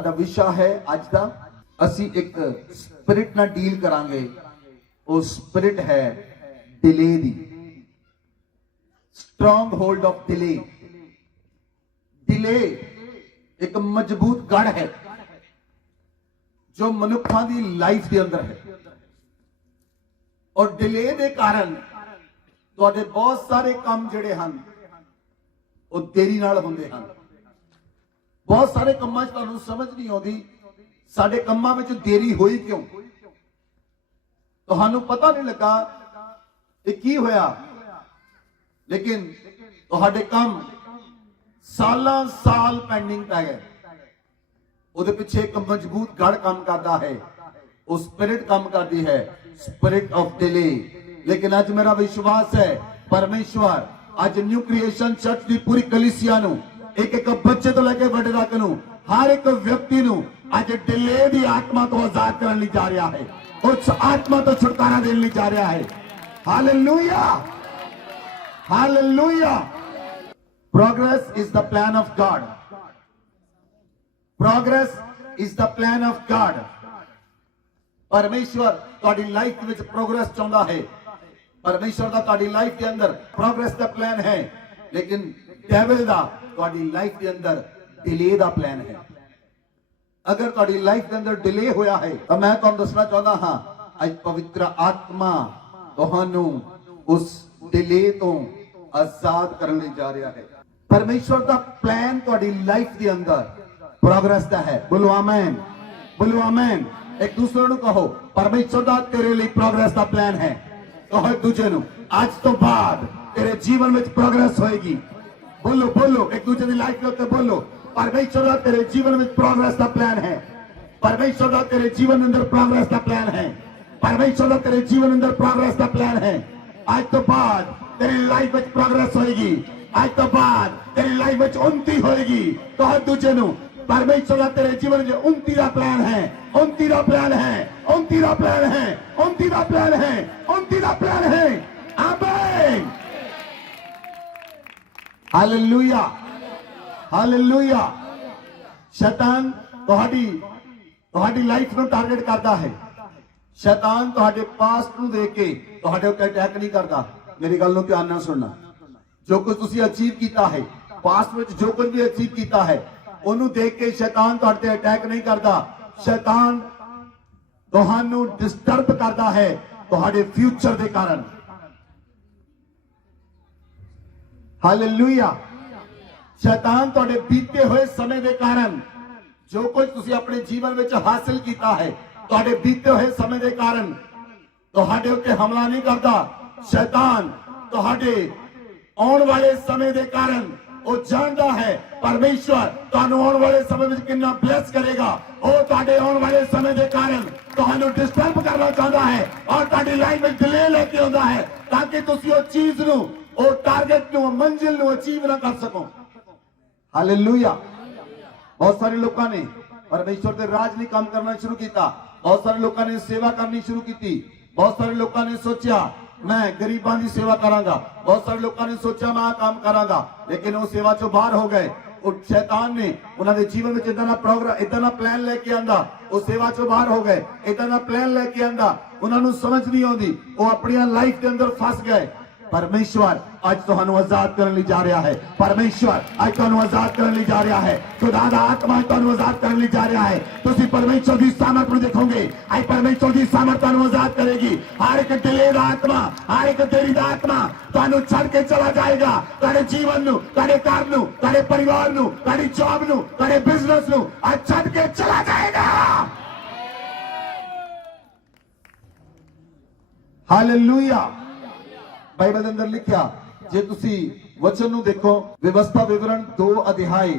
साडा विषय है अज दा असी एक स्पिरिट नाल डील करांगे। वो स्पिरिट है delay the, strong hold of delay. Delay एक मजबूत गढ़ है जो मनुखा की लाइफ के अंदर है और डिले के कारण तुहाडे बहुत सारे काम जिहड़े हन वो देरी नाल हुंदे हन। बहुत सारे कामां च तुहानूं समझ नहीं आउंदी साडे कामां विच देरी होई क्यों, तुहानूं पता नहीं लगा ये की होया, लेकिन तुहाडे काम सालां साल पेंडिंग पै गए। ਉਹਦੇ ਪਿੱਛੇ ਇੱਕ ਮਜ਼ਬੂਤ ਗੜ ਕੰਮ ਕਰਦਾ ਹੈ, ਉਹ ਸਪਿਰਿਟ ਕੰਮ ਕਰਦੀ ਹੈ, ਸਪਿਰਿਟ ਆਫ ਡਿਲੇ। ਲੇਕਿਨ ਅੱਜ ਮੇਰਾ ਵਿਸ਼ਵਾਸ ਹੈ ਪਰਮੇਸ਼ਵਰ ਅੱਜ ਨਿਊ ਕ੍ਰੀਏਸ਼ਨ ਚਰਚ ਦੀ ਪੂਰੀ ਕਲੀਸਿਆ ਨੂੰ ਇੱਕ ਇੱਕ ਬੱਚੇ ਤੋਂ ਲੈ ਕੇ ਵੱਡੇ ਤੱਕ ਨੂੰ ਹਰ ਇੱਕ ਵਿਅਕਤੀ ਨੂੰ ਅੱਜ ਡਿਲੇ ਦੀ ਆਤਮਾ ਤੋਂ ਆਜ਼ਾਦ ਕਰਨ ਲਈ ਜਾ ਰਿਹਾ ਹੈ, ਉਸ ਆਤਮਾ ਤੋਂ ਛੁਟਕਾਰਾ ਦੇਣ ਲਈ ਜਾ ਰਿਹਾ ਹੈ। Hallelujah, hallelujah. Progress is the plan of God. Progress is the plan of God. परमेश्वर ਤੁਹਾਡੀ ਲਾਈਫ ਵਿੱਚ ਪ੍ਰੋਗਰੈਸ ਚਾਹੁੰਦਾ ਹੈ। परमेश्वर ਦਾ ਤੁਹਾਡੀ ਲਾਈਫ ਦੇ ਅੰਦਰ ਪ੍ਰੋਗਰੈਸ ਦਾ ਪਲਾਨ ਹੈ, ਲੇਕਿਨ ਡੈਵਲ ਦਾ ਤੁਹਾਡੀ ਲਾਈਫ ਦੇ ਅੰਦਰ ਡਿਲੇ ਦਾ ਪਲਾਨ ਹੈ। ਅਗਰ ਤੁਹਾਡੀ ਲਾਈਫ ਦੇ ਅੰਦਰ ਡਿਲੇ ਹੋਇਆ ਹੈ ਤਾਂ ਮੈਂ ਤੁਹਾਨੂੰ ਦੱਸਣਾ ਚਾਹੁੰਦਾ ਹਾਂ ਅੱਜ ਪਵਿੱਤਰ ਆਤਮਾ ਤੁਹਾਨੂੰ ਉਸ ਡਿਲੇ ਤੋਂ ਆਜ਼ਾਦ ਕਰਨ ਲਈ ਜਾ ਰਿਹਾ ਹੈ। परमेश्वर का प्लान ਤੁਹਾਡੀ लाइफ के अंदर प्रोग्रेस का है। बोलो आमेन, बोलो आमेन। एक दूसरे ਨੂੰ कहो परमेश्वर का तेरे लिए प्रोग्रेस का प्लान है। कहो एक दूसरे ਨੂੰ आज तो बाद तेरे जीवन में प्रोग्रेस होएगी। बोलो बोलो एक दूसरे की लाइफ के ऊपर बोलो परमेश्वर का तेरे जीवन में प्रोग्रेस का प्लान है। परमेश्वर का तेरे जीवन अंदर प्रोग्रेस का प्लान है। परमेश्वर का तेरे जीवन अंदर प्रोग्रेस का प्लान है। आज तो बाद तेरी लाइफ में प्रोग्रेस होएगी। आज तो बाद तेरी लाइफ में उन्नति होएगी। तो हर दूसरे नु परमेश्वर का तेरे जीवन में उन्नति का प्लान है, उन्नति का प्लान है, उन्नति का प्लान है, उन्नति का प्लान है, उन्नति का प्लान है। आमीन, हालेलुया, हालेलुया। शैतान ਤੁਹਾਡੀ लाइफ ਨੂੰ टारगेट करता है। शैतान ਤੁਹਾਡੇ पास्ट ਨੂੰ देख के ਤੁਹਾਡੇ ਉੱਤੇ ਅਟੈਕ नहीं करता। मेरी गल ਨੂੰ ध्यान ਨਾਲ सुनना। जो कुछ तुसी अचीव किया है पास्ट में, जो कुछ भी अचीव किया है ਉਹਨੂੰ देख के शैतान ਤੁਹਾਡੇ ਤੇ अटैक नहीं करता। शैतान ਤੁਹਾਨੂੰ डिस्टर्ब करता है ਤੁਹਾਡੇ फ्यूचर के कारण। हालेलुया। शैतान ਤੁਹਾਡੇ बीते हुए समय के कारण जो कुछ तुसी अपने जीवन में हासिल किया है ਤੁਹਾਡੇ बीते हुए समय के कारण ਤੁਹਾਡੇ ਉੱਤੇ हमला नहीं करता। शैतान ਤੁਹਾਡੇ आने वाले समय के कारण वो जानता है परमेश्वर तुहानू आने वाले समय में कितना ब्लेस करेगा। वो तुहाडे आने वाले समय के कारण तुहानू डिस्टर्ब करना चाहता है और तुहाडी लाइफ में डिले लेके आंदा है ताकि तुसी वो चीज नू वो टारगेट नू मंजिल नू अचीव ना कर सको। हालेलुया। बहुत सारे लोगों ने परमेश्वर के राज नहीं काम करना शुरू किया। बहुत सारे लोगों ने सेवा करनी शुरू की। बहुत सारे लोगों ने सोचा मैं गरीबां की सेवा करांगा। बहुत सारे लोगों ने सोचा मैं काम करांगा, लेकिन वो सेवा चो बाहर हो गए। शैतान ने उन्होंने जीवन में इतना प्रोग्राम इतना प्लान लेके आंदा, वो सेवा चो बाहर हो गए। इतना प्लान लेके आंदा उन्होंने समझ नहीं आती, वो अपनी लाइफ के अंदर फंस गए। परमेश्वर आज तुहानू आजाद करने लिए जा रहा है। परमेश्वर आज तुहानू आजाद करने लिए जा रहा है। खुदा दा आत्मा तुहानू आजाद करने लिए जा रहा है। तुसी परमेश्वर की सामर्थ में देखोगे आज परमेश्वर की सामर्थ तुहानू आजाद करेगी। हर एक डिले दा आत्मा, हर एक देरी दा आत्मा तुहानू छड़ के चला जाएगा। तुहाडे जीवन नू, तुहाडे घर नू, तुहाडे परिवार नू, तुहाडी जॉब नू, तुहाडे बिजनेस नू आज छड़ के चला जाएगा। हालेलुया। बाइबल अंदर लिखा जे तुसी वचन नू देखो व्यवस्था विवरण 2 अध्याय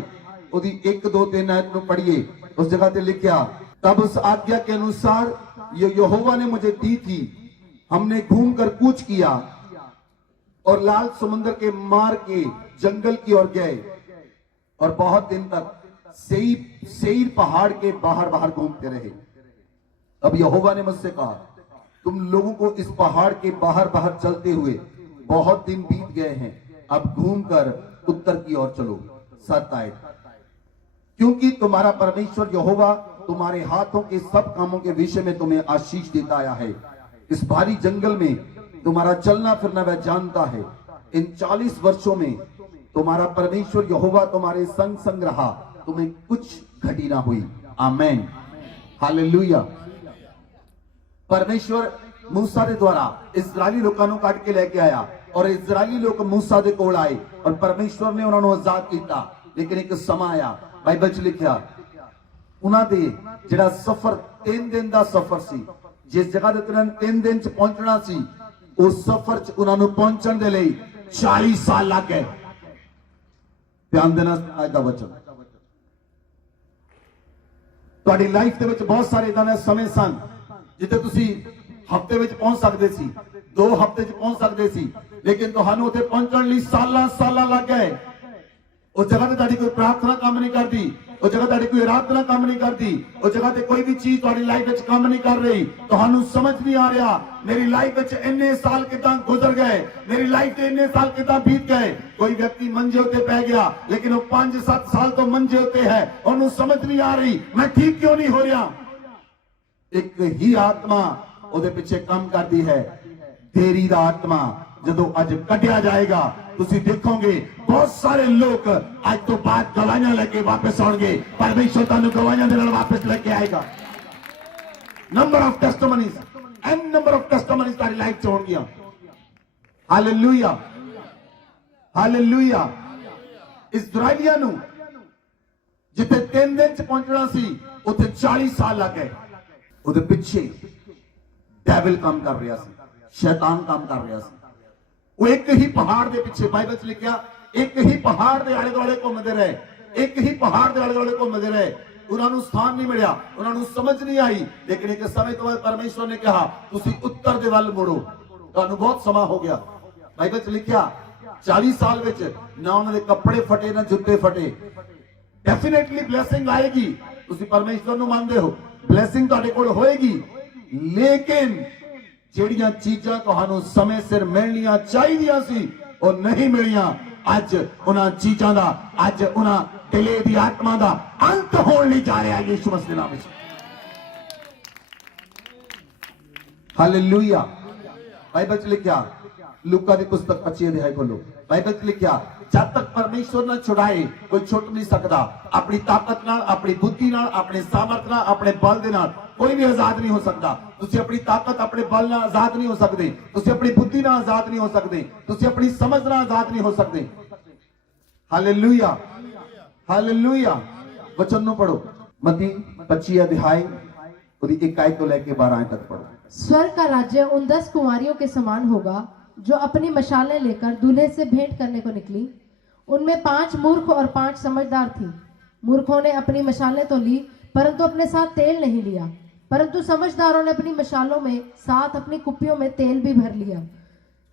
उदी 1 2 3 आयत नू पढ़िए। उस जगह पे लिखा तब उस आज्ञा के अनुसार यहोवा ने मुझे दी थी। हमने घूमकर कूच किया और लाल समुद्र के मार के जंगल की ओर गए और बहुत दिन तक सेईर पहाड़ के बाहर बाहर घूमते रहे। अब यहोवा ने मुझसे कहा तुम लोगों को इस पहाड़ के बाहर बाहर चलते हुए बहुत दिन बीत गए हैं। अब घूमकर उत्तर की ओर चलो। 7 आयत। क्योंकि तुम्हारा परमेश्वर यहोवा तुम्हारे हाथों के सब कामों के विषय में तुम्हें आशीष देता आया है। इस भारी जंगल में तुम्हारा चलना फिरना वह जानता है। इन 40 वर्षों में तुम्हारा परमेश्वर यहोवा तुम्हारे संग संग रहा, तुम्हें कुछ घटी ना हुई। आमेन, हालेलुया। परमेश्वर मूसा के द्वारा इस्राएली लोगों को काट के लेके आया और इस्राएली लोग मूसा के कोल आए और परमेश्वर ने उन्होंने आजाद किया। लेकिन एक समा आया, बाइबल च लिखा उन्होंने जिहड़ा सफर 3 दिन का सफर सी, जिस जगह ते 3 दिन च पहुंचना सी, उस सफर च उन्होंने पहुंचने के लिए 40 साल लग गए। ध्यान देना आज का वचन। ਤੁਹਾਡੀ ਲਾਈਫ ਦੇ ਵਿੱਚ ਬਹੁਤ ਸਾਰੇ ਇਦਾਂ ਦੇ ਸਮੇਂ ਸਨ ਜਿੱਥੇ ਤੁਸੀਂ ਹਫਤੇ ਵਿੱਚ ਪਹੁੰਚ ਸਕਦੇ ਸੀ, 2 ਹਫ਼ਤੇ 'ਚ ਪਹੁੰਚ ਸਕਦੇ ਸੀ, ਲੇਕਿਨ ਤੁਹਾਨੂੰ ਉੱਥੇ ਪਹੁੰਚਣ ਲਈ ਸਾਲਾਂ ਲੱਗ ਗਏ। उस जगह ते ਤੁਹਾਡੀ ਕੋਈ प्रार्थना काम नहीं करती, उस जगह ਤੁਹਾਡੀ ਕੋਈ आराधना काम नहीं करती, उस जगह ते कोई भी चीज ਤੁਹਾਡੀ लाइफ ਵਿੱਚ काम नहीं कर रही। ਤੁਹਾਨੂੰ समझ नहीं आ रहा मेरी लाइफ ਵਿੱਚ ਇੰਨੇ साल किदां गुजर गए, मेरी लाइफ ਤੇ ਇੰਨੇ साल किदां बीत गए। कोई व्यक्ति मंजे उत्ते पै गया लेकिन वो 5-7 साल तो मंजे उत्ते है, ਉਹਨੂੰ समझ नहीं आ रही मैं ठीक क्यों नहीं हो रहा। एक ही आत्मा ਉਹਦੇ ਪਿੱਛੇ ਕੰਮ ਕਰਦੀ ਹੈ, देरी दा आत्मा। ਜਦੋਂ ਅੱਜ ਕੱਢਿਆ ਜਾਏਗਾ ਤੁਸੀਂ ਦੇਖੋਗੇ ਬਹੁਤ ਸਾਰੇ ਲੋਕ ਅੱਜ ਤੋਂ ਬਾਅਦ ਗਵਾਹੀਆਂ ਲੈ ਕੇ ਵਾਪਸ ਆਉਣਗੇ। ਪਰਮੇਸ਼ਰ ਤੁਹਾਨੂੰ ਗਵਾਹੀਆਂ ਦੇ ਨਾਲ ਵਾਪਸ ਲੈ ਕੇ ਆਏਗਾ। Number of testimonies and number of testimonies ਤੁਹਾਡੀ ਲਾਈਫ ਚ ਹੋਣਗੀਆਂ। Hallelujah, hallelujah. ਇਸਰਾਈਲੀਆਂ ਨੂੰ ਜਿੱਥੇ 3 ਦਿਨ ਚ ਪਹੁੰਚਣਾ ਸੀ ਉੱਥੇ 40 ਸਾਲ ਲੱਗ ਗਏ। ਉਹਦੇ ਪਿੱਛੇ ਡੈਵਲ ਕੰਮ ਕਰ ਰਿਹਾ ਸੀ, शैतान काम कर रहा ਸੀ। वो एक ही पहाड़ के पिछे बाइबल च लिखा एक ही पहाड़ के आले दुआले घूमते रहे, एक ही पहाड़ के आले दुआले घूमते रहे। उन्होंने स्थान नहीं मिला, उन्होंने समझ नहीं आई। लेकिन एक समय तो बाद परमेश्वर ने कहा तुसी उत्तर दे वल मुड़ो। तुहानू बहुत समा हो गया। बाइबल च लिखा 40 साल विच ना उन्होंने कपड़े फटे ना जुत्ते फटे। डेफिनेटली ब्लैसिंग आएगी, तुसी परमेश्वर नू मानते हो, ब्लैसिंग तुहाडे कोल होएगी। लेकिन ਜਿਹੜੀਆਂ ਚੀਜ਼ਾਂ ਤੁਹਾਨੂੰ ਸਮੇਂ ਸਿਰ ਮਿਲਣੀਆਂ ਚਾਹੀਦੀਆਂ ਸੀ ਉਹ ਨਹੀਂ ਮਿਲੀਆਂ। ਅੱਜ ਉਹਨਾਂ ਚੀਜ਼ਾਂ ਦਾ, ਅੱਜ ਉਹਨਾਂ ਦਿਲੇ ਦੀ ਆਤਮਾ ਦਾ ਅੰਤ ਹੋਣ ਲਈ ਜਾ ਰਿਹਾ ਹੈ ਯਿਸੂ ਮਸੀਹ ਦੇ ਨਾਮ ਵਿੱਚ। ਹਾਲੇਲੂਇਆ। ਬਾਈਬਲ ਚ ਲਿਖਿਆ लूका की पुस्तक 25 अध्याय खोलो। बाइबल च लिखा जब तक परमेश्वर ना छुड़ाए कोई छुट नहीं सकता। अपनी ताकत नाल, अपनी बुद्धि नाल, अपने सामर्थ नाल, अपने बल दे नाल कोई भी आजाद नहीं हो सकता। तुसी अपनी ताकत, अपने बल नाल आजाद नहीं हो सकते, तुसी अपनी बुद्धि नाल आजाद नहीं हो सकते, तुसी अपनी समझ नाल आजाद नहीं हो सकते। Hallelujah, hallelujah. वचन नु पढ़ो, मत्ती 25 अध्याय और 1 आयत को लेके 12 आयत तक पढ़ो। स्वर्ग का राज्य उन 10 कुंवारियों के समान होगा जो अपनी मशालें लेकर दूल्हे से भेंट करने को निकली। उनमें 5 मूर्ख और 5 समझदार थी। मूर्खों ने अपनी मशालें तो ली परंतु अपने साथ तेल नहीं लिया, परंतु समझदारों ने अपनी मशालों में साथ अपनी कुप्पियों में तेल भी भर लिया।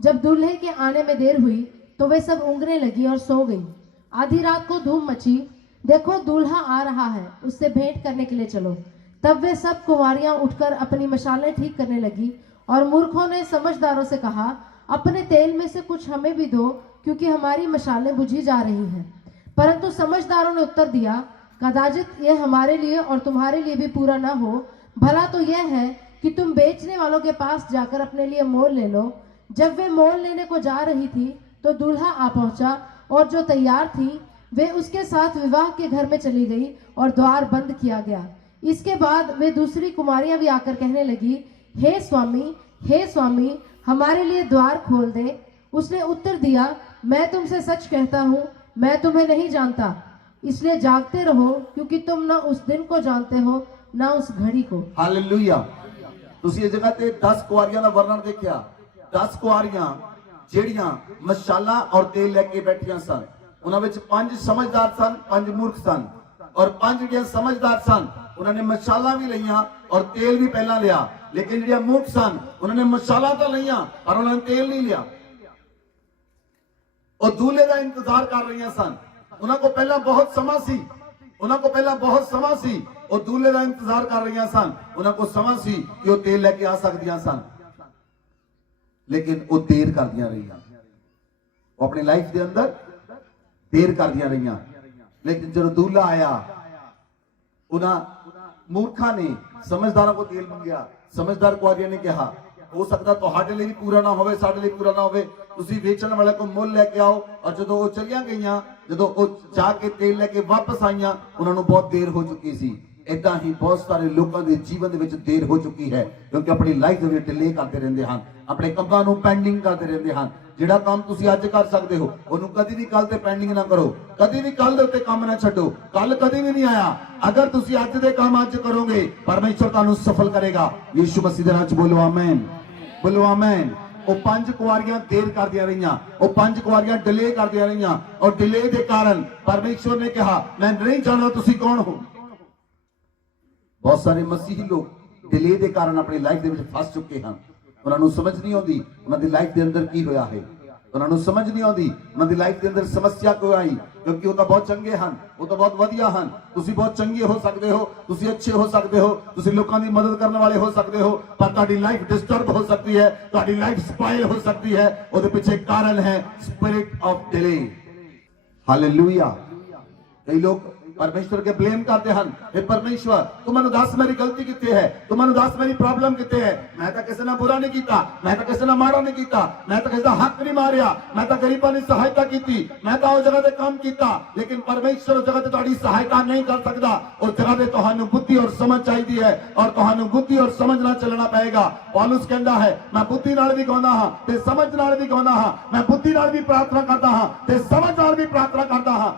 जब दूल्हे के आने में देर हुई तो वे सब ऊँघने लगी और सो गई। आधी रात को धूम मची, देखो दूल्हा आ रहा है, उससे भेंट करने के लिए चलो। तब वे सब कुंवारियां उठकर अपनी मशालें ठीक करने लगी। और मूर्खों ने समझदारों से कहा अपने तेल में से कुछ हमें भी दो, क्योंकि हमारी मशालें बुझी जा रही हैं। परंतु समझदारों ने उत्तर दिया कदाचित यह हमारे लिए और तुम्हारे लिए भी पूरा न हो। भला तो यह है कि तुम बेचने वालों के पास जाकर अपने लिए मोल ले लो। जब वे मोल लेने को जा रही थी तो दूल्हा आ पहुंचा और जो तैयार थी वे उसके साथ विवाह के घर में चली गई और द्वार बंद किया गया। इसके बाद वे दूसरी कुमारियां भी आकर कहने लगी हे स्वामी हमारे लिए द्वार खोल दे। उसने उत्तर दिया मैं तुमसे सच कहता हूँ मैं तुम्हें नहीं जानता, इसलिए जागते रहो क्योंकि तुम ना उस दिन को जानते हो ना उस घड़ी को। हालेलुया। ਤੁਸੀਂ ਇਸ ਜਗ੍ਹਾ ਤੇ 10 ਕੁਆਰੀਆਂ ਦਾ ਵਰਣਨ ਦੇਖਿਆ। 10 ਕੁਆਰੀਆਂ ਜਿਹੜੀਆਂ ਮਸ਼ਾਲਾ ਔਰ ਤੇਲ ਲੈ ਕੇ ਬੈਠੀਆਂ ਸਨ। ਉਹਨਾਂ ਵਿੱਚ 5 ਸਮਝਦਾਰ ਸਨ, 5 ਮੂਰਖ ਸਨ। और 5 ਜਿਹੜੇ ਸਮਝਦਾਰ ਸਨ ਉਹਨਾਂ ਨੇ ਮਸ਼ਾਲਾ ਵੀ ਲਈਆਂ और तेल भी पहला लिया। लेकिन ਜਿਹੜੇ मूर्ख सन उन्होंने मशाला तो लिया पर उन्होंने तेल नहीं लिया। और दूल्हे का इंतजार कर रही सन। उन्होंने को पहला बहुत समा सी, उन्होंने को पहला बहुत समा सी और दूल्हे का इंतजार कर रही सन। उन्होंने को समा सी कि वो तेल लेके आ सकदियां सन, लेकिन वो देर कर दिया रही। वो अपनी लाइफ के अंदर देर कर दिया रही। लेकिन जो दूल्हा आया ਉਹਨਾਂ ਮੂਰਖਾਂ ਨੇ ਸਮਝਦਾਰਾਂ ਕੋ ਤੇਲ ਮੰਗਿਆ। ਸਮਝਦਾਰ ਕੁਆਰੀਆਂ ਨੇ ਕਿਹਾ ਹੋ ਸਕਦਾ ਤੁਹਾਡੇ ਲਈ ਵੀ ਪੂਰਾ ਨਾ ਹੋਵੇ, ਸਾਡੇ ਲਈ ਪੂਰਾ ਨਾ ਹੋਵੇ, ਤੁਸੀਂ ਵੇਚਣ ਵਾਲੇ ਕੋ ਮੁੱਲ ਲੈ ਕੇ ਆਓ। ਔਰ ਜਦੋਂ ਉਹ ਚਲੀਆਂ ਗਈਆਂ, ਜਦੋਂ ਉਹ ਜਾ ਕੇ ਤੇਲ ਲੈ ਕੇ ਵਾਪਸ ਆਈਆਂ, ਉਹਨਾਂ ਨੂੰ ਬਹੁਤ ਦੇਰ ਹੋ ਚੁੱਕੀ ਸੀ। ਇਦਾਂ ਹੀ ਬਹੁਤ ਸਾਰੇ ਲੋਕਾਂ ਦੇ ਜੀਵਨ ਦੇ ਵਿੱਚ ਦੇਰ ਹੋ ਚੁੱਕੀ ਹੈ, ਕਿਉਂਕਿ ਆਪਣੀ ਲਾਈਫ ਦੇ ਵਿੱਚ ਡਿਲੇ ਕਰਦੇ ਰਹਿੰਦੇ ਹਨ, ਆਪਣੇ ਕੰਮਾਂ ਨੂੰ ਪੈਂਡਿੰਗ ਕਰਦੇ ਰਹਿੰਦੇ ਹਨ। ਜਿਹੜਾ ਕੰਮ ਤੁਸੀਂ ਅੱਜ ਕਰ ਸਕਦੇ ਹੋ ਉਹਨੂੰ ਕਦੀ ਵੀ ਕੱਲ ਤੇ ਪੈਂਡਿੰਗ ਨਾ ਕਰੋ, ਕਦੀ ਵੀ ਕੱਲ ਦੇ ਉੱਤੇ ਕੰਮ ਨਾ ਛੱਡੋ। ਕੱਲ ਕਦੀ ਵੀ ਨਹੀਂ ਆਇਆ। ਅਗਰ ਤੁਸੀਂ ਅੱਜ ਦੇ ਕੰਮ ਅੱਜ ਕਰੋਗੇ, ਪਰਮੇਸ਼ਰ ਤੁਹਾਨੂੰ ਸਫਲ ਕਰੇਗਾ। ਯਿਸੂ ਮਸੀਹ ਦੇ ਨਾਮ 'ਚ ਬੋਲੋ ਆਮੇਨ, ਬੋਲੋ ਆਮੇਨ। ਉਹ 5 ਕੁਆਰੀਆਂ ਦੇਰ ਕਰਦੀਆਂ ਰਹੀਆਂ, ਉਹ 5 ਕੁਆਰੀਆਂ ਡਿਲੇ ਕਰਦੀਆਂ ਰਹੀਆਂ, ਔਰ ਡਿਲੇ ਦੇ ਕਾਰਨ ਪਰਮੇਸ਼ਰ ਨੇ ਕਿਹਾ ਮੈਂ ਨਹੀਂ ਜਾਣਦਾ ਤੁਸੀਂ ਕੌਣ ਹੋ। ਬਹੁਤ ਸਾਰੇ ਮਸੀਹੀ ਲੋਕ ਡਿਲੇ ਦੇ ਕਾਰਨ ਆਪਣੀ ਲਾਈਫ ਦੇ ਵਿੱਚ ਫਸ ਚੁੱਕੇ ਹਨ। ਉਹਨਾਂ ਨੂੰ ਸਮਝ ਨਹੀਂ ਆਉਂਦੀ ਉਹਨਾਂ ਦੀ ਲਾਈਫ ਦੇ ਅੰਦਰ ਕੀ ਹੋਇਆ ਹੈ, ਉਹਨਾਂ ਨੂੰ ਸਮਝ ਨਹੀਂ ਆਉਂਦੀ ਉਹਨਾਂ ਦੀ ਲਾਈਫ ਦੇ ਅੰਦਰ ਸਮੱਸਿਆ ਕਿਉਂ ਆਈ, ਕਿਉਂਕਿ ਉਹ ਤਾਂ ਬਹੁਤ ਚੰਗੇ ਹਨ, ਉਹ ਤਾਂ ਬਹੁਤ ਵਧੀਆ ਹਨ। ਤੁਸੀਂ ਬਹੁਤ ਚੰਗੇ ਹੋ ਸਕਦੇ ਹੋ, ਤੁਸੀਂ ਅੱਛੇ ਹੋ ਸਕਦੇ ਹੋ, ਤੁਸੀਂ ਲੋਕਾਂ ਦੀ ਮਦਦ ਕਰਨ ਵਾਲੇ ਹੋ ਸਕਦੇ ਹੋ, ਪਰ ਤੁਹਾਡੀ ਲਾਈਫ ਡਿਸਟਰਬ ਹੋ ਸਕਦੀ ਹੈ, ਤੁਹਾਡੀ ਲਾਈਫ ਸਪਾਇਲ ਹੋ ਸਕਦੀ ਹੈ। ਉਹਦੇ ਪਿੱਛੇ ਕਾਰਨ ਹੈ ਸਪਿਰਿਟ ਆਫ ਡਿਲੇ। ਹਾਲੇਲੂਇਆ। ਕਈ ਲੋਕ परमेश्वर के ब्लेम करते हैं, हे परमेश्वर तू मैंने दस मेरी गलती कितने है, तू मैंने दस मेरी प्रॉब्लम कितने है। मैं तो किसी ने बुरा नहीं किया, मैं तो किसी ने माड़ा नहीं किया, मैं तो किसी का हक नहीं मारिया, मैं तो गरीबों की सहायता की, मैं तो उस जगह पे काम किया। लेकिन परमेश्वर उस जगह पे तुम्हारी सहायता नहीं कर सकता। उस जगह पे तुहानू बुद्धि और समझ चाहिए है, और तुहानू बुद्धि और समझ नाल चलना पएगा। पौलुस कहता है मैं बुद्धि नाल भी गाउंदा हां ते समझ नाल भी गाउंदा हां, मैं बुद्धि नाल भी प्रार्थना करता हां ते समझ नाल भी प्रार्थना करता हां।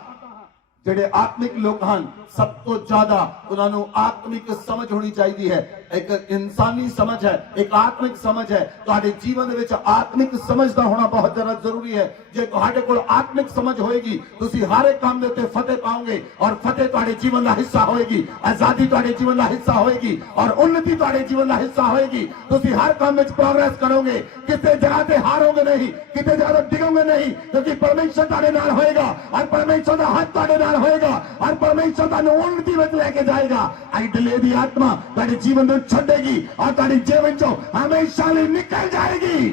ਜਿਹੜੇ ਆਤਮਿਕ ਲੋਕ ਹਨ ਸਭ ਤੋਂ ਜ਼ਿਆਦਾ ਉਹਨਾਂ ਨੂੰ ਆਤਮਿਕ ਸਮਝ ਹੋਣੀ ਚਾਹੀਦੀ ਹੈ। ਇੱਕ ਇਨਸਾਨੀ ਸਮਝ ਹੈ, ਇੱਕ ਆਤਮਿਕ ਸਮਝ ਹੈ। ਤੁਹਾਡੇ ਜੀਵਨ ਦੇ ਵਿੱਚ ਆਤਮਿਕ ਸਮਝ ਦਾ ਹੋਣਾ ਬਹੁਤ ਜ਼ਿਆਦਾ ਜ਼ਰੂਰੀ ਹੈ। ਜੇ ਤੁਹਾਡੇ ਕੋਲ ਆਤਮਿਕ ਸਮਝ ਹੋਏਗੀ, ਤੁਸੀਂ ਹਰ ਇੱਕ ਕੰਮ ਦੇ ਉੱਤੇ ਫਤਿਹ ਪਾਓਗੇ, ਔਰ ਫਤਿਹ ਤੁਹਾਡੇ ਜੀਵਨ ਦਾ ਹਿੱਸਾ ਹੋਏਗੀ, ਆਜ਼ਾਦੀ ਤੁਹਾਡੇ ਜੀਵਨ ਦਾ ਹਿੱਸਾ ਹੋਏਗੀ, ਔਰ ਉન્નਤੀ ਤੁਹਾਡੇ ਜੀਵਨ ਦਾ ਹਿੱਸਾ ਹੋਏਗੀ। ਤੁਸੀਂ ਹਰ ਕੰਮ ਵਿੱਚ ਪ੍ਰੋਗਰੈਸ ਕਰੋਗੇ, ਕਿਸੇ ਜਗ੍ਹਾ ਤੇ ਹਾਰੋਗੇ ਨਹੀਂ, ਕਿਤੇ ਜਗ੍ਹਾ ਤੇ ਡਿੱਗੋਗੇ ਨਹੀਂ, ਕਿਉਂਕਿ ਪਰਮੇਸ਼ਰ ਤੁਹਾਡੇ ਨਾਲ ਹੋਏਗਾ, ਔਰ ਪਰਮੇਸ਼ਰ ਦਾ ਹੱਥ ਤੁਹਾਡੇ ਨਾਲ ਹੋਏਗਾ, ਔਰ ਪਰਮੇਸ਼ਰ ਤੁਹਾਨੂੰ ਉન્નਤੀ ਵਿੱਚ ਲੈ ਕੇ ਜਾਏਗਾ। ਆਈ ਡਿਲੇ ਦੀ ਆਤਮਾ ਤੁਹਾਡੇ ਜੀਵਨ ਨੂੰ ਛੱਡੇਗੀ, ਔਰ ਤੁਹਾਡੇ ਜੀਵਨ ਚੋਂ ਹਮੇਸ਼ਾ ਲਈ ਨਿਕਲ ਜਾਏਗੀ।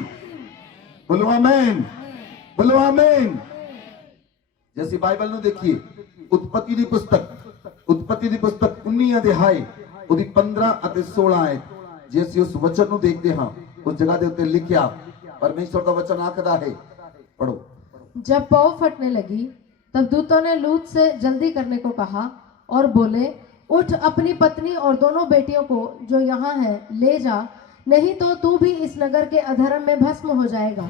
ਬੋਲੋ ਆਮੇਨ, ਬੋਲੋ ਆਮੇਨ। ਜੇ ਅਸੀਂ ਬਾਈਬਲ ਨੂੰ ਦੇਖੀਏ, ਉਤਪਤੀ ਦੀ ਪੁਸਤਕ 19 ਅਧਿਆਇ ਉਹਦੀ 15 ਅਤੇ 16 ਆਇਤ, ਜੇ ਅਸੀਂ ਉਸ ਵਚਨ ਨੂੰ ਦੇਖਦੇ ਹਾਂ, ਉਸ ਜਗ੍ਹਾ ਦੇ ਉੱਤੇ ਲਿਖਿਆ ਪਰਮੇਸ਼ਰ ਦਾ ਵਚਨ ਆਖਦਾ ਹੈ, पढ़ो। जब पौ फटने लगी तब दूतों ने लूत से जल्दी करने को कहा और बोले उठ अपनी पत्नी और दोनों बेटियों को जो यहाँ है ले जा, नहीं तो तू भी इस नगर के अधर्म में भस्म हो जाएगा।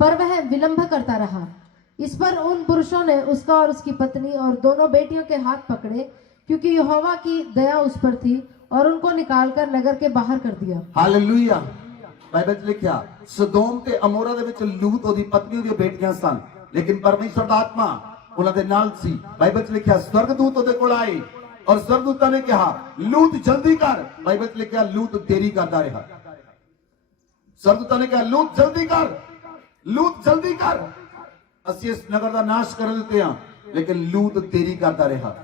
पर वह विलंब करता रहा। इस पर उन पुरुषों ने उसका और उसकी पत्नी और दोनों बेटियों के हाथ पकड़े, क्योंकि यहोवा की दया उस पर थी, और उनको निकालकर नगर के बाहर कर दिया। हालेलुया। ਬਾਈਬਲ 'ਚ ਲਿਖਿਆ ਸਦੋਮ ਤੇ ਅਮੋਰਾ ਦੇ ਵਿੱਚ ਲੂਤ ਉਹਦੀ ਪਤਨੀ ਉਹਦੀਆਂ ਬੇਟੀਆਂ ਸਨ, ਲੇਕਿਨ ਪਰਮੇਸ਼ਰ ਦਾ ਆਤਮਾ ਉਹਨਾਂ ਦੇ ਨਾਲ ਸੀ। ਬਾਈਬਲ 'ਚ ਲਿਖਿਆ ਸਵਰਗਦੂਤ ਉਹਦੇ ਕੋਲ ਆਏ, ਔਰ ਸਵਰਗਦੂਤਾਂ ਨੇ ਕਿਹਾ ਲੂਤ ਜਲਦੀ ਕਰ। ਬਾਈਬਲ 'ਚ ਲਿਖਿਆ ਲੂਤ ਦੇਰੀ ਕਰਦਾ ਰਿਹਾ। ਸਵਰਗਦੂਤਾਂ ਨੇ ਕਿਹਾ ਲੂਤ ਜਲਦੀ ਕਰ, ਲੂਤ ਜਲਦੀ ਕਰ, ਅਸੀਂ ਇਸ ਨਗਰ ਦਾ ਨਾਸ਼ ਕਰਨ ਦਿੱਤੇ ਹਾਂ, ਲੇਕਿਨ ਲੂਤ ਦੇਰੀ ਕਰਦਾ ਰਿਹਾ।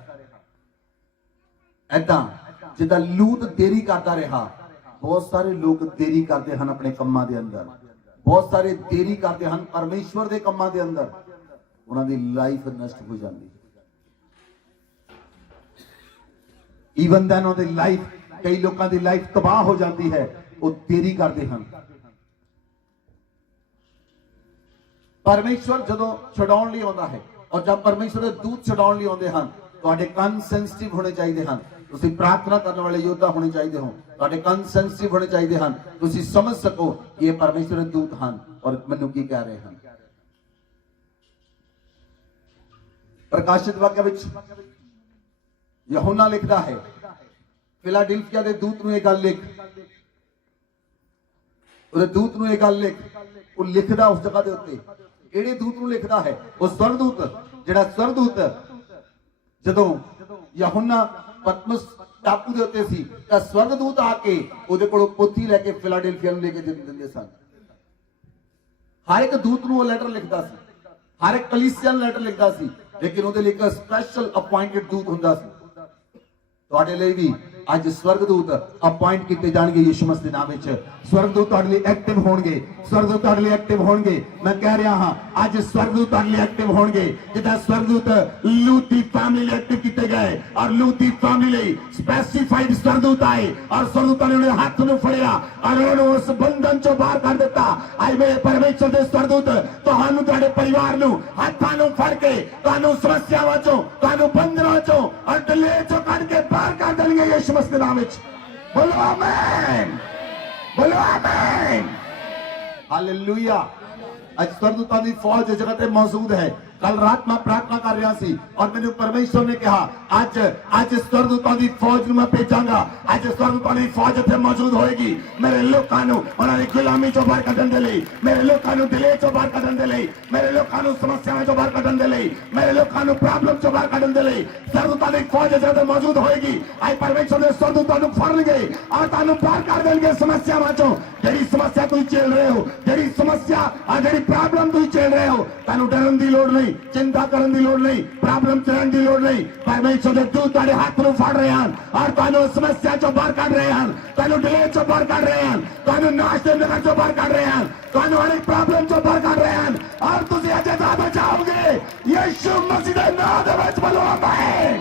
ਐਦਾਂ ਜਿੱਦਾਂ ਲੂਤ ਦੇਰੀ ਕਰਦਾ ਰਿਹਾ, बहुत सारे लोग देरी करते हैं अपने कम्मां दे अंदर, बहुत सारे देरी करते हैं परमेश्वर दे कम्मां दे अंदर, उन्हां दी लाइफ नष्ट हो जाती है। इवन दैन उन्हां दी लाइफ, कई लोगों की लाइफ तबाह हो जाती है, वो देरी करते हैं। परमेश्वर जदों छुड़ाउण लई आउंदा है, और जब परमेश्वर दे दूत छुड़ाउण लई आउंदे हन, तुहाडे कंन सेंसिटिव होने चाहिए हैं। ਤੁਸੀਂ ਪ੍ਰਾਰਥਨਾ ਕਰਨ ਵਾਲੇ ਯੋਧਾ ਹੋਣੇ ਚਾਹੀਦੇ ਹੋ, ਤੁਹਾਡੇ ਕੰਨ ਸੈਂਸਿਟਿਵ ਹੋਣੇ ਚਾਹੀਦੇ ਹਨ, ਤੁਸੀਂ ਸਮਝ ਸਕੋ ਕਿ ਇਹ ਪਰਮੇਸ਼ਰ ਦੇ ਦੂਤ ਹਨ ਔਰ ਮੈਨੂੰ ਕੀ ਕਹਿ ਰਹੇ ਹਨ। ਪ੍ਰਕਾਸ਼ਿਤ ਵਾਕਿਆ ਵਿੱਚ ਯਹੋਨਾ ਲਿਖਦਾ ਹੈ ਫਿਲਾਡੈਲਫੀਆ ਦੇ ਦੂਤ ਨੂੰ ਇਹ ਗੱਲ ਲਿਖ, ਉਹਦੇ ਦੂਤ ਨੂੰ ਇਹ ਗੱਲ ਲਿਖ। ਉਹ ਲਿਖਦਾ ਉਸ ਜਗ੍ਹਾ ਦੇ ਉੱਤੇ, ਕਿਹੜੇ ਦੂਤ ਨੂੰ ਲਿਖਦਾ ਹੈ? ਉਹ ਸਵਰਗਦੂਤ, ਜਿਹੜਾ ਸਵਰਗਦੂਤ ਜਦੋਂ ਯਹੋਨਾ ਪਤਮਸ ਟਾਪੂ ਦੇ ਉੱਤੇ ਸੀ ਤਾਂ ਸਵਰਗਦੂਤ ਆ ਕੇ ਉਹਦੇ ਕੋਲੋਂ ਪੋਥੀ ਲੈ ਕੇ ਫਿਲਾਡੈਲਫੀਆ ਨੂੰ ਲੈ ਕੇ ਦਿੰਦੇ ਸਨ। ਹਰ ਇੱਕ ਦੂਤ ਨੂੰ ਉਹ ਲੈਟਰ ਲਿਖਦਾ ਸੀ, ਹਰ ਇੱਕ ਕਲੀਸਿਆ ਨੂੰ ਲੈਟਰ ਲਿਖਦਾ ਸੀ, ਲੇਕਿਨ ਉਹਦੇ ਲਈ ਇੱਕ ਸਪੈਸ਼ਲ ਅਪਾਇੰਟਡ ਦੂਤ ਹੁੰਦਾ ਸੀ। ਤੁਹਾਡੇ ਲਈ ਵੀ ਅੱਜ ਸਵਰਗਦੂਤ ਅਪਾਇੰਟ ਕੀਤੇ ਜਾਣਗੇ ਯਿਸੂ ਮਸੀਹ ਦੇ ਨਾਮ ਵਿੱਚ। ਸਵਰਗਦੂਤ ਤੁਹਾਡੇ ਲਈ ਐਕਟਿਵ ਹੋਣਗੇ, ਸਵਰਗਦੂਤ ਤੁਹਾਡੇ ਲਈ ਐਕਟਿਵ ਹੋਣਗੇ। ਮੈਂ ਕਹਿ ਰਿਹਾ ਹਾਂ ਅੱਜ ਸਵਰਗਦੂਤ ਤੁਹਾਡੇ ਲਈ ਐਕਟਿਵ ਹੋਣਗੇ। ਜਿੱਦਾਂ ਸਵਰਗਦੂਤ ਲੂਤ ਦੀ ਫੈਮਿਲੀ ਲਈ ਐਕਟਿਵ ਕੀਤੇ ਗਏ ਔਰ ਲੂਤ ਦੀ ਫੈਮਿਲੀ ਲਈ ਸਪੈਸੀਫਾਈਡ ਸਵਰਗਦੂਤ ਆਏ ਔਰ ਸਵਰਗਦੂਤਾਂ ਨੇ ਉਹਨਾਂ ਦੇ ਹੱਥ ਨੂੰ ਫੜਿਆ ਔਰ ਉਹਨਾਂ ਨੂੰ ਉਸ ਬੰਧਨ ਚੋਂ ਬਾਹਰ ਕੱਢ ਦਿੱਤਾ। ਅੱਜ ਮੇਰੇ ਪਰਮੇਸ਼ਰ ਦੇ ਸਵਰਗਦੂਤ ਤੁਹਾਨੂੰ ਤੁਹਾਡੇ ਪਰਿਵਾਰ ਨੂੰ ਹੱਥਾਂ ਨੂੰ ਫੜ ਕੇ ਤੁਹਾਨੂੰ ਸਮੱਸਿਆਵਾਂ ਚੋਂ ਤੁਹਾਨੂੰ ਬੰਧਨਾਂ ਚੋਂ ਔਰ ਡਲੇ ਚੋਂ ਕੱਢ ਕੇ ਬਾਹਰ ਕੱਢ ਦੇਣਗੇ ਯਿਸੂ ਮਸੀਹ ਦੇ ਨਾਮ ਵਿੱਚ। ਬੋਲੋ ਆਮੇਨ, ਬੋਲੋ ਆਮੇਨ, हालेलुया। आज स्वर्गदूतां दी फौज इस जगह पे मौजूद है। कल रात मैं प्रार्थना कर रहा सी और मैंने परमेश्वर ने कहा आज स्वर्गदूतां दी फौज मैं भेजांगा। आज स्वर्गदूतां दी फौज इत्थे मौजूद होएगी मेरे लोकां नूं उन्हां दी गुलामी चों बाहर कढण दे लई, मेरे लोकां नूं दिले चों बाहर कढण दे लई, मेरे लोकां नूं समस्यावां चों बाहर कढण दे लई, मेरे लोकां नूं प्रॉब्लम चों बाहर कढण दे लई स्वर्गदूतां दी फौज इस जगह पे मौजूद होएगी। आज परमेश्वर दे स्वर्गदूतां नूं फड़णगे और तुहानूं बाहर कढ देणगे समस्यावां चों। जेहड़ी समस्या तुसीं झेल रहे हो, जेहड़ी समस्या और जेहड़ी प्रॉब्लम तुसीं झेल रहे हो, तुहानूं डरन दी लोड़ नहीं, चिंता करने की लोड़ नहीं, प्रॉब्लम चलने की लोड़ नहीं। परमेश्वर के दूत तेरे हाथ में फड़ रहे हैं और तुहानूं समस्या चों बाहर कढ रहे हैं, तुहानूं डिले चों बाहर कढ रहे हैं, तुहानूं नाश दे नगर चों बाहर कढ रहे हैं, तुहानूं हर प्रॉब्लम चों बाहर कढ रहे हैं और तुसीं अज ज़्यादा जाओगे यीशु मसीह दे नाम दे विच। बोलो आमीन,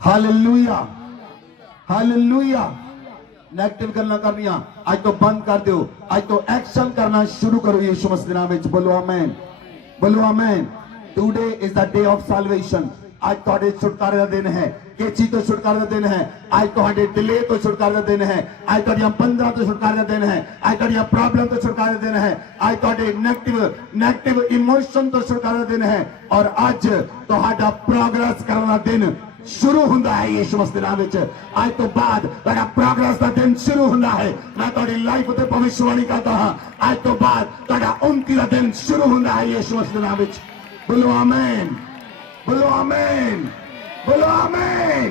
हालेलुया, हालेलुया। नेगेटिव गल्लां करनियां आज तो बंद कर दो, आज तो एक्शन करना शुरू करो यीशु मसीह दे नाम विच। बोलो आमीन, बोलो आमीन। Today is the day of salvation. आज तुहाडे छुटकारे दा दिन है, केची तो छुटकारे दा दिन है, आज तुहाडे डिले तो छुटकारे दा दिन है, आज तुहाडीआं बंधनां तो छुटकारे दा दिन है, आज तुहाडीआं प्रॉब्लम तो छुटकारे दा दिन है, आज तुहाडे नेगेटिव इमोशन तो छुटकारे दा दिन है और आज तुहाडा प्रोग्रेस करन दा दिन शुरू हुंदा है यीशु मसीह दे नाम विच। आज तो बाद तेरा प्रोग्रेस दा दिन शुरू हुंदा है। मैं तुहाडी लाइफ ते भविष्यवाणी करता हां, आज तो बाद तेरा उन्नति दा दिन शुरू हुंदा है यीशु मसीह दे नाम विच। बोलो आमीन, बोलो आमीन, बोलो आमीन,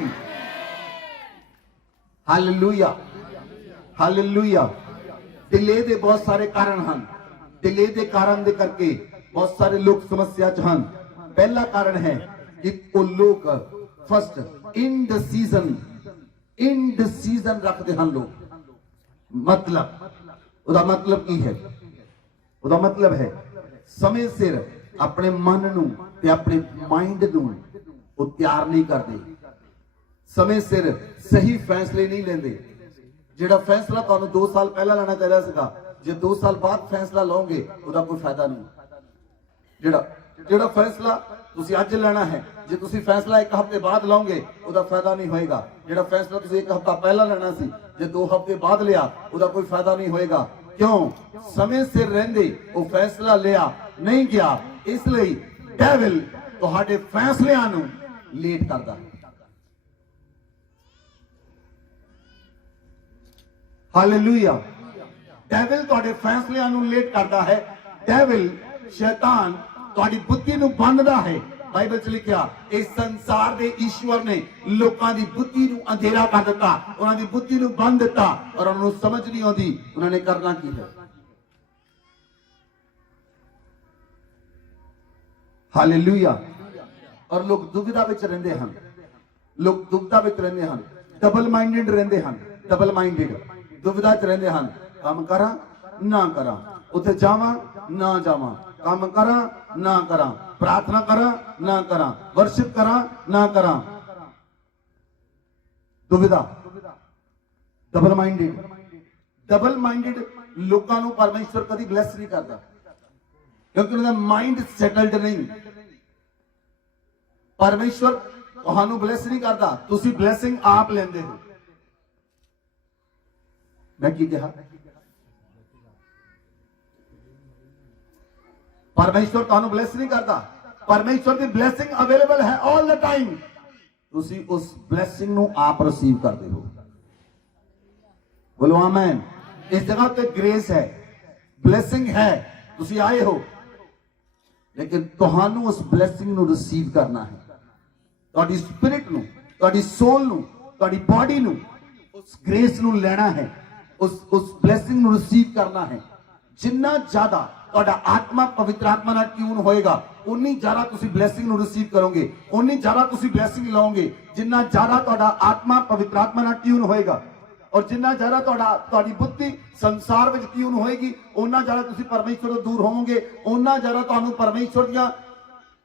हालेलुया, हालेलुया। डिले दे बहुत सारे कारण हैं, डिले दे कारण दे करके बहुत सारे लोग समस्या च हैं। पहला कारण है कि वो लोग फर्स्ट इन द सीजन रखते हैं लोग। मतलब उसका मतलब की है, उसका मतलब है समय सिर अपने मन नूं ते अपने माइंड नूं वो तैयार नहीं करते, समय सिर सही फैसले नहीं लेंदे। जिहड़ा फैसला तुहानूं 2 साल पहला लेना चाहिदा सीगा, जे 2 साल बाद फैसला लओगे उसका कोई फायदा नहीं। जिहड़ा फैसला तुसीं अज लेना है, जे तुसीं फैसला 1 हफ्ते बाद लओगे उसका फायदा नहीं होएगा। जिहड़ा फैसला तुसीं 1 हफ्ता पहला लेना सी, जे 2 हफ्ते बाद लिया उसका कोई फायदा नहीं होएगा। क्यों? समय सिर रहिंदे वो फैसला लिया नहीं गया, इसलिए डेविल तुहाडे फैसलियां नूं लेट करदा है। हालेलुया। डेविल तुहाडे फैसलियां नूं लेट करदा है। डेविल शैतान तुहाडी बुद्धि नूं बंधदा है। बाइबल च लिखिया इस संसार दे ईश्वर ने लोकां दी बुद्धि नूं अंधेरा कर दिता, उन्हां दी बुद्धि नूं बंद दिता और उन्हां नूं समझ नहीं आउंदी उन्हां ने करना की है। हालेलुया। और लोग दुविधा विच रहिंदे हन, लोग दुविधा विच रहिंदे हन, डबल माइंडेड रहिंदे हन, डबल माइंडेड दुविधा च रहिंदे हन। काम करा ना करा, उत्थे जावां ना जावां, काम करा ना करा, प्रार्थना करा ना करा, वर्शिप करा ना करा। दुविधा, डबल माइंडेड। डबल माइंडेड लोकां नूं परमेश्वर कदी ब्लेस नहीं करता, क्योंकि उनका माइंड सैटल्ड नहीं। परमेश्वर तुहानूं ब्लेस नहीं करता, तुसीं ब्लेसिंग आप लेंदे हो। मैं की कहा? परमेश्वर तुहानूं ब्लेस नहीं करता, परमेश्वर की ब्लेसिंग अवेलेबल है ऑल द टाइम। तुसीं उस ब्लेसिंग नूं आप रिसीव करते हो। बोलो आमीन। इस जगह पे ग्रेस है, ब्लेसिंग है, तुसीं आए हो, लेकिन तुहानूं उस ब्लेसिंग नूं रिसीव करना है। तुहाडी स्पिरिट नूं, तुहाडी सोल नूं, तुहाडी बॉडी नूं उस ग्रेस नूं लेना है, उस ब्लेसिंग नूं रिसीव करना है। जिन्ना ज्यादा ਤੁਹਾਡਾ ਆਤਮਾ ਪਵਿੱਤਰ ਆਤਮਾ ਨਾਲ ਟਿਊਨ ਹੋਏਗਾ, ਉਨੀ ਜ਼ਿਆਦਾ ਤੁਸੀਂ ਬਲੇਸਿੰਗ ਨੂੰ ਰਿਸੀਵ ਕਰੋਗੇ, ਉਨੀ ਜ਼ਿਆਦਾ ਤੁਸੀਂ ਬਲੇਸਿੰਗ ਲਓਗੇ। ਜਿੰਨਾ ਜ਼ਿਆਦਾ ਤੁਹਾਡਾ ਆਤਮਾ ਪਵਿੱਤਰ ਆਤਮਾ ਨਾਲ ਟਿਊਨ ਹੋਏਗਾ ਔਰ ਜਿੰਨਾ ਜ਼ਿਆਦਾ ਤੁਹਾਡੀ ਬੁੱਧੀ ਸੰਸਾਰ ਵਿੱਚ ਟਿਊਨ ਹੋਏਗੀ, ਉਨਾ ਜ਼ਿਆਦਾ ਤੁਸੀਂ ਪਰਮੇਸ਼ਵਰ ਤੋਂ ਦੂਰ ਹੋਵੋਗੇ, ਉਨਾ ਜ਼ਿਆਦਾ ਤੁਹਾਨੂੰ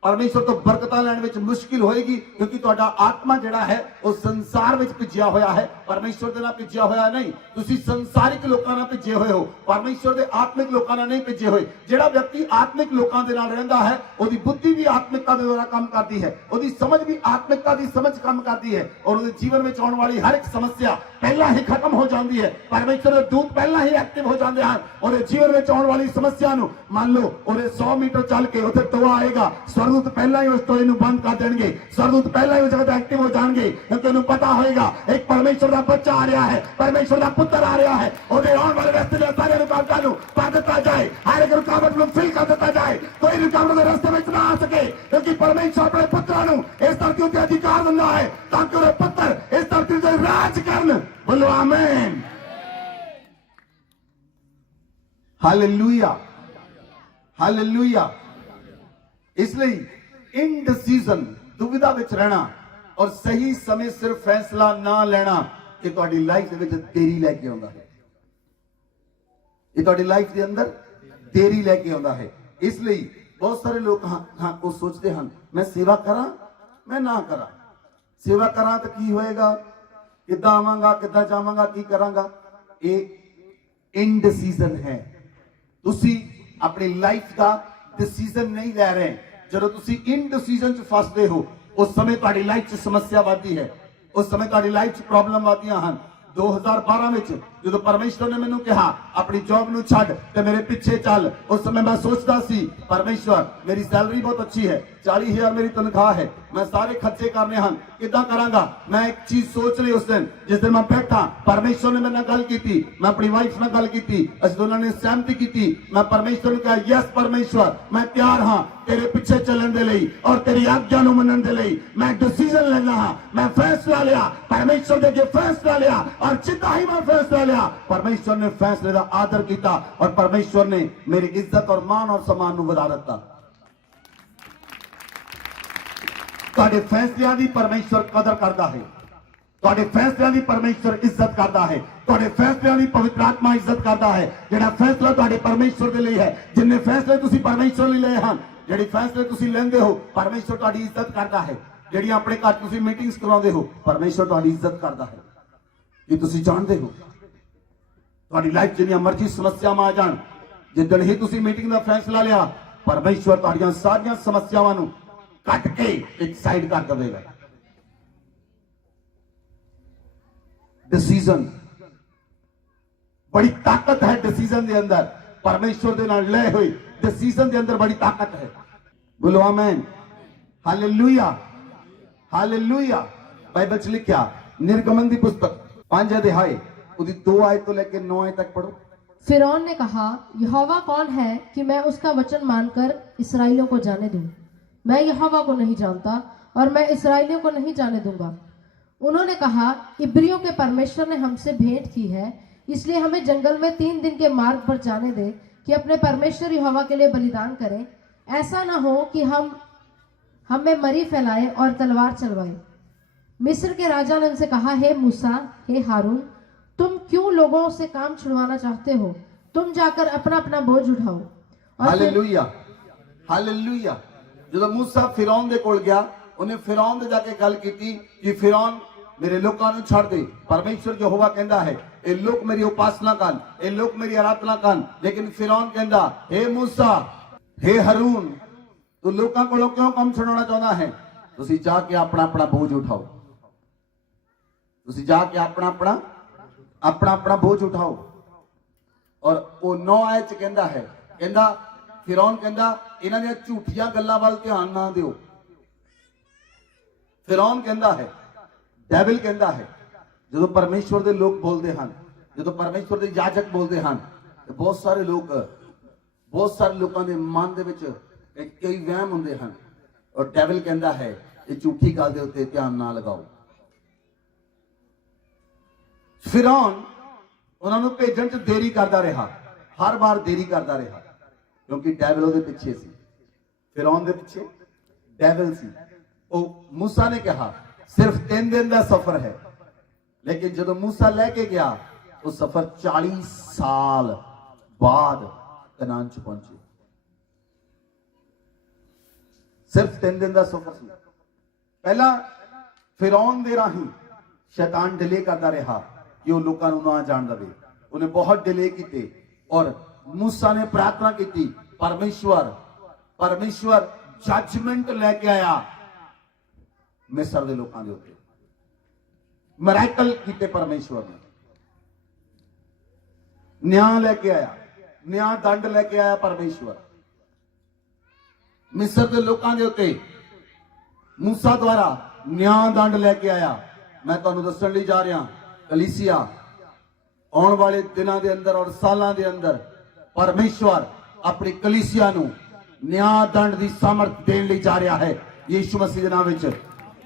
ਪਰਮੇਸ਼ਵਰ ਤੋਂ ਬਰਕਤਾਂ ਲੈਣ ਵਿੱਚ ਮੁਸ਼ਕਿਲ ਹੋਏਗੀ। ਕਿਉਂਕਿ ਤੁਹਾਡਾ ਆਤਮਾ ਜਿਹੜਾ ਹੈ ਉਹ ਸੰਸਾਰ ਵਿੱਚ ਭਿੱਜਿਆ ਹੋਇਆ ਹੈ, ਪਰਮੇਸ਼ਵਰ ਦੇ ਨਾਲ ਭਿੱਜਿਆ ਹੋਇਆ ਨਹੀਂ। ਤੁਸੀਂ ਸੰਸਾਰਿਕ ਲੋਕਾਂ ਨਾਲ ਭਿੱਜੇ ਹੋਏ ਹੋ, ਪਰਮੇਸ਼ਵਰ ਦੇ ਆਤਮਿਕ ਲੋਕਾਂ ਨਾਲ ਨਹੀਂ ਭਿੱਜੇ ਹੋਏ। ਜਿਹੜਾ ਵਿਅਕਤੀ ਆਤਮਿਕ ਲੋਕਾਂ ਦੇ ਨਾਲ ਰਹਿੰਦਾ ਹੈ, ਉਹਦੀ ਬੁੱਧੀ ਵੀ ਆਤਮਿਕਤਾ ਦੇ ਦੁਆਰਾ ਕੰਮ ਕਰਦੀ ਹੈ, ਉਹਦੀ ਸਮਝ ਵੀ ਆਤਮਿਕਤਾ ਦੀ ਸਮਝ ਕੰਮ ਕਰਦੀ ਹੈ ਔਰ ਉਹਦੇ ਜੀਵਨ ਵਿੱਚ ਆਉਣ ਵਾਲੀ ਹਰ ਇੱਕ ਸਮੱਸਿਆ ਪਹਿਲਾਂ ਹੀ ਖਤਮ ਹੋ ਜਾਂਦੀ ਹੈ। ਪਰਮੇਸ਼ਵਰ ਦੇ ਦੂਤ ਪਹਿਲਾਂ ਹੀ ਐਕਟਿਵ ਹੋ ਜਾਂਦੇ ਹਨ। ਉਹਦੇ ਜੀਵਨ ਵਿੱਚ ਆਉਣ ਵਾਲੀ ਸਮੱਸਿਆ ਨੂੰ, ਮੰਨ ਲਓ ਉਹਦੇ 100 ਮੀਟਰ ਚੱਲ ਕੇ ਉੱਥੇ ਟੋਆ ਆਏਗਾ, ਸਰਦੂਤ ਪਹਿਲਾਂ ਹੀ ਉਸ ਟੋਏ ਨੂੰ ਬੰਦ ਕਰ ਦੇਣਗੇ, ਸਰਦੂਤ ਪਹਿਲਾਂ ਹੀ ਉਸ ਜਗ੍ਹਾ ਤੇ ਐਕਟਿਵ ਹੋ ਜਾਣਗੇ, ਕਿਉਂਕਿ ਉਹਨੂੰ ਪਤਾ ਹੋਏਗਾ ਇੱਕ ਪਰਮੇਸ਼ਵਰ ਦਾ ਬੱਚਾ ਆ ਰਿਹਾ ਹੈ, ਪਰਮੇਸ਼ਵਰ ਦਾ ਪੁੱਤਰ ਆ ਰਿਹਾ ਹੈ। ਉਹਦੇ ਆਉਣ ਵਾਲੇ ਰਸਤੇ ਦੇ ਸਾਰੇ ਰੁਕਾਵਟਾਂ ਨੂੰ ਪਾ ਦਿੱਤਾ ਜਾਏ, ਹਰ ਇੱਕ ਰੁਕਾਵਟ ਨੂੰ ਫਿਲ ਕਰ ਦਿੱਤਾ ਜਾਏ, ਕੋਈ ਰੁਕਾਵਟ ਦੇ ਰਸਤੇ ਵਿੱਚ ਨਾ ਆ ਸਕੇ। ਕਿਉਂਕਿ ਪਰਮੇਸ਼ਵਰ ਆਪਣੇ ਪੁੱਤਰਾਂ ਨੂੰ ਇਸ ਧਰਤੀ ਉੱਤੇ ਅਧਿਕਾਰ ਦਿੰਦਾ ਹੈ ਤਾਂ ਕਿ ਉਹਦੇ ਪੁੱਤਰ ਇਸ ਧਰਤੀ ਤੇ ਰਾਜ ਕਰਨ। ਬੋਲੋ ਆਮੀਨ, ਹਾਲੇਲੂਇਆ, ਹਾਲੇਲੂਇਆ। ਇਸ ਲਈ ਇਨਡਿਸੀਜ਼ਨ, ਦੁਵਿਧਾ ਵਿੱਚ ਰਹਿਣਾ ਔਰ ਸਹੀ ਸਮੇਂ ਸਿਰ ਫੈਸਲਾ ਨਾ ਲੈਣਾ, ਇਹ ਤੁਹਾਡੀ ਲਾਈਫ ਦੇ ਵਿੱਚ ਦੇਰੀ ਲੈ ਕੇ ਆਉਂਦਾ ਹੈ, ਇਹ ਤੁਹਾਡੀ ਲਾਈਫ ਦੇ ਅੰਦਰ ਦੇਰੀ ਲੈ ਕੇ ਆਉਂਦਾ ਹੈ। ਇਸ ਲਈ ਬਹੁਤ ਸਾਰੇ ਲੋਕ ਉਹ ਸੋਚਦੇ ਹਨ, ਮੈਂ ਸੇਵਾ ਕਰਾਂ, ਮੈਂ ਨਾ ਕਰਾਂ, ਸੇਵਾ ਕਰਾਂ ਤਾਂ ਕੀ ਹੋਏਗਾ, ਕਿੱਦਾਂ ਆਵਾਂਗਾ, ਕਿੱਦਾਂ ਜਾਵਾਂਗਾ, ਕੀ ਕਰਾਂਗਾ। ਇਹ ਇਨਡਿਸੀਜ਼ਨ ਹੈ। ਤੁਸੀਂ ਆਪਣੀ ਲਾਈਫ ਦਾ ਡਿਸੀਜਨ ਨਹੀਂ ਲੈ ਰਹੇ। ਜਦੋਂ ਤੁਸੀਂ ਇਨਡਿਸੀਜਨ 'ਚ ਫਸਦੇ ਹੋ, ਉਸ ਸਮੇਂ ਤੁਹਾਡੀ ਲਾਈਫ 'ਚ ਸਮੱਸਿਆ ਵੱਧਦੀ ਹੈ, ਉਸ ਸਮੇਂ ਤੁਹਾਡੀ ਲਾਈਫ 'ਚ ਪ੍ਰੋਬਲਮ ਆਉਂਦੀਆਂ ਹਨ। 2012 ਵਿੱਚ ਜਦੋਂ ਪਰਮੇਸ਼ਵਰ ਨੇ ਮੈਨੂੰ ਕਿਹਾ ਆਪਣੀ ਜੌਬ ਨੂੰ ਛੱਡ ਤੇ ਮੇਰੇ ਪਿੱਛੇ ਚੱਲ, ਉਸ ਸਮੇਂ ਮੈਂ ਸੋਚਦਾ ਸੀ, ਪਰਮੇਸ਼ਵਰ ਮੇਰੀ ਸੈਲਰੀ ਬਹੁਤ ਅੱਛੀ ਹੈ, 40,000 ਮੇਰੀ ਤਨਖਾਹ ਹੈ, ਮੈਂ ਸਾਰੇ ਖਰਚੇ ਕਰਨੇ ਹਨ, ਕਿੱਦਾਂ ਕਰਾਂਗਾ। ਮੈਂ ਇੱਕ ਚੀਜ਼ ਸੋਚ ਲਈ ਉਸ ਦਿਨ, ਜਿਸ ਦਿਨ ਮੈਂ ਬੈਠਾ, ਪਰਮੇਸ਼ਵਰ ਨੇ ਮੇਰੇ ਨਾਲ ਗੱਲ ਕੀਤੀ, ਮੈਂ ਆਪਣੀ ਵਾਈਫ ਨਾਲ ਗੱਲ ਕੀਤੀ, ਅਸੀਂ ਦੋਨਾਂ ਨੇ ਸਹਿਮਤੀ ਕੀਤੀ। ਮੈਂ ਪਰਮੇਸ਼ਵਰ ਨੂੰ ਕਿਹਾ, ਯੈਸ ਪਰਮੇਸ਼ਵਰ, ਮੈਂ ਤਿਆਰ ਹਾਂ ਤੇਰੇ ਪਿੱਛੇ ਚੱਲਣ ਦੇ ਲਈ ਔਰ ਤੇਰੀ ਆਗਿਆ ਨੂੰ ਮੰਨਣ ਦੇ ਲਈ। ਮੈਂ ਡਿਸੀਜਨ ਲੈਣਾ ਹਾਂ, ਮੈਂ ਫੈਸਲਾ ਲਿਆ, ਪਰਮੇਸ਼ਵਰ ਦੇ ਅੱਗੇ ਫੈਸਲਾ ਲਿਆ ਔਰ ਜਿੱਦਾਂ ਹੀ ਮੈਂ ਫੈਸਲਾ ਲਿਆ, ਪਰਮੇਸ਼ਵਰ ਨੇ ਫੈਸਲੇ ਦਾ ਆਦਰ ਕੀਤਾ ਔਰ ਪਰਮੇਸ਼ਵਰ ਨੇ ਮੇਰੀ ਇੱਜ਼ਤ ਔਰ ਮਾਨ ਔਰ ਸਨਮਾਨ ਨੂੰ ਵਧਾ ਦਿੱਤਾ। ਤੁਹਾਡੇ ਫੈਸਲਿਆਂ ਦੀ ਪਰਮੇਸ਼ਵਰ ਕਦਰ ਕਰਦਾ ਹੈ, ਤੁਹਾਡੇ ਫੈਸਲਿਆਂ ਦੀ ਪਰਮੇਸ਼ਵਰ ਇੱਜ਼ਤ ਕਰਦਾ ਹੈ, ਤੁਹਾਡੇ ਫੈਸਲਿਆਂ ਦੀ ਪਵਿੱਤਰ ਆਤਮਾ ਇੱਜ਼ਤ ਕਰਦਾ ਹੈ। ਜਿਹੜਾ ਫੈਸਲਾ ਤੁਹਾਡੇ ਪਰਮੇਸ਼ਵਰ ਦੇ ਲਈ ਹੈ, ਜਿੰਨੇ ਫੈਸਲੇ ਤੁਸੀਂ ਪਰਮੇਸ਼ਵਰ ਲਈ ਲਏ ਹਨ, ਜਿਹੜੀ ਫੈਸਲੇ ਤੁਸੀਂ ਲੈਂਦੇ ਹੋ, ਪਰਮੇਸ਼ਵਰ ਤੁਹਾਡੀ ਇੱਜ਼ਤ ਕਰਦਾ ਹੈ। ਜਿਹੜੀਆਂ ਆਪਣੇ ਘਰ ਤੁਸੀਂ ਮੀਟਿੰਗਸ ਕਰਾਉਂਦੇ ਹੋ, ਪਰਮੇਸ਼ਵਰ ਤੁਹਾਡੀ ਇੱਜ਼ਤ ਕਰਦਾ ਹੈ। ਇਹ ਤੁਸੀਂ ਜਾਣਦੇ ਹੋ। ਤੁਹਾਡੀ ਲਾਈਫ ਜਿੰਨੀਆਂ ਮਰਜ਼ੀ ਸਮੱਸਿਆਵਾਂ ਆ ਜਾਣ, ਜਿੱਦਣ ਹੀ ਤੁਸੀਂ ਮੀਟਿੰਗ ਦਾ ਫੈਸਲਾ ਲਿਆ, ਪਰਮੇਸ਼ਵਰ ਤੁਹਾਡੀਆਂ ਸਾਰੀਆਂ ਸਮੱਸਿਆਵਾਂ ਨੂੰ ਕੱਟ ਕੇ ਇੱਕ ਸਾਈਡ ਕਰ ਦੇਵੇਗਾ। डिसीजन, बड़ी ताकत है डिसीजन के अंदर। परमेश्वर के नाल ले हुई डिसीजन के अंदर बड़ी ताकत है। बोलो आमीन, हालेलुया, हालेलुया। बाइबल च लिखा निर्गमन की पुस्तक 5 अध्याय उसकी 2 आयत तो लेकर 9 आयत तक पढ़ो। फिरौन ने कहा, यहोवा कौन है कि मैं उसका वचन मानकर इस्राएलियों को जाने दूं? मैं यहोवा को नहीं जानता और मैं इस्राएलियों को नहीं जाने दूंगा। उन्होंने कहा, इब्रियों के परमेश्वर ने हमसे भेंट की है, इसलिए हमें जंगल में 3 दिन के मार्ग पर जाने दे कि अपने परमेश्वर यहोवा के लिए बलिदान करें। ऐसा ना हो कि हम में मरी फैलाए और तलवार चलवाए। मिस्र के राजा ने उनसे कहा, हे मूसा, हे हारून, तुम क्यों लोगों से काम छुड़वाना चाहते हो? तुम जाकर अपना अपना बोझ उठाओ। Hallelujah, hallelujah. जो मूसा फिरौन दे कोल गया, उन्हें फिरौन दे जाके गल की कि फिरौन मेरे लोगों को छड़ दे। परमेश्वर यहोवा कहता है, ये लोग मेरी उपासना कर, ये लोग मेरी आराधना कर। लेकिन फिरौन कहता, हे मूसा, हे हारून, तू लोगों को क्यों काम छुड़ाना चाहता है? तुसी जाके अपना अपना बोझ उठाओ, तुसी जाके अपना अपना बोझ उठाओ। और वो 9 आयत च कहता है, कहता फिरौन कहता इन्हां दी झूठियां गल्लां वल ध्यान ना दिओ। फिरौन कहता है, डेविल कहता है, जो परमेश्वर के लोग बोलते हैं, जो परमेश्वर के याजक बोलते हैं, तो बहुत सारे लोगों के मन दे विच कई वहम होंदे हैं। और डेविल कहता है, ये झूठी गल दे उत्ते ध्यान ना लगाओ। फिरौन उन्होंने भेजण च देरी करता रहा, हर बार देरी करता रहा। क्योंकि डैवल ਉਹਦੇ ਪਿੱਛੇ ਸੀ, ਫਿਰੌਨ ਦੇ ਪਿੱਛੇ ਡੈਵਲ ਸੀ। ਉਹ मूसा ने कहा सिर्फ 3 दिन का सफर है, लेकिन जब मूसा लेके गया वो सफर 40 साल बाद कनान च पहुंचे। सिर्फ 3 दिन का सफर सी। पहला फिरौन दे राही शैतान डिले करता रहा कि वो लोगों को ना जान दे, उन्हें बहुत डिले किए और मूसा ने प्रार्थना की, परमेश्वर जजमेंट लेके आया मिस्र के लोगों के ऊपर, मिरेकल किए परमेश्वर ने, न्याय लेके आया, न्याय दंड लेके आया परमेश्वर मिस्र के लोगों के ऊपर मूसा द्वारा न्याय दंड लेके आया। मैं तुहानू दस्सण लई जा रहा, कलीसिया आने वाले दिनों के अंदर और सालों के अंदर परमेश्वर अपनी कलीसिया नू न्याय दंड की सामर्थ देने लई जा रहा है। यीशु मसीह के नाम विच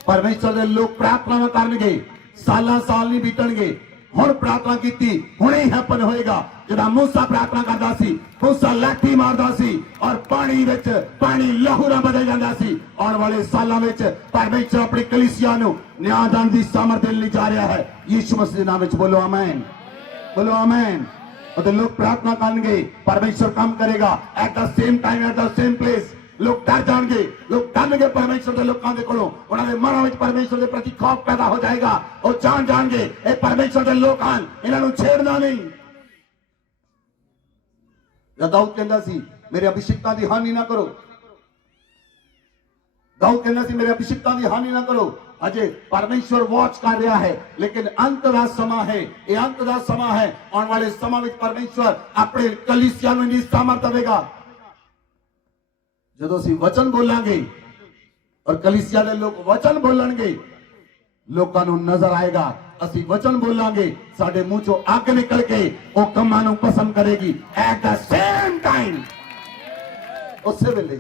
परमेश्वर के लोग प्रार्थना करनगे, सालां साल नहीं बीतणगे। हुण प्रार्थना की हुणे ही हैपन होएगा। जदा मूसा प्रार्थना करता सी, मूसा लाठी मारदा सी और पानी विच पानी लहू नाल बदल जांदा सी। आने वाले सालों में परमेश्वर अपनी कलीसिया नू न्याय दंड की सामर्थ देने लई जा रहा है। यीशु मसीह के नाम विच बोलो आमीन, बोलो आमीन। और लोग प्रार्थना करेंगे, परमेश्वर काम करेगा। At the same time at the same place लोग डर जाएंगे, लोग डरनगे परमेश्वर के लोगों के कोलों, उन्होंने मनां विच परमेश्वर के प्रति खौफ पैदा हो जाएगा। और जान जाएंगे ये परमेश्वर के लोग हैं, इन्होंने छेड़ना नहीं। दाऊद कहता सी मेरे अभिषिक्तां की हानि ना करो, दाऊद कहता सी मेरे अभिषिक्तां की हानि ना करो। अजय परमेश्वर वॉच कर रहा है, लेकिन अंत का समा है, ये अंत का समा है। आने वाले समय में परमेश्वर अपने कलीसिया में नहीं सामर्थ देगा। जो असीं वचन बोलांगे और कलीसिया के लोग वचन बोलणगे, लोगों को नजर आएगा असीं वचन बोलांगे, साडे मुंह चों अग निकल के वो कमां नूं पसंद करेगी। एट द सेम टाइम उस वेले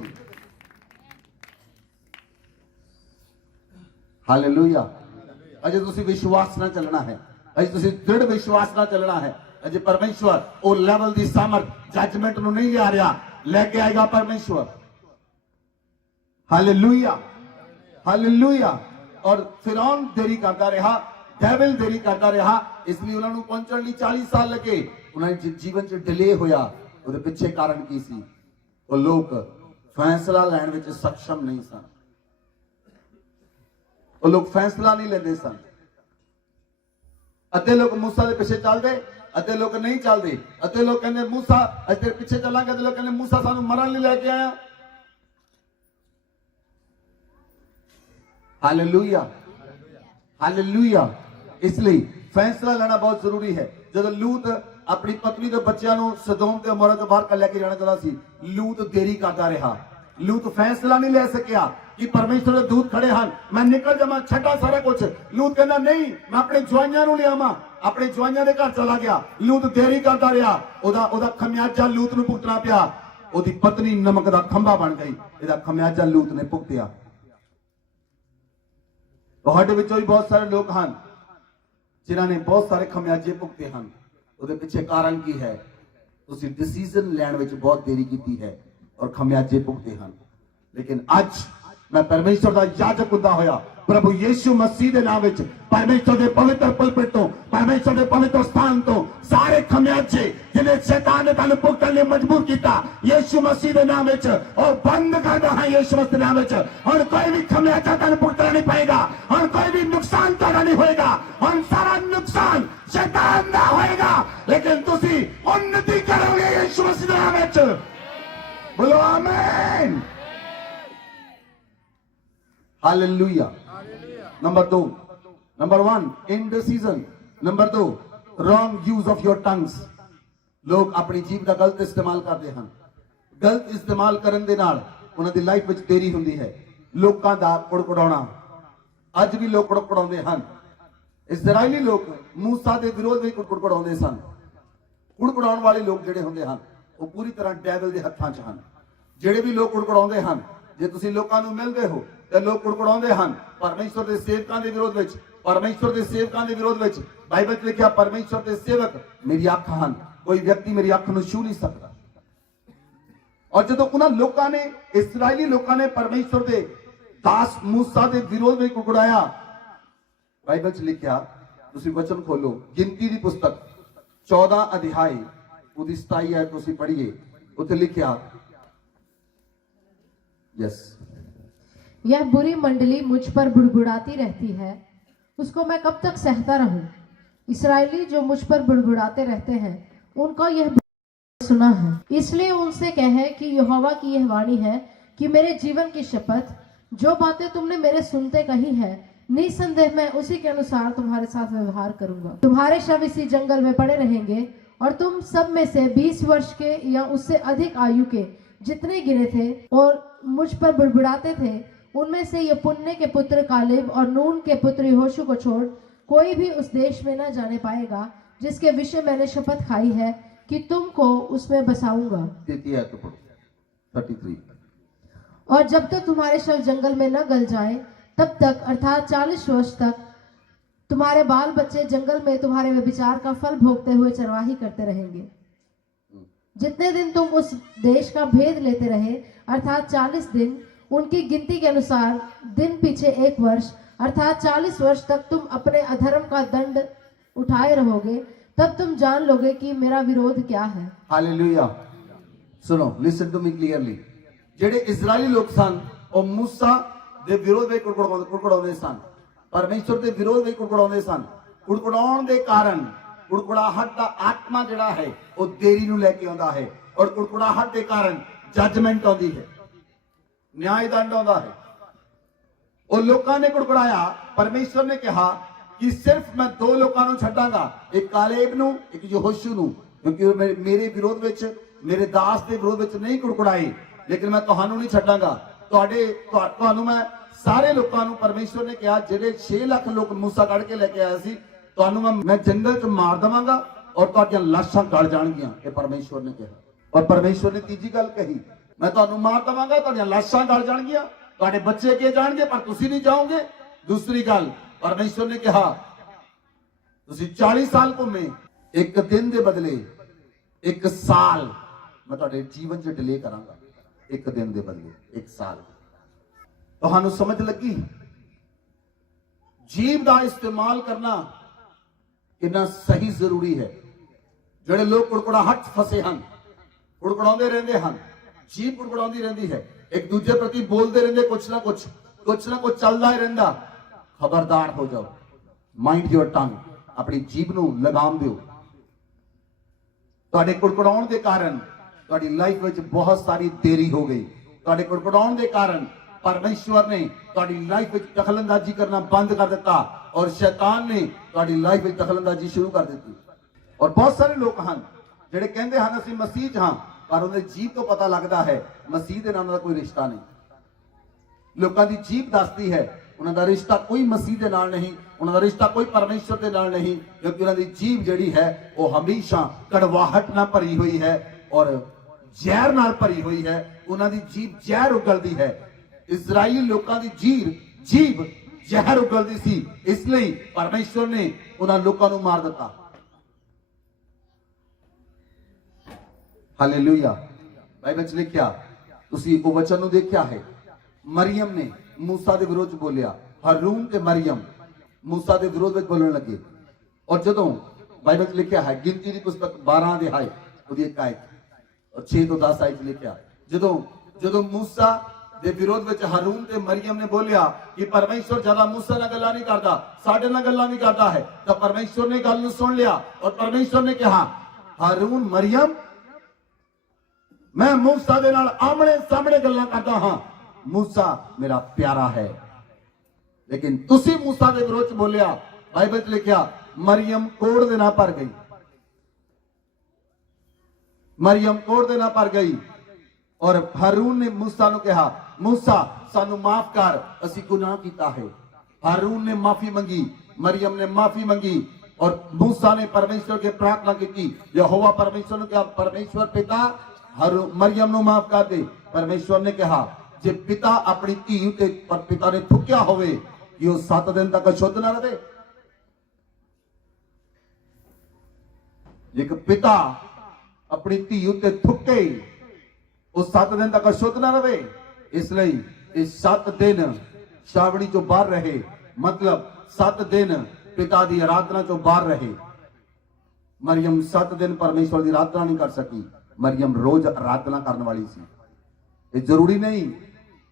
हालेलुया। अजे तुसीं विश्वास ना चलना है, अजे तुसीं दृढ़ विश्वास ना चलना है। अजे परमेश्वर वो लेवल की सामर्थ जजमेंट नूं नहीं लिया रहा, लेके आएगा परमेश्वर। Hallelujah, hallelujah. और फिरौन देरी करता रहा, डेविल देरी करता रहा, इसलिए उन्होंने पहुंचने लई 40 साल लगे। उन्होंने जीवन च डिले होया, उहदे पिछे कारण की सी? वो लोग फैसला लैण विच सक्षम नहीं सन, वो लोग फैसला नहीं लेते सन। अद्धे लोग मूसा के पिछे चलते, अद्धे लोग नहीं चलते। अद्धे लोग कहते मूसा असीं तेरे पिछे चलांगे, अद्धे लोग कहते मूसा सानू मरण लई लैके आया। Hallelujah, hallelujah. इसलिए फैसला लेना बहुत जरूरी है। जब लूत अपनी पत्नी के बच्चों को सदोम के अमोरा तो बाहर लेके जाना चाहता सी, लूत देरी करता रहा। लूत फैसला नहीं ले सकिया कि परमेश्वर के दूत खड़े हैं, मैं निकल जावां, छड्डा सारा कुछ। लूत कहना नहीं, मैं अपने जवाइयां नूं लियावां, अपने जवाइयां दे घर चला गया। लूत देरी करता रहा, ओदा खमियाजा लूत नूं भुगतना पिया। ओदी पत्नी नमक दा खंभा बन गई, इहदा खमियाजा लूत ने भुगतिया। ਤੁਹਾਡੇ ਵਿੱਚੋਂ ਵੀ ਬਹੁਤ ਸਾਰੇ ਲੋग हैं जिन्हां ने बहुत सारे खमियाजे भुगते हैं। ਉਹਦੇ ਪਿੱਛੇ ਕਾਰਨ ਕੀ ਹੈ? ਤੁਸੀਂ डिसीजन ਲੈਣ ਵਿੱਚ बहुत देरी की है और खमियाजे भुगते हैं। लेकिन ਅੱਜ मैं परमेश्वर का याजक ਹੁੰਦਾ होया प्रभु यीशु मसीह के नाम विच परमेश्वर के पवित्र पुलपिट तो, परमेश्वर के पवित्र स्थान तो सारे खमियाजे जिन्हें शैतान ने तुहानू भुगतण लई मजबूर किया, यीशु मसीह के नाम विच और बंद करदा हां। यीशु मसीह के नाम विच हुण कोई भी खमियाजा तुहानू भुगतना नहीं पएगा, हुण कोई भी नुकसान तुहाडा नहीं होएगा, हुण सारा नुकसान शैतान दा होएगा, लेकिन तुसी उन्नति करोगे यीशु मसीह के नाम विच। बोलो आमीन, hallelujah. Number 2, number 1 indecision, number 2 wrong use of your tongues. लोग अपनी जीभ का गलत इस्तेमाल करते हैं। गलत इस्तेमाल करन दे नाल उन्हां दी लाइफ विच देरी हुंदी है। लोकां दा कुड़कुड़ाउणा, अज भी लोग कुड़कुड़ाउंदे हन। इजराइली लोग मूसा दे विरोध विच कुड़कुड़ाउंदे सन। कुड़कुड़ाउण वाले लोग जिहड़े हुंदे हन वो पूरी तरह डैवल दे हत्थां 'च हन। जिहड़े भी लोग कुड़कुड़ाउंदे हन, जे तुसीं लोकां नूं मिलदे हो ते लोग कुड़कुड़ाउंदे हन परमेश्वर के सेवकां दे विरोध विच, परमेश्वर के सेवकां दे विरोध विच। बाइबल च लिखिया परमेश्वर के सेवक मेरी अख हन, कोई व्यक्ति मेरी अख नूं छू नहीं सकता। ਔਰ ਜਦੋਂ ਉਹਨਾਂ ਲੋਕਾਂ ਨੇ ਇਸਰਾਇਲੀ ਲੋਕਾਂ ਨੇ ਪਰਮੇਸ਼ਵਰ ਦੇ ਦਾਸ ਮੂਸਾ ਦੇ ਵਿਰੋਧ ਵਿੱਚ ਕੁੜਕੁੜਾਇਆ, ਬਾਈਬਲ 'ਚ ਲਿਖਿਆ, ਤੁਸੀਂ ਵਚਨ ਖੋਲੋ, ਗਿਣਤੀ ਦੀ ਪੁਸਤਕ 14 ਅਧਿਆਇ ਉਹਦੀ 27 ਆਇਤ ਤੁਸੀਂ ਪੜ੍ਹੀਏ। ਉੱਥੇ ਲਿਖਿਆ, यस, यह बुरी मंडली मुझ पर बुड़बुड़ाती रहती है, उसको मैं कब तक सहता रहूं? इसराइली जो मुझ पर बुड़बुड़ाते रहते हैं, उनको यह सुना है, इसलिए उनसे कहे कि यहोवा की यह वाणी है कि मेरे जीवन की शपथ, जो बातें तुमने मेरे सुनते कही है, निसंदेह मैं उसी के अनुसार तुम्हारे साथ व्यवहार करूंगा। तुम्हारे शव इसी जंगल में पड़े रहेंगे और तुम सब में से 20 वर्ष के या उससे अधिक आयु के जितने गिने थे और मुझ पर बुड़बुड़ाते थे, उनमें से यपुन्ने के पुत्र कालेब और नून के पुत्र यहोशू को छोड़ कोई भी उस देश में न जाने पाएगा जिसके विषय मैंने शपथ खाई है कि तुमको उसमें बसाऊंगा। 33। और जब तक तुम्हारे शव जंगल में न गल जाए, तब तक अर्थात 40 वर्ष तक तुम्हारे बाल बच्चे जंगल में तुम्हारे व्यभिचार का फल भोगते हुए चरवाही करते रहेंगे। जितने दिन तुम उस देश का भेद लेते रहे, अर्थात 40 दिन, उनकी गिनती के अनुसार दिन पीछे 1 वर्ष, अर्थात 40 वर्ष तक तुम अपने अधर्म का दंड उठाए रहोगे, तब तुम जान लोगे कि मेरा विरोध क्या है। हालेलुया। सुनो, लिसन टू मी क्लियरली। ਜਿਹੜੇ ਇਜ਼ਰਾਈਲੀ ਲੋਕ ਸਨ ਉਹ ਮੂਸਾ ਦੇ ਵਿਰੋਧ ਵਿੱਚ ਕੁੜਕੁੜਾਉਂਦੇ ਸਨ, ਪਰਮੇਸ਼ਵਰ ਦੇ ਵਿਰੋਧ ਵਿੱਚ ਕੁੜਕੁੜਾਉਂਦੇ ਸਨ। ਕੁੜਕੁੜਾਉਣ ਦੇ ਕਾਰਨ ਕੁੜਕੁੜਾਹਟ ਦਾ ਆਤਮਾ ਜਿਹੜਾ ਹੈ ਉਹ ਦੇਰੀ ਨੂੰ ਲੈ ਕੇ ਆਉਂਦਾ ਹੈ, ਔਰ ਕੁੜਕੁੜਾਹਟ ਦੇ ਕਾਰਨ ਜੱਜਮੈਂਟ ਆਉਂਦੀ ਹੈ, ਨਿਆਂ ਦੰਡ ਆਉਂਦਾ ਹੈ। ਉਹ ਲੋਕਾਂ ਨੇ ਕੁੜਕੁੜਾਇਆ, ਪਰਮੇਸ਼ਵਰ ਨੇ ਕਿਹਾ ਕਿ ਸਿਰਫ ਮੈਂ 2 ਲੋਕਾਂ ਨੂੰ ਛੱਡਾਂਗਾ, ਇੱਕ ਕਾਲੇਬ ਨੂੰ, ਇੱਕ ਯਹੋਸ਼ੂ ਨੂੰ, ਕਿਉਂਕਿ ਉਹ ਮੇਰੇ ਵਿਰੋਧ ਵਿੱਚ, ਮੇਰੇ ਦਾਸ ਦੇ ਵਿਰੋਧ ਵਿੱਚ ਨਹੀਂ ਕੁੜਕੁੜਾਏ, ਲੇਕਿਨ ਮੈਂ ਤੁਹਾਨੂੰ ਨਹੀਂ ਛੱਡਾਂਗਾ। ਤੁਹਾਨੂੰ ਮੈਂ ਸਾਰੇ ਲੋਕਾਂ ਨੂੰ, ਪਰਮੇਸ਼ਵਰ ਨੇ ਕਿਹਾ, ਜਿਹੜੇ 6 ਲੱਖ ਲੋਕ ਮੂਸਾ ਕੱਢ ਕੇ ਲੈ ਕੇ ਆਇਆ ਸੀ, ਤੁਹਾਨੂੰ ਮੈਂ ਜੰਗਲ 'ਚ ਮਾਰ ਦੇਵਾਂਗਾ ਔਰ ਤੁਹਾਡੀਆਂ ਲਾਸ਼ਾਂ ਗਲ ਜਾਣਗੀਆਂ, ਇਹ ਪਰਮੇਸ਼ਵਰ ਨੇ ਕਿਹਾ। ਔਰ ਪਰਮੇਸ਼ਵਰ ਨੇ ਤੀਜੀ ਗੱਲ ਕਹੀ, ਮੈਂ ਤੁਹਾਨੂੰ ਮਾਰ ਦੇਵਾਂਗਾ, ਤੁਹਾਡੀਆਂ ਲਾਸ਼ਾਂ ਗਲ ਜਾਣਗੀਆਂ, ਤੁਹਾਡੇ ਬੱਚੇ ਅੱਗੇ ਜਾਣਗੇ ਪਰ ਤੁਸੀਂ ਨਹੀਂ ਜਾਓਗੇ। ਦੂਸਰੀ ਗੱਲ ਪਰਮੇਸ਼ਵਰ ਨੇ ਕਿਹਾ, ਤੁਸੀਂ 40 ਸਾਲ ਘੁੰਮੇ, ਇੱਕ ਦਿਨ ਦੇ ਬਦਲੇ 1 ਸਾਲ ਮੈਂ ਤੁਹਾਡੇ ਜੀਵਨ 'ਚ ਡਿਲੇ ਕਰਾਂਗਾ, ਇੱਕ ਦਿਨ ਦੇ ਬਦਲੇ 1 ਸਾਲ। ਤੁਹਾਨੂੰ ਸਮਝ ਲੱਗੀ ਜੀਭ ਦਾ ਇਸਤੇਮਾਲ ਕਰਨਾ ਕਿੰਨਾ ਸਹੀ ਜ਼ਰੂਰੀ ਹੈ। ਜਿਹੜੇ ਲੋਕ ਕੁੜਕੁੜਾਹਟ ਫਸੇ ਹਨ, ਕੁੜਕੁੜਾਉਂਦੇ ਰਹਿੰਦੇ ਹਨ, ਜੀਭ ਕੁੜਕੁੜਾਉਂਦੀ ਰਹਿੰਦੀ ਹੈ, ਇੱਕ ਦੂਜੇ ਪ੍ਰਤੀ ਬੋਲਦੇ ਰਹਿੰਦੇ, ਕੁਛ ਨਾ ਕੁਛ ਚੱਲਦਾ ਹੀ ਰਹਿੰਦਾ। ਖਬਰਦਾਰ ਹੋ ਜਾਓ, ਮਾਈਂਡ ਯੋਰ ਟੰਗ, ਆਪਣੀ ਜੀਭ ਨੂੰ ਲਗਾਮ ਦਿਓ। ਤੁਹਾਡੇ ਕੁੜਕੁੜਾਉਣ ਦੇ ਕਾਰਨ ਤੁਹਾਡੀ ਲਾਈਫ ਵਿੱਚ ਬਹੁਤ ਸਾਰੀ ਦੇਰੀ ਹੋ ਗਈ। ਤੁਹਾਡੇ ਕੁੜਕੁੜਾਉਣ ਦੇ ਕਾਰਨ ਪਰਮੇਸ਼ਵਰ ਨੇ ਤੁਹਾਡੀ ਲਾਈਫ ਵਿੱਚ ਦਖਲਅੰਦਾਜ਼ੀ ਕਰਨਾ ਬੰਦ ਕਰ ਦਿੱਤਾ ਔਰ ਸ਼ੈਤਾਨ ਨੇ ਤੁਹਾਡੀ ਲਾਈਫ ਵਿੱਚ ਦਖਲਅੰਦਾਜ਼ੀ ਸ਼ੁਰੂ ਕਰ ਦਿੱਤੀ। ਔਰ ਬਹੁਤ ਸਾਰੇ ਲੋਕ ਹਨ ਜਿਹੜੇ ਕਹਿੰਦੇ ਹਨ ਅਸੀਂ ਮਸੀਹ 'ਚ ਹਾਂ, ਪਰ ਉਹਨਾਂ ਦੀ ਜੀਭ ਤੋਂ ਪਤਾ ਲੱਗਦਾ ਹੈ ਮਸੀਹ ਦੇ ਨਾਲ ਉਹਨਾਂ ਦਾ ਕੋਈ ਰਿਸ਼ਤਾ ਨਹੀਂ। ਲੋਕਾਂ ਦੀ ਜੀਭ ਦੱਸਦੀ ਹੈ ਉਹਨਾਂ ਦਾ ਰਿਸ਼ਤਾ ਕੋਈ ਮਸੀਹ ਦੇ ਨਾਲ ਨਹੀਂ, ਉਹਨਾਂ ਦਾ ਰਿਸ਼ਤਾ ਕੋਈ ਪਰਮੇਸ਼ਵਰ ਦੇ ਨਾਲ ਨਹੀਂ, ਕਿਉਂਕਿ ਉਹਨਾਂ ਦੀ ਜੀਭ ਜਿਹੜੀ ਹੈ ਉਹ ਹਮੇਸ਼ਾ ਕੜਵਾਹਟ ਨਾਲ ਭਰੀ ਹੋਈ ਹੈ ਔਰ ਜ਼ਹਿਰ ਨਾਲ ਭਰੀ ਹੋਈ ਹੈ। ਉਹਨਾਂ ਦੀ ਜੀਭ ਜ਼ਹਿਰ ਉਗਲਦੀ ਹੈ। ਇਜ਼ਰਾਈਲੀ ਲੋਕਾਂ ਦੀ ਜੀਭ ਜ਼ਹਿਰ ਉਗਲਦੀ ਸੀ, ਇਸ ਲਈ ਪਰਮੇਸ਼ਵਰ ਨੇ ਉਹਨਾਂ ਲੋਕਾਂ ਨੂੰ ਮਾਰ ਦਿੱਤਾ। ਹਾਲੇਲੂਇਆ। ਬਾਈਬਲ 'ਚ ਲਿਖਿਆ, ਤੁਸੀਂ ਉਹ ਵਚਨ ਨੂੰ ਦੇਖਿਆ ਹੈ, ਮਰੀਅਮ ਨੇ ਮੂਸਾ ਦੇ ਵਿਰੋਧ 'ਚ ਬੋਲਿਆ, ਹਾਰੂਨ ਤੇ ਮਰੀਅਮ ਮੂਸਾ ਦੇ ਵਿਰੋਧ ਵਿੱਚ ਬੋਲਣ ਲੱਗੇ। ਔਰ ਜਦੋਂ ਬਾਈਬਲ 'ਚ ਲਿਖਿਆ ਹੈ, ਗਿਣਤੀ ਦੀ ਪੁਸਤਕ 12 ਅਧਿਆਇ ਉਹਦੀ 1 ਆਇਤ ਔਰ 6 ਤੋਂ 10 ਆਇਤ 'ਚ ਲਿਖਿਆ, ਜਦੋਂ ਮੂਸਾ ਦੇ ਵਿਰੋਧ ਵਿੱਚ ਹਾਰੂਨ ਤੇ ਮਰੀਅਮ ਨੇ ਬੋਲਿਆ ਕਿ ਪਰਮੇਸ਼ਵਰ ਜ਼ਿਆਦਾ ਮੂਸਾ ਨਾਲ ਗੱਲਾਂ ਨਹੀਂ ਕਰਦਾ, ਸਾਡੇ ਨਾਲ ਗੱਲਾਂ ਵੀ ਕਰਦਾ ਹੈ, ਤਾਂ ਪਰਮੇਸ਼ਵਰ ਨੇ ਗੱਲ ਨੂੰ ਸੁਣ ਲਿਆ ਔਰ ਪਰਮੇਸ਼ਵਰ ਨੇ ਕਿਹਾ, ਹਾਰੂਨ ਮਰੀਅਮ, ਮੈਂ ਮੂਸਾ ਦੇ ਨਾਲ ਆਮਣੇ ਸਾਹਮਣੇ ਗੱਲਾਂ ਕਰਦਾ ਹਾਂ, ਮੂਸਾ ਮੇਰਾ ਪਿਆਰਾ ਹੈ, ਲੇਕਿਨ ਤੁਸੀਂ ਮੂਸਾ ਦੇ ਵਿਰੋਧ 'ਚ ਬੋਲਿਆ। ਬਾਈਬਲ 'ਚ ਲਿਖਿਆ, ਮਰੀਅਮ ਕੋੜ ਦੇ ਨਾਲ ਭਰ ਗਈ, ਮਰੀਅਮ ਕੋੜ ਦੇ ਨਾਲ ਭਰ ਗਈ ਔਰ ਹਾਰੂਨ ਨੇ ਮੂਸਾ ਨੂੰ ਕਿਹਾ, ਮੂਸਾ ਸਾਨੂੰ ਮਾਫ ਕਰ, ਅਸੀਂ ਗੁਨਾਹ ਕੀਤਾ ਹੈ। ਹਾਰੂਨ ਨੇ ਮਾਫੀ ਮੰਗੀ, ਮਰੀਅਮ ਨੇ ਮਾਫੀ ਮੰਗੀ ਔਰ ਮੂਸਾ ਨੇ ਪਰਮੇਸ਼ਵਰ ਕੇ ਪ੍ਰਾਰਥਨਾ ਕੀਤੀ। ਯਹੋਵਾ ਪਰਮੇਸ਼ਵਰ ਨੂੰ ਕਿਹਾ, ਪਰਮੇਸ਼ਵਰ ਪਿਤਾ ਮਰੀਅਮ ਨੂੰ ਮਾਫ ਕਰ ਦੇ। ਪਰਮੇਸ਼ਵਰ ਨੇ ਕਿਹਾ, ਜੇ ਪਿਤਾ ਆਪਣੀ ਧੀ ਤੇ ਪਿਤਾ ਨੇ ਥੁੱਕਿਆ ਹੋਵੇ ਕਿ ਉਹ 7 ਦਿਨ ਤੱਕ ਅਸ਼ੁੱਧ ਨਾ ਰਹੇ, ਇੱਕ ਪਿਤਾ ਆਪਣੀ ਧੀ ਉੱਤੇ ਥੁੱਕੇ ਉਹ 7 ਦਿਨ ਤੱਕ ਅਸ਼ੁੱਧ ਨਾ ਰਵੇ। ਇਸ ਲਈ ਇਹ 7 ਦਿਨ ਛਾਵਣੀ ਚੋਂ ਬਾਹਰ ਰਹੇ, ਮਤਲਬ 7 ਦਿਨ ਪਿਤਾ ਦੀ ਆਰਾਧਨਾ ਚੋਂ ਬਾਹਰ ਰਹੇ। ਮਰੀਮ 7 ਦਿਨ ਪਰਮੇਸ਼ਵਰ ਦੀ ਆਰਾਧਨਾ ਨਹੀਂ ਕਰ ਸਕੀ। ਮਰੀਮ ਰੋਜ਼ ਆਰਾਧਨਾ ਕਰਨ ਵਾਲੀ ਸੀ। ਇਹ ਜ਼ਰੂਰੀ ਨਹੀਂ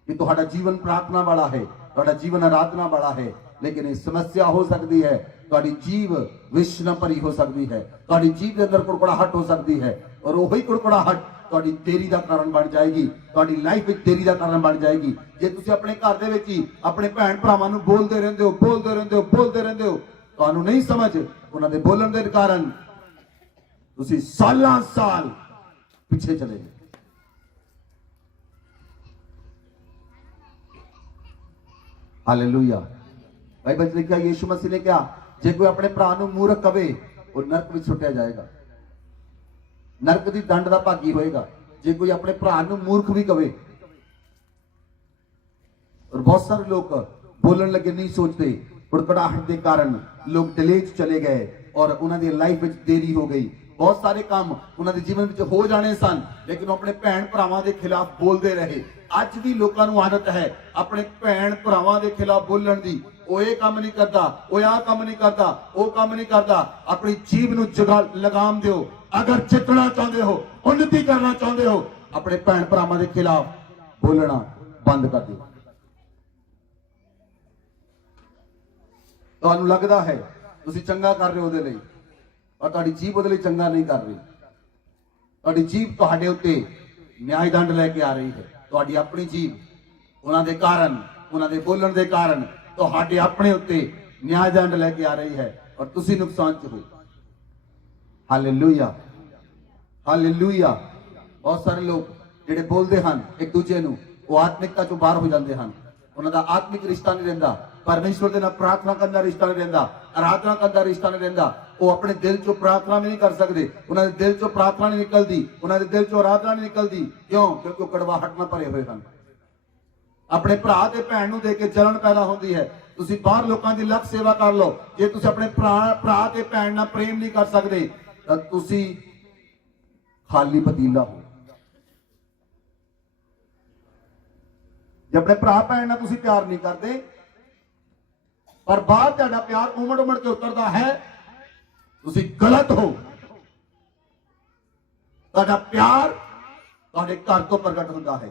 ਕਿ ਤੁਹਾਡਾ ਜੀਵਨ ਪ੍ਰਾਰਥਨਾ ਵਾਲਾ ਹੈ, ਤੁਹਾਡਾ ਜੀਵਨ ਆਰਾਧਨਾ ਵਾਲਾ ਹੈ, ਲੇਕਿਨ ਇਹ ਸਮੱਸਿਆ ਹੋ ਸਕਦੀ ਹੈ, ਤੁਹਾਡੀ ਜੀਵ ਵਿਸ਼ ਨਾਲ ਭਰੀ ਹੋ ਸਕਦੀ ਹੈ, ਤੁਹਾਡੀ ਜੀਵ ਦੇ ਅੰਦਰ ਕੁੜਕੁੜਾਹਟ ਹੋ ਸਕਦੀ ਹੈ, ਔਰ ਉਹੀ ਕੁੜਕੁੜਾਹਟ ਤੁਹਾਡੀ ਦੇਰੀ ਦਾ ਕਾਰਨ ਬਣ ਜਾਏਗੀ, ਤੁਹਾਡੀ ਲਾਈਫ ਵਿੱਚ ਦੇਰੀ ਦਾ ਕਾਰਨ ਬਣ ਜਾਏਗੀ। ਜੇ ਤੁਸੀਂ ਆਪਣੇ ਘਰ ਦੇ ਵਿੱਚ ਹੀ ਆਪਣੇ ਭੈਣ ਭਰਾਵਾਂ ਨੂੰ ਬੋਲਦੇ ਰਹਿੰਦੇ ਹੋ, ਤੁਹਾਨੂੰ ਨਹੀਂ ਸਮਝ ਉਹਨਾਂ ਦੇ ਬੋਲਣ ਦੇ ਕਾਰਨ ਤੁਸੀਂ ਸਾਲਾਂ ਸਾਲ ਪਿੱਛੇ ਚਲੇ ਗਏ। हालेलुया। बाइबल में लिखा, यीशु मसीह ने क्या, जे कोई अपने भरा ਨੂੰ ਮੂਰਖ ਕਵੇ ਉਹ ਨਰਕ ਵਿੱਚ ਸੁੱਟਿਆ ਜਾਏਗਾ, ਨਰਕ ਦੀ ਦੰਡ ਦਾ ਭਾਗੀ ਹੋਏਗਾ। ਜੇ ਕੋਈ ਆਪਣੇ ਭਰਾ ਨੂੰ ਮੂਰਖ ਵੀ ਕਵੇ। और बहुत सारे लोग बोलने लगे नहीं सोचते, कुड़कुड़ाहट के कारण लोग डिले चले गए और उन्होंने लाइफ में देरी हो गई। बहुत सारे काम उन्होंने जीवन में हो जाने सन, लेकिन अपने भैन भरावां के खिलाफ बोलते रहे। अज भी लोगों को आदत है अपने भैन भरावां के खिलाफ बोलने की। वो ये काम नहीं करता, वो आ काम नहीं करता, वो काम नहीं करता। अपनी जीभ नूं जगा लगाम दो। अगर जितना चाहते हो, उन्नति करना चाहते हो, अपने भैन भरावां के खिलाफ बोलना बंद कर दो। ਤੁਹਾਨੂੰ ਲੱਗਦਾ ਹੈ ਤੁਸੀਂ ਚੰਗਾ ਕਰ ਰਹੇ ਹੋ ਉਹਦੇ ਲਈ, ਪਰ ਤੁਹਾਡੀ ਜੀਭ ਉਹਦੇ ਲਈ ਚੰਗਾ ਨਹੀਂ ਕਰ ਰਹੀ। ਤੁਹਾਡੀ ਜੀਭ ਤੁਹਾਡੇ ਉੱਤੇ ਨਿਆਂ ਦੰਡ ਲੈ ਕੇ ਆ ਰਹੀ ਹੈ। ਤੁਹਾਡੀ ਆਪਣੀ ਜੀਭ ਉਹਨਾਂ ਦੇ ਕਾਰਨ, ਉਹਨਾਂ ਦੇ ਬੋਲਣ ਦੇ ਕਾਰਨ ਤੁਹਾਡੇ ਆਪਣੇ ਉੱਤੇ ਨਿਆਂ ਦੰਡ ਲੈ ਕੇ ਆ ਰਹੀ ਹੈ ਔਰ ਤੁਸੀਂ ਨੁਕਸਾਨ ਚ ਹੋ। Hallelujah, hallelujah. ਬਹੁਤ ਸਾਰੇ ਲੋਕ ਜਿਹੜੇ ਬੋਲਦੇ ਹਨ ਇੱਕ ਦੂਜੇ ਨੂੰ, ਉਹ ਆਤਮਿਕਤਾ ਚੋਂ ਬਾਹਰ ਹੋ ਜਾਂਦੇ ਹਨ। ਉਹਨਾਂ ਦਾ ਆਤਮਿਕ ਰਿਸ਼ਤਾ ਨਹੀਂ ਰਹਿੰਦਾ, परमेश्वर के नाल प्रार्थना करने का रिश्ता नहीं रहता, आराधना करने का रिश्ता नहीं रहता। वो अपने दिल चो प्रार्थना नहीं कर सकते, उन्होंने दिल चो प्रार्थना नहीं निकलती, उन्होंने दिल चो आराधना नहीं निकलती। क्यों? क्योंकि वो कड़वाहट में भरे हुए हैं। अपने भरा ते भैन नूं देख के जलन पैदा होती है। तुसीं बाहर लोकां दी लख सेवा कर लो, जे तुसीं अपने भरा ते भैन नाल प्रेम नहीं कर सकते तां तुसीं खाली पतीला हो। जे अपने भरा भैन नाल तुसीं प्यार नहीं करते पर बाहर तुहाडा प्यार उमड़ उमड़ के उतरदा है, तुसीं गलत हो। तुहाडा प्यार तुहाडे घर तो प्रगट हुंदा है।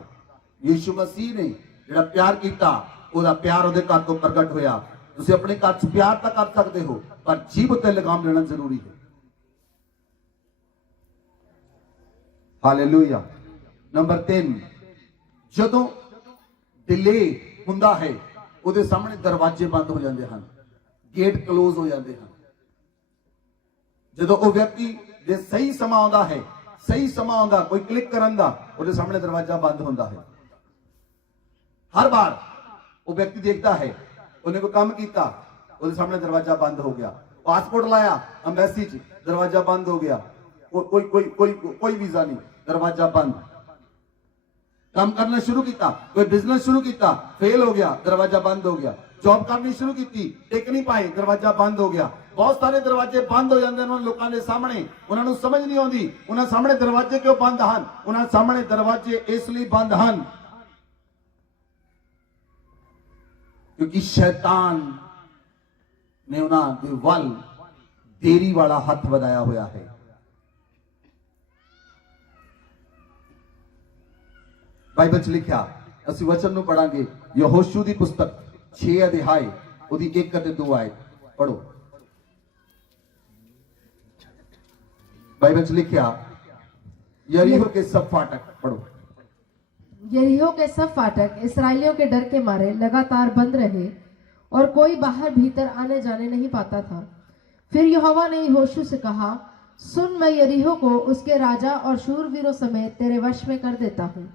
यीशु मसीह ने जिहड़ा प्यार कीता, ओहदा प्यार ओहदे घर तो प्रगट होया। तुसीं अपने घर च प्यार तां कर सकदे हो, पर जीभ ते लगाम लेना जरूरी है। हालेलुया। नंबर 3, जदों डिले हुंदा है ਉਹਦੇ ਸਾਹਮਣੇ ਦਰਵਾਜ਼ੇ ਬੰਦ ਹੋ ਜਾਂਦੇ ਹਨ, ਗੇਟ ਕਲੋਜ਼ ਹੋ ਜਾਂਦੇ ਹਨ। ਜਦੋਂ ਉਹ ਵਿਅਕਤੀ ਦੇ ਸਹੀ ਸਮਾਂ ਆਉਂਦਾ ਹੈ, ਸਹੀ ਸਮਾਂ ਆਉਂਦਾ ਕੋਈ ਕਲਿੱਕ ਕਰਨ ਦਾ, ਉਹਦੇ ਸਾਹਮਣੇ ਦਰਵਾਜ਼ਾ ਬੰਦ ਹੁੰਦਾ ਹੈ। ਹਰ ਵਾਰ ਉਹ ਵਿਅਕਤੀ ਦੇਖਦਾ ਹੈ, ਉਹਨੇ ਕੋਈ ਕੰਮ ਕੀਤਾ, ਉਹਦੇ ਸਾਹਮਣੇ ਦਰਵਾਜ਼ਾ ਬੰਦ ਹੋ ਗਿਆ। ਪਾਸਪੋਰਟ ਲਾਇਆ ਐਮਬੈਸੀ 'ਚ, ਦਰਵਾਜ਼ਾ ਬੰਦ ਹੋ ਗਿਆ। ਕੋਈ ਵੀਜ਼ਾ ਨਹੀਂ, ਦਰਵਾਜ਼ਾ ਬੰਦ। काम करना शुरू किया, कोई बिजनेस शुरू किया, फेल हो गया, दरवाजा बंद हो गया। जॉब करनी शुरू की, टिक नहीं पाए, दरवाजा बंद हो गया। बहुत सारे दरवाजे बंद हो जाते हैं लोगों के सामने। उन्होंने समझ नहीं आती उन्होंने सामने दरवाजे क्यों बंद हैं। उन्होंने सामने दरवाजे इसलिए बंद हैं क्योंकि शैतान ने उन्होंने वल देरी वाला हाथ बढ़ाया हुआ है। बाइबल च लिखा, ਅਸੀਂ वचन ਨੂੰ ਪੜਾਂਗੇ, ਯਹੋਸ਼ੂ ਦੀ ਪੁਸਤਕ 6 ਅਧਿਆਇ ਉਹਦੀ 1 ਅਤੇ 2 ਆਇਤ ਪੜੋ। बाइबल च लिखा, यरीहो के सब फाटक पढ़ो। यरीहो के सब फाटक इस्राएलियों के डर के मारे लगातार बंद रहे और कोई बाहर भीतर आने जाने नहीं पाता था। फिर यहोवा ने यहोशू से कहा, सुन, मैं यरीहो को उसके राजा और शूरवीरों समेत तेरे वश में कर देता हूँ।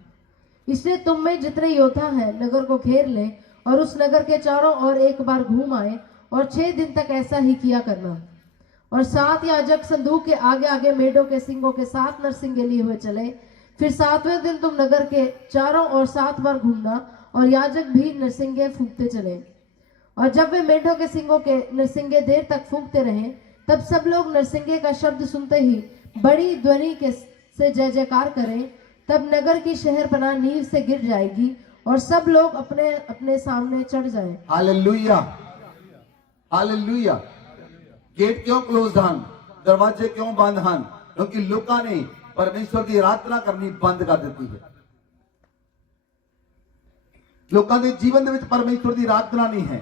इसलिए तुम में जितने योद्धा हैं नगर को घेर ले और उस नगर के चारों ओर एक बार घूम आए और 6 दिन तक ऐसा ही किया करना। और 7 याजक संदूक के आगे आगे मेढ़ों के सींगों के 7 नरसिंगे लिए हुए चले। फिर 7वें दिन तुम नगर के चारों ओर 7 बार घूमना और याजक भी नरसिंगे फूंकते चले। और जब वे मेढ़ों के सींगों के नरसिंगे देर तक फूंकते रहे, तब सब लोग नरसिंगे का शब्द सुनते ही बड़ी ध्वनि से जय जयकार करें, तब नगर की शहरपनाह नींव से गिर जाएगी और सब लोग अपने अपने सामने चढ़ जाएं। Hallelujah, hallelujah. गेट क्यों क्लोज हन, दरवाजे क्यों बंद हन? क्योंकि लोगों ने परमेश्वर की आराधना करनी बंद कर दी है। लोगों के जीवन दे विच परमेश्वर की आराधना नहीं है।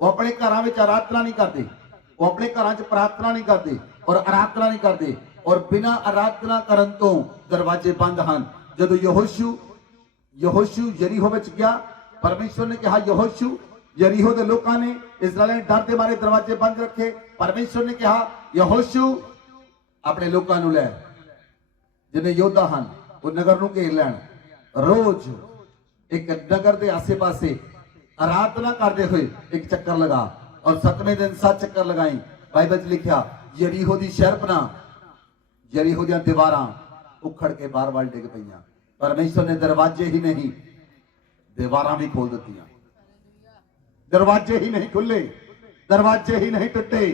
वो अपने घरां विच आराधना नहीं करते, वो अपने घरां च प्रार्थना नहीं करते और आराधना नहीं करते, और बिना आराधना करन तो दरवाजे बंद हन। जदों यहोशू यरीहो विच गया, परमेश्वर ने कहा यहोशू, यरीहो दे लोकां ने इस्राएल ने डर दे मारे दरवाजे बंद रखे। परमेश्वर ने कहा यहोशू अपने लोकां नूं लै, जिन्हें योद्धा हन वो नगर नूं घेर लैण। रोज एक नगर के आसे पासे आराधना करते हुए एक चक्कर लगा, और 7वें दिन 7 चक्कर लगाई। बाइबल च लिखा यरीहो दी शहरपनाह, यरीहो दी दीवारां उखड़ के बार बार डिग पईयां। परमेश्वर ने दरवाजे ही नहीं, दीवारां भी खोल दित्तियां। दरवाजे ही नहीं खुले, दरवाजे ही नहीं टुटे,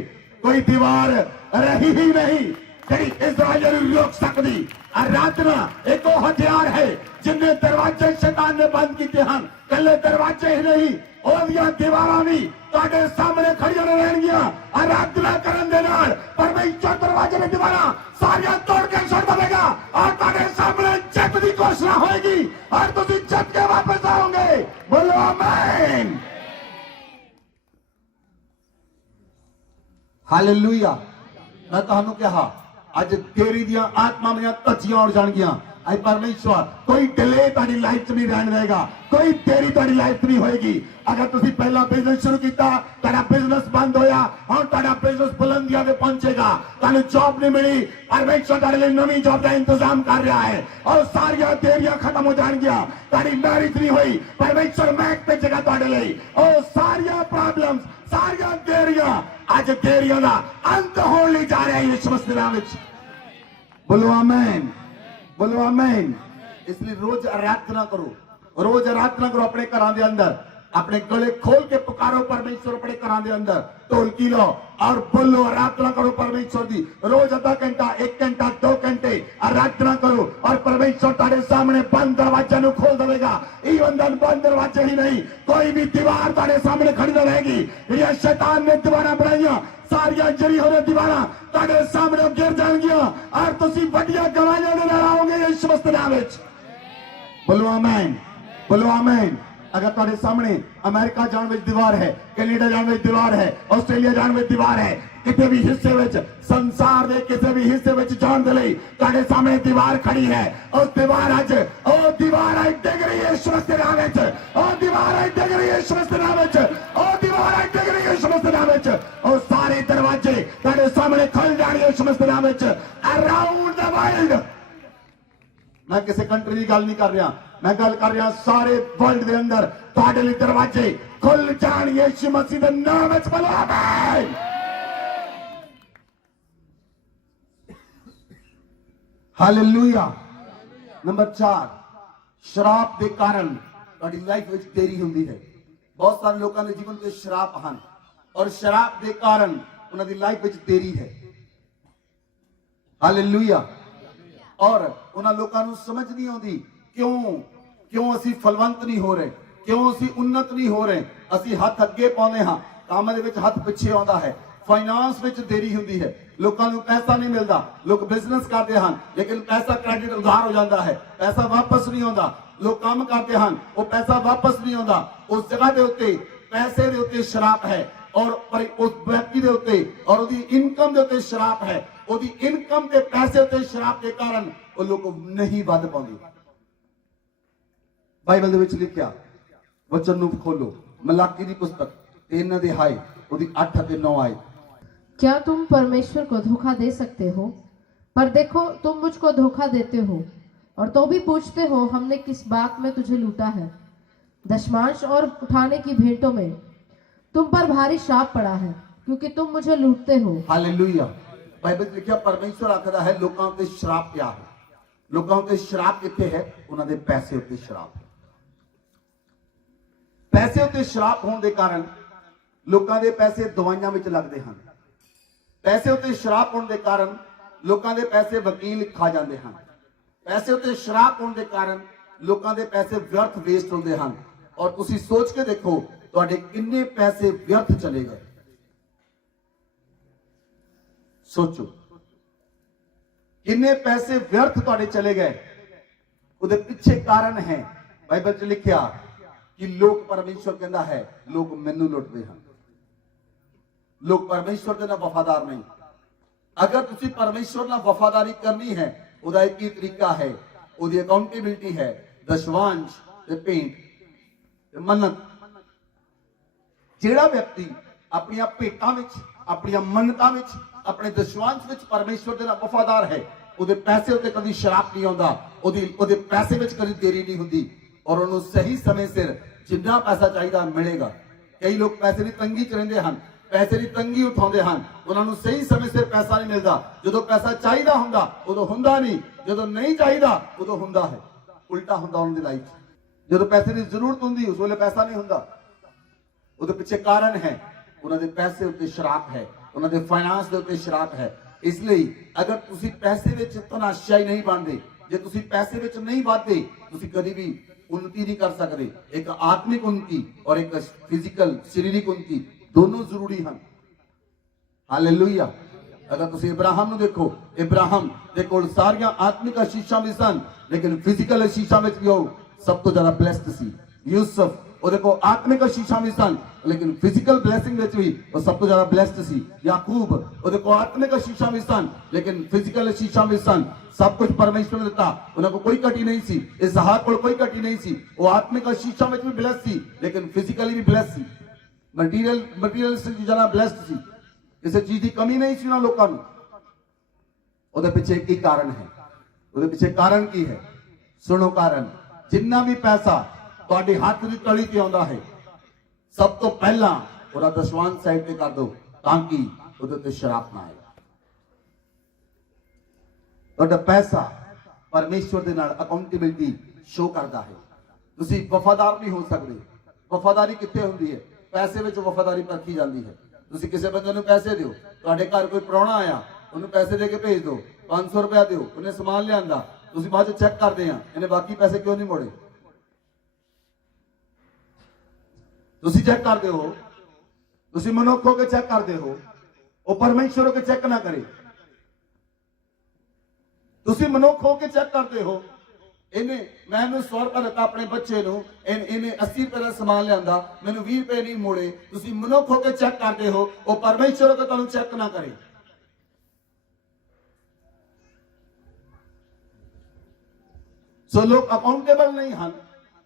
कोई दीवार रही ही नहीं ਜਿਹੜੀ इजराइल रोक सकती। आराधना एक हथियार है जिन्हें दरवाजे शैतान ने बंद किए हैं। कल्ले दरवाजे ही नहीं, ओदियां दीवारां भी तुहाडे सामने खड़ियां रहणगियां। आराधना करन दे नाल परमेश्वर दरवाजे दी दीवारां सारियां तोड़ के छोड़ देगा, और तुहाडे सामने जित दी घोषणा होएगी, और तुसीं जित के वापस आओगे। बोलो आमीन, हालेलुया। मैं तुहानू कहा अज तेरी दियां आत्मा में धज्जियां उड़ जाणगियां। अज परमेश्वर कोई डिले तुहाडी लाइफ च नहीं रहन देगा, कोई देरी तुहाडी लाइफ नहीं होएगी। अगर तुसीं पहला बिजनेस शुरू किया, तुहाडा बिजनेस बंद होया, हुण तुहाडा बिजनेस बुलंदियां ते पहुंचेगा। तुहानू जॉब नहीं मिली, परमेश्वर तुहाडे लई नवीं जॉब का इंतजाम कर रहा है, और सारियां देरियां खत्म हो जाणगियां। तुहाडी मैरिज नहीं हुई, परमेश्वर महक भेजेगा तुहाडे लई। और सारियां प्रॉब्लम्स, सारियां देरियां, अज देरियां दा अंत होण लई जा रहा है यीशु मसीह दे नाम विच। बोलो आमीन, बोलो आमीन। इसलिए रोज आराधना करो, रोज आराधना करो। अपने घरां दे अंदर अपने गले खोल के पुकारो परमेश्वर, अपने घरां दे अंदर ढोलकी लो और बोलो, आराधना करो परमेश्वर दी। रोज आधा घंटा, 1 घंटा, 2 घंटे आराधना करो, और परमेश्वर तुहाडे सामने बंद दरवाजे नूं खोल देगा। इवन बंद दरवाजे ही नहीं, कोई भी दीवार तुहाडे सामने खड़ी रहेगी। ये शैतान ने दीवारां बनाईयां, सारियां यरीहो दी दीवारां तुहाडे सामने गिर जाणगियां, और तुसीं वड्डियां गवाहियां दे नाल आओगे यीशु मसीह दे नाम विच। बोलो आमीन, बोलो आमीन। अगर तुहाडे सामने अमेरिका जाण विच दीवार है, कैनेडा जाण विच दीवार है, ऑस्ट्रेलिया जाण विच दीवार है, किसी भी हिस्से विच, संसार के किसी भी हिस्से विच जाण दे लई तुहाडे सामने दीवार खड़ी है, उस दीवार अज ओ दीवार आई डिग रही है यीशु मसीह दे नाम विच। ओ दीवार आई डिग रही है यीशु मसीह दे नाम विच। ओ दीवार आई डिग रही है यीशु मसीह दे नाम विच। ओ सारे दरवाजे तुहाडे सामने खुल जाणगे यीशु मसीह दे नाम विच। अराउंड द वर्ल्ड, मैं किसी कंट्री की गल नहीं कर रहा, मैं गल कर रहा सारे वर्ल्ड के अंदर तुहाडे लई दरवाजे खुल जाण यीशु मसीह दे नाम विच। बोलो आमीन। हालेलुया। नंबर 4, शराब के कारण तुहाडी लाइफ विच देरी हुंदी है। बहुत सारे लोगों के जीवन में शराब हैं, और शराब के कारण उन्हां दी लाइफ विच देरी है। हालेलुया। और उन्हां लोगों को समझ नहीं आती क्यों असी फलवंत नहीं हो रहे, क्यों असी उन्नत नहीं हो रहे। असी हाथ अगे पाउने हाँ, काम दे विच हाथ पिछे आउंदा है। फाइनांस विच देरी हुंदी है, लोगों को पैसा नहीं मिलता। लोग बिजनेस करते हैं लेकिन पैसा क्रेडिट उधार हो जाता है, पैसा वापस नहीं आता। लोग काम करते हैं, वो पैसा वापस नहीं आता। उस जगह के उत्ते पैसे के उत्ते शराब है, और उस व्यक्ति के उत्ते और उसकी इनकम के उत्ते शराब है। उसकी इनकम के पैसे उत्ते शराब के कारण वो लोग नहीं वध पाते। बाइबल दे विच लिखिया, वचन नूं खोलो, मलाकी दी पुस्तक 3 अध्याय उसदी 8 ते 9 आए। क्या तुम परमेश्वर को धोखा दे सकते हो? पर देखो तुम मुझको धोखा देते हो, और तो भी पूछते हो हमने किस बात में तुझे लूटा है। दशमांश और उठाने की भेंटों में तुम पर भारी श्राप पड़ा है, क्योंकि तुम मुझे लूटते हो। हालेलुया। बाइबल में लिखा परमेश्वर आखदा है लोगों के श्राप क्या है। लोगों के श्राप कितने है? उन्होंने पैसे उत्ते श्राप। पैसे उत्ते श्राप होने के कारण लोगों के पैसे दवाइयां में लगते हैं। पैसे उत्ते श्राप होने के कारण लोगों के पैसे वकील खा जाते हैं। ਪੈਸੇ ਉੱਤੇ ਸ਼ਰਾਪ ਹੋਣ ਦੇ ਕਾਰਨ ਲੋਕਾਂ ਦੇ ਪੈਸੇ ਵਿਅਰਥ ਵੇਸਟ ਹੁੰਦੇ ਹਨ। ਔਰ ਤੁਸੀਂ ਸੋਚ ਕੇ ਦੇਖੋ ਤੁਹਾਡੇ ਕਿੰਨੇ ਪੈਸੇ ਵਿਅਰਥ ਚਲੇ ਗਏ। ਸੋਚੋ ਕਿੰਨੇ ਪੈਸੇ ਵਿਅਰਥ ਤੁਹਾਡੇ ਚਲੇ ਗਏ। ਉਹਦੇ ਪਿੱਛੇ ਕਾਰਨ ਹੈ, ਬਾਈਬਲ 'ਚ ਲਿਖਿਆ ਕਿ ਲੋਕ, ਪਰਮੇਸ਼ਵਰ ਕਹਿੰਦਾ ਹੈ ਲੋਕ ਮੈਨੂੰ ਲੁੱਟਦੇ ਹਨ, ਲੋਕ ਪਰਮੇਸ਼ਵਰ ਦੇ ਨਾਲ ਵਫਾਦਾਰ ਨਹੀਂ। ਅਗਰ ਤੁਸੀਂ ਪਰਮੇਸ਼ਵਰ ਨਾਲ ਵਫਾਦਾਰੀ ਕਰਨੀ ਹੈ, ਉਹਦਾ ਇੱਕ ਹੀ ਤਰੀਕਾ ਹੈ, ਉਹਦੀ ਅਕਾਊਂਟੇਬਿਲਟੀ ਹੈ, ਦਸ਼ਵਾਂਸ਼ ਤੇ ਭੇਂਟ ਤੇ ਮੰਨਤ। ਜਿਹੜਾ ਵਿਅਕਤੀ ਆਪਣੀਆਂ ਭੇਟਾਂ ਵਿੱਚ, ਆਪਣੀਆਂ ਮੰਨਤਾਂ ਵਿੱਚ, ਆਪਣੇ ਦਸ਼ਵਾਂਸ਼ ਵਿੱਚ ਪਰਮੇਸ਼ਵਰ ਦੇ ਨਾਲ ਵਫਾਦਾਰ ਹੈ, ਉਹਦੇ ਪੈਸੇ ਉੱਤੇ ਕਦੀ ਸ਼ਰਾਪ ਨਹੀਂ ਆਉਂਦਾ, ਉਹਦੇ ਪੈਸੇ ਵਿੱਚ ਕਦੀ ਦੇਰੀ ਨਹੀਂ ਹੁੰਦੀ, ਔਰ ਉਹਨੂੰ ਸਹੀ ਸਮੇਂ ਸਿਰ ਜਿੰਨਾ ਪੈਸਾ ਚਾਹੀਦਾ ਮਿਲੇਗਾ। ਕਈ ਲੋਕ ਪੈਸੇ ਦੀ ਤੰਗੀ ਚ ਰਹਿੰਦੇ ਹਨ, ਪੈਸੇ ਦੀ ਤੰਗੀ ਉਠਾਉਂਦੇ ਹਨ, ਉਹਨਾਂ ਨੂੰ ਸਹੀ ਸਮੇਂ ਸਿਰ ਪੈਸਾ ਨਹੀਂ ਮਿਲਦਾ। ਜਦੋਂ ਪੈਸਾ ਚਾਹੀਦਾ ਹੁੰਦਾ ਉਦੋਂ ਹੁੰਦਾ ਨਹੀਂ, ਜਦੋਂ ਨਹੀਂ ਚਾਹੀਦਾ ਉਦੋਂ ਹੁੰਦਾ ਹੈ। ਉਲਟਾ ਹੁੰਦਾ ਉਹਨਾਂ ਦੀ ਲਾਈਫ 'ਚ। ਜਦੋਂ ਪੈਸੇ ਦੀ ਜ਼ਰੂਰਤ ਹੁੰਦੀ ਉਸ ਵੇਲੇ ਪੈਸਾ ਨਹੀਂ ਹੁੰਦਾ। ਉਹਦੇ ਪਿੱਛੇ ਕਾਰਨ ਹੈ, ਉਹਨਾਂ ਦੇ ਪੈਸੇ ਉੱਤੇ ਸ਼ਰਾਪ ਹੈ, ਉਹਨਾਂ ਦੇ ਫਾਈਨਾਂਸ ਦੇ ਉੱਤੇ ਸ਼ਰਾਪ ਹੈ। ਇਸ ਲਈ ਅਗਰ ਤੁਸੀਂ ਪੈਸੇ ਵਿੱਚ ਤਨਾਸ਼ਾਈ ਨਹੀਂ ਬਣਦੇ, ਜੇ ਤੁਸੀਂ ਪੈਸੇ ਵਿੱਚ ਨਹੀਂ ਵਧਦੇ, ਤੁਸੀਂ ਕਦੀ ਵੀ उन्नति नहीं कर सकते। एक आत्मिक उन्नति और एक फिजिकल शारीरिक उन्नति दोनों जरूरी हैं। हालेलुया। अगर तुम इब्राहिम ਨੂੰ देखो, इब्राहिम ਦੇ ਕੋਲ ਸਾਰੀਆਂ ਆਤਮਿਕ ਆਸ਼ੀਸ਼ਾਂ ਵੀ ਸਨ, लेकिन फिजिकल आशीषां ਵਿੱਚ ਵੀ ਉਹ ਸਭ ਤੋਂ ਜ਼ਿਆਦਾ ਬlesed ਸੀ। यूसुफ ਉਹਦੇ ਕੋਲ ਆਤਮਿਕ ਆਸ਼ੀਸ਼ਾਂ ਵੀ ਸਨ, लेकिन फिजिकल ब्लेसिंग ਵਿੱਚ ਵੀ ਉਹ ਸਭ ਤੋਂ ਜ਼ਿਆਦਾ ਬlesed ਸੀ। याकूब ਉਹਦੇ ਕੋਲ ਆਤਮਿਕ ਆਸ਼ੀਸ਼ਾਂ ਵੀ ਸਨ, लेकिन फिजिकल आशीषां भी सन। सब कुछ परमेश्वर ने दिता, उन्हें कोई कटी नहीं सी। इसहाक को कोई कटी नहीं सी, वो आत्मिक आशीषां में भी ब्लेस्ड सी, लेकिन फिजिकली भी ब्लेस्ड सी। मटीरियलिस्टिक चीज़ां ब्लेस्ड सी, किसी चीज की कमी नहीं सी ना लोगों को। ਉਹਦੇ ਪਿੱਛੇ ਕੀ ਕਾਰਨ ਹੈ? ਉਹਦੇ ਪਿੱਛੇ ਕਾਰਨ ਕੀ ਹੈ? ਸੁਣੋ ਕਾਰਨ। ਜਿੰਨਾ ਵੀ ਪੈਸਾ ਤੁਹਾਡੇ ਹੱਥ ਦੀ ਤਲੀ ਤੇ ਆਉਂਦਾ ਹੈ, ਸਭ ਤੋਂ ਪਹਿਲਾਂ ਉਹਦਾ ਦਸ਼ਵਾਂਸ਼ ਸਾਈਡ ਤੇ ਕਰ ਦਿਓ, ਤਾਂ ਕਿ ਉਹਦੇ ਤੇ ਸ਼ਰਾਪ ਨਾ ਆਏ। ਤੁਹਾਡਾ ਪੈਸਾ ਪਰਮੇਸ਼ਵਰ ਦੇ ਨਾਲ ਅਕਾਊਂਟੇਬਿਲਟੀ ਸ਼ੋ ਕਰਦਾ ਹੈ। ਤੁਸੀਂ ਵਫਾਦਾਰ ਨਹੀਂ ਹੋ ਸਕਦੇ। ਵਫਾਦਾਰੀ ਕਿੱਥੇ ਹੁੰਦੀ ਹੈ? ਪੈਸੇ ਵਿੱਚ ਵਫਾਦਾਰੀ ਪਰਖੀ ਜਾਂਦੀ ਹੈ। ਤੁਸੀਂ ਕਿਸੇ ਬੰਦੇ ਨੂੰ ਪੈਸੇ ਦਿਓ, ਤੁਹਾਡੇ ਘਰ ਕੋਈ ਪ੍ਰਾਹੁਣਾ ਆਇਆ, ਉਹਨੂੰ ਪੈਸੇ ਦੇ ਕੇ ਭੇਜ ਦਿਓ, 500 ਰੁਪਇਆ ਦਿਓ, ਉਹਨੇ ਸਮਾਨ ਲਿਆਂਦਾ, ਤੁਸੀਂ ਬਾਅਦ ਚ ਚੈੱਕ ਕਰਦੇ ਆ ਇਹਨੇ ਬਾਕੀ ਪੈਸੇ ਕਿਉਂ ਨਹੀਂ ਮੋੜੇ। ਤੁਸੀਂ ਚੈੱਕ ਕਰਦੇ ਹੋ, ਤੁਸੀਂ ਮਨੁੱਖ ਹੋ ਕੇ ਚੈੱਕ ਕਰਦੇ ਹੋ, ਉਹ ਪਰਮੇਸ਼ਵਰ ਹੋ ਕੇ ਚੈੱਕ ਨਾ ਕਰੇ। ਤੁਸੀਂ ਮਨੁੱਖ ਹੋ ਕੇ ਚੈੱਕ ਕਰਦੇ ਹੋ, ਇਹਨੇ ਮੈਨੂੰ 100 ਰੁਪਏ ਦਿੱਤਾ ਆਪਣੇ ਬੱਚੇ ਨੂੰ, ਇਹਨੇ 80 ਰੁਪਏ ਦਾ ਸਮਾਨ ਲਿਆਂਦਾ, ਮੈਨੂੰ 20 ਰੁਪਏ ਨਹੀਂ ਮੋੜੇ। ਤੁਸੀਂ ਮਨੁੱਖ ਹੋ ਕੇ ਚੈੱਕ ਕਰਦੇ ਹੋ, ਉਹ ਪਰਮੇਸ਼ਵਰ ਹੋ ਕੇ ਤੁਹਾਨੂੰ ਚੈੱਕ ਨਾ ਕਰੇ। ਸੋ ਲੋਕ ਅਕਾਊਂਟੇਬਲ ਨਹੀਂ ਹਨ,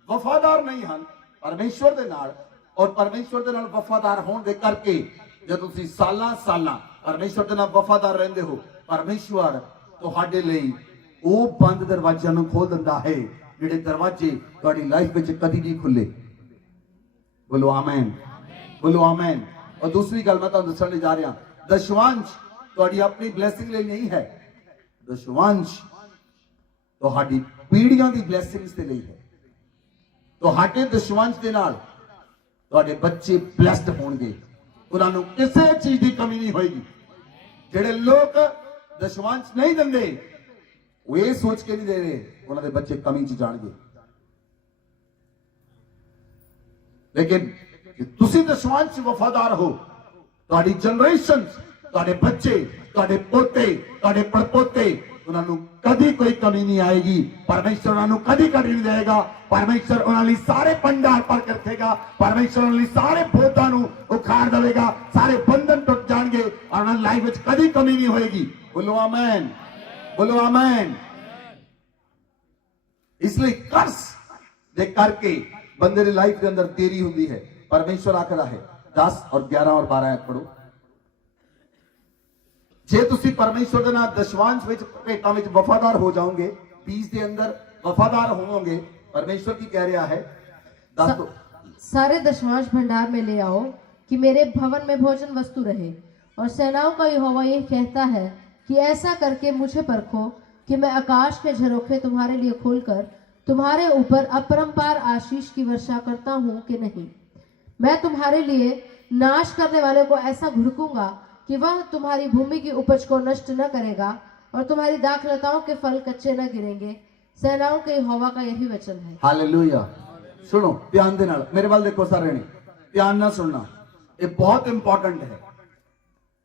ਵਫਾਦਾਰ ਨਹੀਂ ਹਨ ਪਰਮੇਸ਼ਵਰ ਦੇ ਨਾਲ। ਔਰ ਪਰਮੇਸ਼ਵਰ ਦੇ ਨਾਲ ਵਫਾਦਾਰ ਹੋਣ ਦੇ ਕਰਕੇ ਜਦੋਂ ਤੁਸੀਂ ਸਾਲਾਂ ਪਰਮੇਸ਼ਵਰ ਦੇ ਨਾਲ ਵਫਾਦਾਰ ਰਹਿੰਦੇ ਹੋ, ਪਰਮੇਸ਼ਵਰ ਤੁਹਾਡੇ ਲਈ ਉਹ ਬੰਦ ਦਰਵਾਜ਼ਿਆਂ ਨੂੰ ਖੋਲ ਦਿੰਦਾ ਹੈ ਜਿਹੜੇ ਦਰਵਾਜ਼ੇ ਤੁਹਾਡੀ ਲਾਈਫ ਵਿੱਚ ਕਦੀ ਨਹੀਂ ਖੁੱਲੇ। ਬੋਲੋ ਆਮੇਨ, ਬੋਲੋ ਆਮੇਨ। ਔਰ ਦੂਸਰੀ ਗੱਲ ਮੈਂ ਤੁਹਾਨੂੰ ਦੱਸਣ ਜਾ ਰਿਹਾ, ਦਸ਼ਵਾਂਸ਼ ਤੁਹਾਡੀ ਆਪਣੀ ਬਲੇਸਿੰਗ ਲਈ ਨਹੀਂ ਹੈ, ਦਸ਼ਵਾਂਸ਼ ਤੁਹਾਡੀ ਪੀੜ੍ਹੀਆਂ ਦੀ ਬਲੇਸਿੰਗਸ ਦੇ ਲਈ ਹੈ। ਤੁਹਾਡੇ ਦਸ਼ਵਾਂਸ਼ ਦੇ ਨਾਲ ਤੁਹਾਡੇ ਬੱਚੇ ਬਲੈਸਡ ਹੋਣਗੇ, ਉਹਨਾਂ ਨੂੰ ਕਿਸੇ ਚੀਜ਼ ਦੀ ਕਮੀ ਨਹੀਂ ਹੋਏਗੀ। ਜਿਹੜੇ ਲੋਕ ਦਸ਼ਵਾਂਸ਼ ਨਹੀਂ ਦਿੰਦੇ ਉਹ ਇਹ ਸੋਚ ਕੇ ਨਹੀਂ ਦੇ ਰਹੇ ਉਹਨਾਂ ਦੇ ਬੱਚੇ ਕਮੀ ਚ ਜਾਣਗੇ। ਲੇਕਿਨ ਜੇ ਤੁਸੀਂ ਦਸ਼ਵਾਂਸ਼ ਚ ਵਫਾਦਾਰ ਹੋ, ਤੁਹਾਡੀ ਜਨਰੇਸ਼ਨ, ਤੁਹਾਡੇ ਬੱਚੇ, ਤੁਹਾਡੇ ਪੋਤੇ, ਤੁਹਾਡੇ ਪੜਪੋਤੇ, ਉਹਨਾਂ ਨੂੰ ਕਦੀ ਕੋਈ ਕਮੀ ਨਹੀਂ ਆਏਗੀ। ਪਰਮੇਸ਼ਰ ਉਹਨਾਂ ਨੂੰ ਕਦੀ ਕਦੀ ਨਹੀਂ ਦੇਗਾ। ਪਰਮੇਸ਼ਰ ਉਹਨਾਂ ਲਈ ਸਾਰੇ ਭੰਡਾਰ ਭਰ ਕੇ ਰੱਖੇਗਾ। ਪਰਮੇਸ਼ਰ ਉਹਨਾਂ ਲਈ ਸਾਰੇ ਬੋਝਾਂ ਨੂੰ ਉਖਾੜ ਦੇਵੇਗਾ, ਸਾਰੇ ਬੰਧਨ ਟੁੱਟ ਜਾਣਗੇ ਔਰ ਉਹਨਾਂ ਦੀ ਲਾਈਫ ਵਿੱਚ ਕਦੀ ਕਮੀ ਨਹੀਂ ਹੋਏਗੀ। बोलो आमेन, बोलो आमेन। इसलिए कर्ज दे करके बंदे की लाइफ के अंदर देरी होती है। परमेश्वर आखदा है 10 और 11 और 12 आयत पढ़ो। जे तुसी परमेश्वर के नाम दशवांश विच भेटां विच वफादार हो जाओगे, 20 के अंदर वफादार होवोगे, परमेश्वर की कह रहा है 10 तो सारे दशवांश भंडार में ले आओ कि मेरे भवन में भोजन वस्तु रहे। और सेनाओं का यहोवा ये कहता है कि ऐसा करके मुझे परखो कि मैं आकाश के झरोखे तुम्हारे लिए खोलकर तुम्हारे ऊपर अपरंपार आशीष की वर्षा करता हूं कि नहीं। मैं तुम्हारे लिए नाश करने वाले को ऐसा घुड़कूंगा कि वह तुम्हारी भूमि की उपज को नष्ट न करेगा और तुम्हारी दाखलताओं के फल कच्चे न गिरेंगे। सेनाओं के यहोवा का यही वचन है। हालेलुया। सुनो ध्यान दे नाल, मेरे वाल देखो सारे ने, ध्यान ना सुनना, ये बहुत इंपॉर्टेंट है।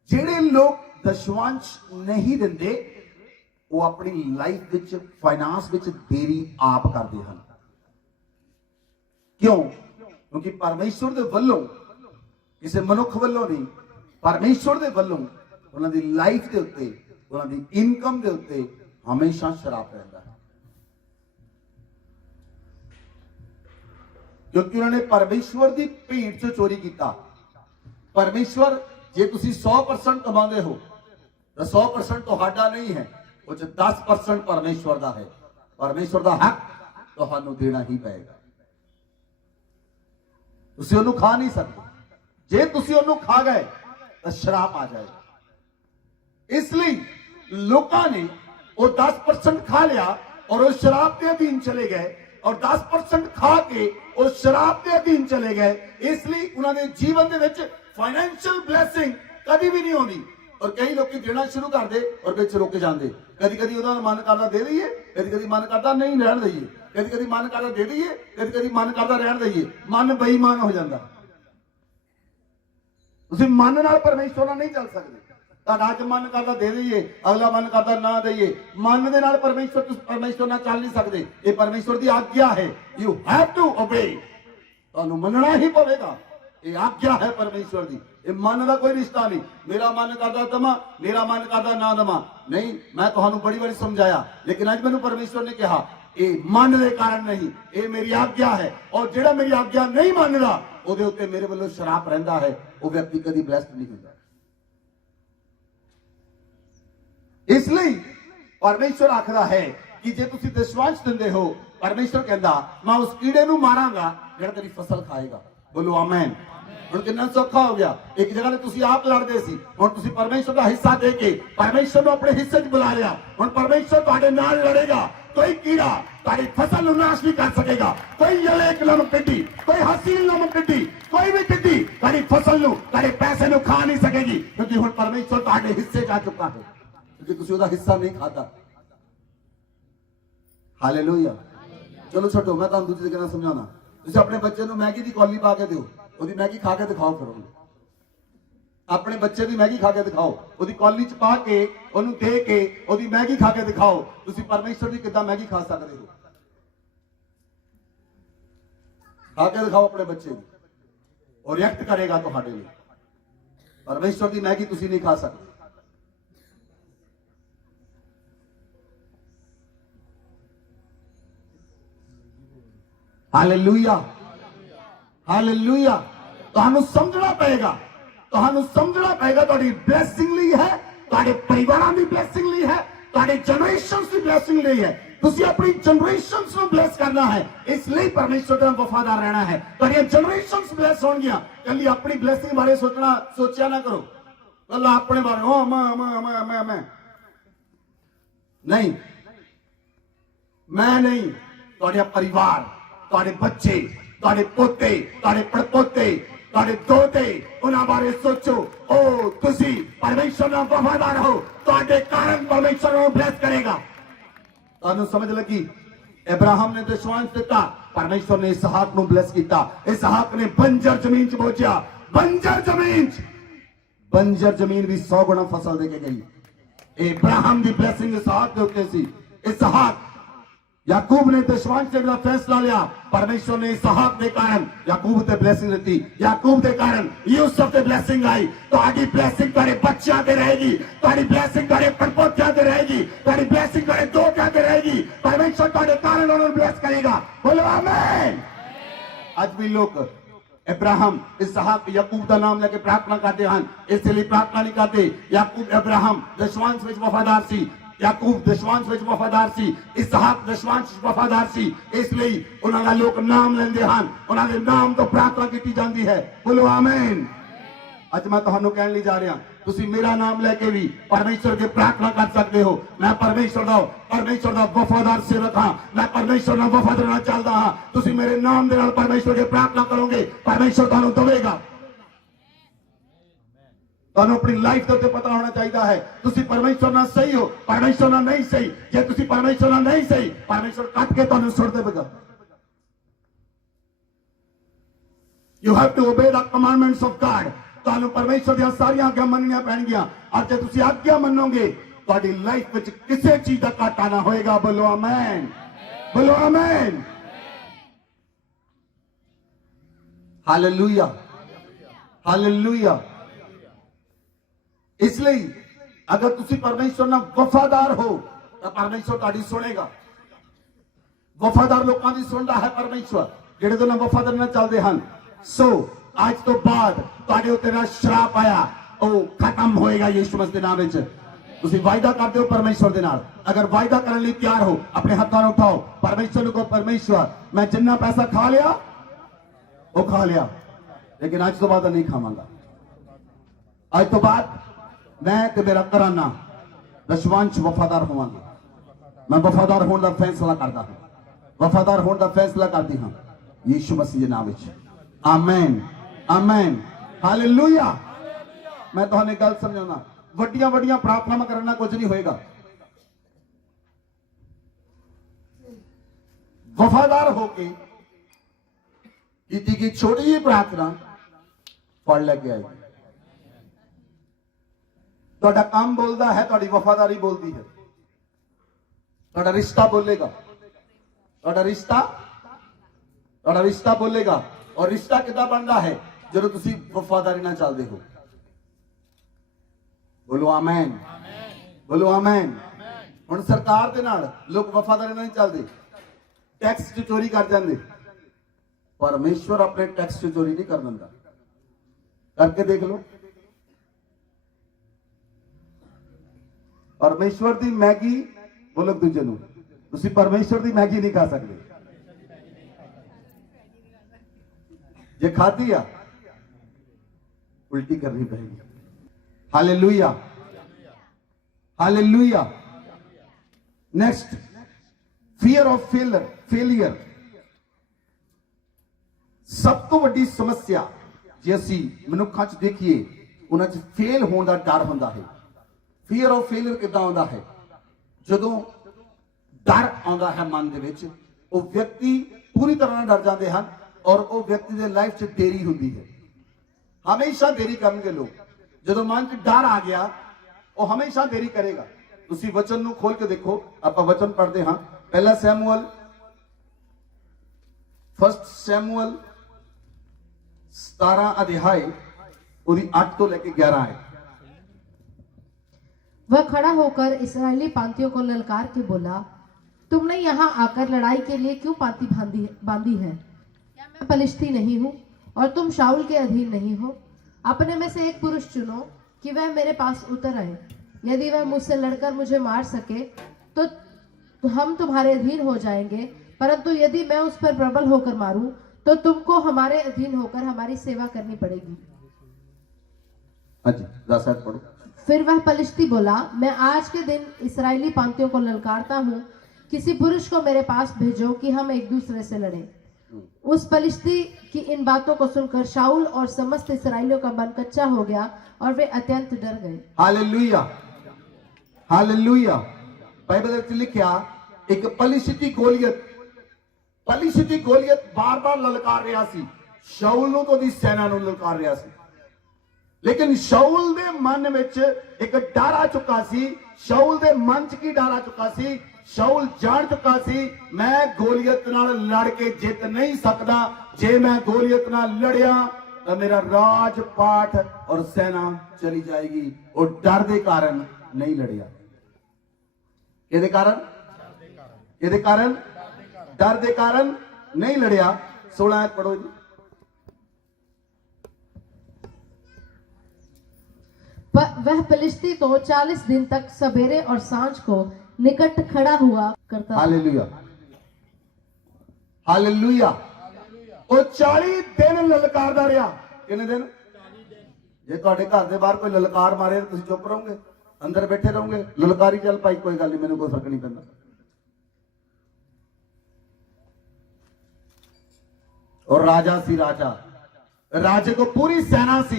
ਜਿਹੜੇ ਲੋਕ ਦਸ਼ਵਾਂਸ਼ ਨਹੀਂ ਦਿੰਦੇ ਉਹ ਆਪਣੀ ਲਾਈਫ ਵਿੱਚ ਫਾਈਨਾਂਸ ਵਿੱਚ ਦੇਰੀ ਆਪ ਕਰਦੇ ਹਨ। ਕਿਉਂ? ਕਿਉਂਕਿ ਪਰਮੇਸ਼ਵਰ ਦੇ ਵੱਲੋਂ, ਕਿਸੇ ਮਨੁੱਖ ਵੱਲੋਂ ਨਹੀਂ, ਪਰਮੇਸ਼ਵਰ ਦੇ ਵੱਲੋਂ ਉਹਨਾਂ ਦੀ ਲਾਈਫ ਦੇ ਉੱਤੇ, ਉਹਨਾਂ ਦੀ ਇਨਕਮ ਦੇ ਉੱਤੇ ਹਮੇਸ਼ਾ ਸ਼ਰਾਪ ਰਹਿੰਦਾ ਹੈ। ਕਿਉਂਕਿ ਉਹਨਾਂ ਨੇ ਪਰਮੇਸ਼ਵਰ ਦੀ ਭੀੜ ਚੋਂ ਚੋਰੀ ਕੀਤਾ। ਪਰਮੇਸ਼ਵਰ, ਜੇ ਤੁਸੀਂ 100% ਕਮਾਉਂਦੇ ਹੋ ਤਾਂ 100% ਤੁਹਾਡਾ ਨਹੀਂ ਹੈ, ਉਹ 'ਚ 10% ਪਰਮੇਸ਼ਵਰ ਦਾ ਹੈ। ਪਰਮੇਸ਼ਵਰ ਦਾ ਹੱਕ ਤੁਹਾਨੂੰ ਦੇਣਾ ਹੀ ਪਏਗਾ। ਤੁਸੀਂ ਉਹਨੂੰ ਖਾ ਨਹੀਂ ਸਕਦੇ। ਜੇ ਤੁਸੀਂ ਉਹਨੂੰ ਖਾ ਗਏ ਤਾਂ ਸ਼ਰਾਪ ਆ ਜਾਏਗਾ। ਇਸ ਲਈ ਲੋਕਾਂ ਨੇ ਉਹ 10% ਖਾ ਲਿਆ ਔਰ ਉਹ ਸ਼ਰਾਬ ਦੇ ਅਧੀਨ ਚਲੇ ਗਏ, ਔਰ 10% ਖਾ ਕੇ ਉਹ ਸ਼ਰਾਬ ਦੇ ਅਧੀਨ ਚਲੇ ਗਏ। ਇਸ ਲਈ ਉਹਨਾਂ ਦੇ ਜੀਵਨ ਦੇ ਵਿੱਚ फाइनेंशियल ब्लैसिंग कभी भी नहीं होती। और कई लोग देना शुरू कर दे और बिच रुक जाते। कभी कभी उन्होंने मन करता दे दईए, कभी कभी मन करता नहीं रहन दईए, कभी कभी मन करता दे दईए, कभी कभी मन करता रहन दईए। मन बेईमान हो जाता। तुसीं मन नाल परमेश्वर नाल नहीं चल सकते। तुहाडा अज मन करता दे दईए, अगला मन करता ना दईए। मन दे नाल परमेश्वर नाल चल नहीं सकते। ये परमेश्वर की आज्ञा है। You have to obey. तुहानूं मनना ही पवेगा। ये आज्ञा है परमेश्वर की। ये मन का कोई रिश्ता नहीं। मेरा मन करता दमा, मेरा मन करता ना दमा नहीं। मैं तुहानू बड़ी बारी समझाया, लेकिन अज मैनू परमेश्वर ने कहा ये मन के कारण नहीं, ये मेरी आज्ञा है। और जेड़ा मेरी आज्ञा नहीं मानदा उहदे उत्ते मेरे वालों शराप रहिंदा है। वो व्यक्ति कभी ब्लेस्ड नहीं होता। इसलिए परमेश्वर आखदा है कि जे तुसीं दशवांश दिंदे हो, परमेश्वर कहंदा मैं उस कीड़े नू मारांगा जेड़ा तेरी फसल खाएगा। बोलो आमीन। ਹੁਣ ਕਿੰਨਾ ਸੌਖਾ ਹੋ ਗਿਆ। ਇੱਕ ਜਗ੍ਹਾ ਤੇ ਤੁਸੀਂ ਆਪ ਲੜਦੇ ਸੀ, ਹੁਣ ਤੁਸੀਂ ਪਰਮੇਸ਼ਵਰ ਦਾ ਹਿੱਸਾ ਦੇ ਕੇ ਪਰਮੇਸ਼ਵਰ ਨੂੰ ਆਪਣੇ ਹਿੱਸੇ 'ਚ ਬੁਲਾ ਲਿਆ। ਹੁਣ ਪਰਮੇਸ਼ਵਰ ਤੁਹਾਡੇ ਨਾਲ ਲੜੇਗਾ। ਕੋਈ ਕੀੜਾ ਤੁਹਾਡੀ ਫਸਲ ਨੂੰ ਨਾਸ਼ ਨਹੀਂ ਕਰ ਸਕੇਗਾ। ਕੋਈ ਯਲੇਕ ਨਮਕ ਟਿੱਡੀ, ਕੋਈ ਹਸੀਨ ਨਮਕ ਟਿੱਡੀ, ਕੋਈ ਵੀ ਟਿੱਡੀ ਤੁਹਾਡੀ ਫਸਲ ਨੂੰ, ਤੁਹਾਡੇ ਪੈਸੇ ਨੂੰ ਖਾ ਨਹੀਂ ਸਕੇਗੀ। ਕਿਉਂਕਿ ਹੁਣ ਪਰਮੇਸ਼ਵਰ ਤੁਹਾਡੇ ਹਿੱਸੇ 'ਚ ਆ ਚੁੱਕਾ ਹੈ, ਕਿਉਂਕਿ ਤੁਸੀਂ ਉਹਦਾ ਹਿੱਸਾ ਨਹੀਂ ਖਾਦਾ। ਹਾਲੇਲੂਇਆ। ਚਲੋ ਛੱਡੋ, ਮੈਂ ਤੁਹਾਨੂੰ ਦੂਜੀ ਤਰੀਕੇ ਨਾਲ ਸਮਝਾਉਣਾ। ਤੁਸੀਂ ਆਪਣੇ ਬੱਚੇ ਨੂੰ ਮੈਗੀ ਦੀ ਕੌਲੀ ਪਾ ਕੇ ਦਿਓ, ਉਹਦੀ ਮੈਗੀ ਖਾ ਕੇ ਦਿਖਾਓ। ਫਿਰ ਉਹਨੂੰ ਆਪਣੇ ਬੱਚੇ ਦੀ ਮੈਗੀ ਖਾ ਕੇ ਦਿਖਾਓ, ਉਹਦੀ ਕੌਲੀ 'ਚ ਪਾ ਕੇ ਉਹਨੂੰ ਦੇ ਕੇ ਉਹਦੀ ਮੈਗੀ ਖਾ ਕੇ ਦਿਖਾਓ। ਤੁਸੀਂ ਪਰਮੇਸ਼ਵਰ ਦੀ ਕਿੱਦਾਂ ਮੈਗੀ ਖਾ ਸਕਦੇ ਹੋ? ਖਾ ਕੇ ਦਿਖਾਓ ਆਪਣੇ ਬੱਚੇ ਨੂੰ, ਉਹ ਰਿਐਕਟ ਕਰੇਗਾ ਤੁਹਾਡੇ ਲਈ। ਪਰਮੇਸ਼ਵਰ ਦੀ ਮੈਗੀ ਤੁਸੀਂ ਨਹੀਂ ਖਾ ਸਕਦੇ। Hallelujah, hallelujah. तुहानू समझना पेगा, तुहानू समझना पेगा। तुहाडी ब्लेसिंग ली है, तुहाडे परिवारां दी ब्लेसिंग ली है, तुहाडे जनरेशंस दी ब्लेसिंग ली है। तुसी अपनी जनरेशंस नू ब्लेस करना है। इसलिए परमेश्वर का वफादार रहना है। तुहाडीआं जनरेशंस ब्लेस होणगियां। कल्ली अपनी ब्लेसिंग बारे सोचिया ना करो। कल्ला अपने बारे ओ मैं नहीं, मैं नहीं। तुहाडा परिवार, तुहाडे बच्चे, तुहाडे पोते, तुहाडे पड़पोते, तुहाडे दोते, उन्हां बारे सोचो। ओ तुसी परमेश्वर नाल वफादार हो, तुहाडे कारण परमेश्वर उन्हें ब्लेस करेगा। तुहानू समझ लगी? अब्राहम ने दशवांश दिता, परमेश्वर ने इसहाक नू ब्लेस किया। इसहाक ने बंजर जमीन च बोझिया। बंजर जमीन भी 100 गुना फसल दे के गई। अब्राहम की ब्लेसिंग इसहाक के उत्ते सी। इसहाक, याकूब ने दशवांश देने का फैसला लिया, परमेश्वर ने इसहाक के कारण याकूब ते ब्लेसिंग दी। याकूब के कारण यूसुफ ते ब्लेसिंग आई। तो आगे ब्लेसिंग तेरे बच्चों ते रहेगी, तुम्हारी ब्लेसिंग तेरे पड़पोतियों ते रहेगी, तुम्हारी ब्लेसिंग तेरे दोतियों ते रहेगी। परमेश्वर तुम्हारे कारण उन्हें ब्लेस करेगा। बोलो आमीन। आज भी लोग अब्राहम, इसहाक, याकूब का नाम लेके प्रार्थना करते हैं, इसलिए प्रार्थना नहीं करते। याकूब, अब्राहम दशवांश में वफादार सी। याकूब दशवांश में वफादार सी। इसहाक दशवांश वफादार सी। इसलिए उन्होंने लोग नाम लेंदे हैं, उन्होंने नाम तो प्रार्थना की जाती है। बोलो आमीन। आज मैं तुहानू कहने नहीं जा रहा, तुसी मेरा नाम लेके भी परमेश्वर के प्रार्थना कर सकते हो। मैं परमेश्वर का वफादार सेवक हाँ, मैं परमेश्वर का वफादार रहना चाहता हाँ। तुसी मेरे नाम दे नाल परमेश्वर की प्रार्थना करोगे, परमेश्वर तुहानू देगा। ਤੁਹਾਨੂੰ ਆਪਣੀ ਲਾਈਫ ਦੇ ਉੱਤੇ ਪਤਾ ਹੋਣਾ ਚਾਹੀਦਾ ਹੈ ਤੁਸੀਂ ਪਰਮੇਸ਼ਰ ਨਾਲ ਸਹੀ ਹੋ, ਪਰਮੇਸ਼ਰ ਨਾਲ ਨਹੀਂ ਸਹੀ। ਜੇ ਤੁਸੀਂ ਪਰਮੇਸ਼ਰ ਨਾਲ ਨਹੀਂ ਸਹੀ, ਪਰਮੇਸ਼ਰ ਕੱਟ ਕੇ ਤੁਹਾਨੂੰ ਸੁੱਟ ਦੇਵੇਗਾ। You have to obey the commandments of God। ਤੁਹਾਨੂੰ ਪਰਮੇਸ਼ਰ ਦੀਆਂ ਸਾਰੀਆਂ ਆਗਿਆ ਮੰਨਣੀਆਂ ਪੈਣਗੀਆਂ। ਔਰ ਜੇ ਤੁਸੀਂ ਆਗਿਆ ਮੰਨੋਗੇ ਤੁਹਾਡੀ ਲਾਈਫ ਵਿੱਚ ਕਿਸੇ ਚੀਜ਼ ਦਾ ਘਾਟਾ ਨਾ ਹੋਏਗਾ। ਬੋਲੋ ਆਮੇਨ, ਬੋਲੋ ਆਮੇਨ, ਹਾਲੇਲੂਇਆ, ਹਾਲੇਲੂਇਆ। ਇਸ ਲਈ ਅਗਰ ਤੁਸੀਂ ਪਰਮੇਸ਼ਰ ਨਾਲ ਵਫਾਦਾਰ ਹੋ ਤਾਂ ਪਰਮੇਸ਼ਰ ਤੁਹਾਡੀ ਸੁਣੇਗਾ। ਵਫਾਦਾਰ ਲੋਕਾਂ ਦੀ ਸੁਣਦਾ ਹੈ ਪਰਮੇਸ਼ਰ, ਜਿਹੜੇ ਤੋਂ ਵਫਾਦਾਰ ਨਾਲ ਚੱਲਦੇ ਹਨ। ਸੋ ਅੱਜ ਤੋਂ ਬਾਅਦ ਤੁਹਾਡੇ ਉੱਤੇ ਨਾ ਸ਼ਰਾਪ ਆਇਆ ਉਹ ਖਤਮ ਹੋਏਗਾ ਯਿਸੂ ਮਸੀਹ ਦੇ ਨਾਮ ਵਿੱਚ। ਤੁਸੀਂ ਵਾਅਦਾ ਕਰਦੇ ਹੋ ਪਰਮੇਸ਼ਰ ਦੇ ਨਾਲ। ਅਗਰ ਵਾਅਦਾ ਕਰਨ ਲਈ ਤਿਆਰ ਹੋ ਆਪਣੇ ਹੱਥਾਂ ਨੂੰ ਉਠਾਓ, ਪਰਮੇਸ਼ਰ ਨੂੰ ਕਹੋ ਪਰਮੇਸ਼ਰ ਮੈਂ ਜਿੰਨਾ ਪੈਸਾ ਖਾ ਲਿਆ ਉਹ ਖਾ ਲਿਆ, ਲੇਕਿਨ ਅੱਜ ਤੋਂ ਬਾਅਦ ਨਹੀਂ ਖਾਵਾਂਗਾ। ਅੱਜ ਤੋਂ ਬਾਅਦ ਮੈਂ ਤੇ ਮੇਰਾ ਘਰਾਨਾ ਦਸ਼ਵੰਸ਼ ਵਫਾਦਾਰ ਹੋਵਾਂਗੇ। ਮੈਂ ਵਫਾਦਾਰ ਹੋਣ ਦਾ ਫੈਸਲਾ ਕਰਦਾ ਹਾਂ, ਵਫਾਦਾਰ ਹੋਣ ਦਾ ਫੈਸਲਾ ਕਰਦੀ ਹਾਂ ਯਿਸੂ ਮਸੀਹ ਦੇ ਨਾਮ ਵਿੱਚ। Amen, amen, hallelujah. ਮੈਂ ਤੁਹਾਨੂੰ ਇੱਕ ਗੱਲ ਸਮਝਾਉਣਾ, ਵੱਡੀਆਂ ਵੱਡੀਆਂ ਪ੍ਰਾਰਥਨਾਵਾਂ ਕਰਨ ਨਾਲ ਕੁਝ ਨਹੀਂ ਹੋਏਗਾ। ਵਫਾਦਾਰ ਹੋ ਕੇ ਕੀਤੀ ਗਈ ਛੋਟੀ ਜਿਹੀ ਪ੍ਰਾਰਥਨਾ ਫਲ ਲੈ ਕੇ ਆਏਗੀ। ਤੁਹਾਡਾ ਕੰਮ ਬੋਲਦਾ ਹੈ, ਤੁਹਾਡੀ ਵਫਾਦਾਰੀ ਬੋਲਦੀ ਹੈ। ਤੁਹਾਡਾ ਰਿਸ਼ਤਾ ਬੋਲੇਗਾ, ਤੁਹਾਡਾ ਰਿਸ਼ਤਾ ਬੋਲੇਗਾ। ਔਰ ਰਿਸ਼ਤਾ ਕਿੱਦਾਂ ਬਣਦਾ ਹੈ? ਜਦੋਂ ਤੁਸੀਂ ਵਫਾਦਾਰੀ ਨਾਲ ਚੱਲਦੇ ਹੋ। ਬੋਲੋ ਆਮੇਨ, ਬੋਲੋ ਆਮੇਨ। ਹੁਣ ਸਰਕਾਰ ਦੇ ਨਾਲ ਲੋਕ ਵਫਾਦਾਰੀ ਨਾਲ ਨਹੀਂ ਚੱਲਦੇ, ਟੈਕਸ ਚ ਚੋਰੀ ਕਰ ਜਾਂਦੇ। ਪਰਮੇਸ਼ਵਰ ਆਪਣੇ ਟੈਕਸ ਚ ਚੋਰੀ ਨਹੀਂ ਕਰ ਦਿੰਦਾ। ਕਰਕੇ ਦੇਖ ਲਓ। ਪਰਮੇਸ਼ਵਰ ਦੀ ਮੈਗੀ, ਬੋਲੋ ਦੂਜੇ ਨੂੰ, ਤੁਸੀਂ ਪਰਮੇਸ਼ਵਰ ਦੀ ਮੈਗੀ ਨਹੀਂ ਖਾ ਸਕਦੇ। ਜੇ ਖਾਧੀ ਆ ਉਲਟੀ ਕਰਨੀ ਪਏਗੀ। Hallelujah, hallelujah. Next, fear of failure. ਸਭ ਤੋਂ ਵੱਡੀ ਸਮੱਸਿਆ ਜੇ ਅਸੀਂ ਮਨੁੱਖਾਂ 'ਚ ਦੇਖੀਏ, ਉਹਨਾਂ 'ਚ ਫੇਲ ਹੋਣ ਦਾ ਡਰ ਹੁੰਦਾ ਹੈ। ਫੀਅਰ ਆਫ ਫੇਲਿਅਰ ਕਿੱਦਾਂ ਆਉਂਦਾ ਹੈ? ਜਦੋਂ ਡਰ ਆਉਂਦਾ ਹੈ ਮਨ ਦੇ ਵਿੱਚ, ਉਹ ਵਿਅਕਤੀ ਪੂਰੀ ਤਰ੍ਹਾਂ ਨਾਲ ਡਰ ਜਾਂਦੇ ਹਨ ਔਰ ਉਹ ਵਿਅਕਤੀ ਦੇ ਲਾਈਫ 'ਚ ਦੇਰੀ ਹੁੰਦੀ ਹੈ। ਹਮੇਸ਼ਾ ਦੇਰੀ ਕਰਨਗੇ ਲੋਕ। ਜਦੋਂ ਮਨ 'ਚ ਡਰ ਆ ਗਿਆ ਉਹ ਹਮੇਸ਼ਾ ਦੇਰੀ ਕਰੇਗਾ। ਤੁਸੀਂ ਵਚਨ ਨੂੰ ਖੋਲ ਕੇ ਦੇਖੋ। ਆਪਾਂ ਵਚਨ ਪੜ੍ਹਦੇ ਹਾਂ, ਪਹਿਲਾ ਸੈਮੂਅਲ, 1 ਸੈਮੂਅਲ 17 ਅਧਿਆय ਉਹਦੀ 8 ਤੋਂ ਲੈ ਕੇ 11 ਹੈ। वह खड़ा होकर इस्राएली पांतियों को ललकार के बोला, तुमने यहाँ आकर लड़ाई के लिए क्यों पांति बांधी है? क्या मैं पलिश्ती नहीं हूँ और तुम शाऊल के अधीन नहीं हो? अपने में से एक पुरुष चुनो कि वह मेरे पास उतर आए। यदि वह मुझसे लड़कर मुझे मार सके तो हम तुम्हारे अधीन हो जाएंगे, परंतु यदि मैं उस पर प्रबल होकर मारूं तो तुमको हमारे अधीन होकर हमारी सेवा करनी पड़ेगी। अच्छा, 10 आयत पढ़ो। फिर वह पलिश्ती बोला, मैं आज के दिन इस्राएली पांतियों को ललकारता हूँ, किसी पुरुष को मेरे पास भेजो कि हम एक दूसरे से लड़ें। उस पलिश्ती की इन बातों को सुनकर शाऊल और समस्त इस्राएलियों का मन कच्चा हो गया और वे अत्यंत डर गए। Hallelujah, hallelujah. बाइबल ਵਿੱਚ ਲਿਖਿਆ ਇੱਕ ਪਲਿਸ਼ਤੀ ਗੋਲੀਅਤ ਬਾਰ-ਬਾਰ ਲਲਕਾਰ ਰਿਹਾ ਸੀ। ਸ਼ਾਊਲ ਨੂੰ ਤੋਂ ਦੀ ਸੈਨਾ ਨੂੰ ਲਲਕਾਰ ਰਿਹਾ ਸੀ। ਲੇਕਿਨ ਸ਼ਾਊਲ ਦੇ ਮਨ ਵਿੱਚ ਇੱਕ ਡਰ ਆ ਚੁੱਕਾ ਸੀ। ਸ਼ਾਊਲ ਦੇ ਮਨ 'ਚ ਕੀ ਡਰ ਆ ਚੁੱਕਾ ਸੀ? ਸ਼ਾਊਲ ਜਾਣ ਚੁੱਕਾ ਸੀ, ਮੈਂ ਗੋਲੀਅਤ ਨਾਲ ਲੜ ਕੇ ਜਿੱਤ ਨਹੀਂ ਸਕਦਾ। ਜੇ ਮੈਂ ਗੋਲੀਅਤ ਨਾਲ ਲੜਿਆ ਤਾਂ ਮੇਰਾ ਰਾਜ ਪਾਠ ਔਰ ਸੈਨਾ ਚਲੀ ਜਾਏਗੀ। ਉਹ ਡਰ ਦੇ ਕਾਰਨ ਨਹੀਂ ਲੜਿਆ। ਕਿਹਦੇ ਕਾਰਨ? ਕਿਹਦੇ ਕਾਰਨ? ਡਰ ਦੇ ਕਾਰਨ ਨਹੀਂ ਲੜਿਆ। 16 ਆਇਤ ਪੜੋ ਜੀ। वह फिलिस्ती तो 40 दिन तक सवेरे और सांझ को निकट खड़ा हुआ करता। Hallelujah, hallelujah. ਉਹ 40 ਦਿਨ ਲਲਕਾਰਦਾ ਰਿਹਾ। ਕਿੰਨੇ ਦਿਨ? ਜੇ ਤੁਹਾਡੇ ਘਰ ਦੇ ਬਾਹਰ ਕੋਈ ਲਲਕਾਰ ਮਾਰੇ ਤਾਂ ਤੁਸੀਂ ਚੁੱਪ ਰਹੋਗੇ, ਅੰਦਰ ਬੈਠੇ ਰਹੋਗੇ? ਲਲਕਾਰੀ ਚੱਲ ਭਾਈ, ਕੋਈ ਗੱਲ ਨਹੀਂ, ਮੈਨੂੰ ਕੋਈ ਫਰਕ ਨਹੀਂ ਪੈਂਦਾ। और राजा सी, राजा, राजे को पूरी सेना सी।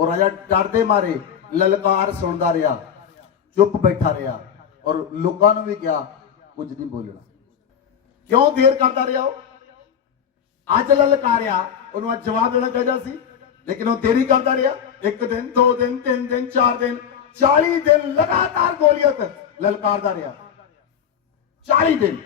और राजा डर दे मारे ललकार सुनता रहा, चुप बैठा रहा और लोगों ने भी कहा कुछ नहीं बोलना। क्यों देर करता रहा? अज ललकारिया, उन्होंने अज जवाब देना चाहिए सी, लेकिन वो देरी करता रहा। 1 दिन 2 दिन 3 दिन 4 दिन 40 दिन लगातार गोलियत ललकारता रहा। 40 दिन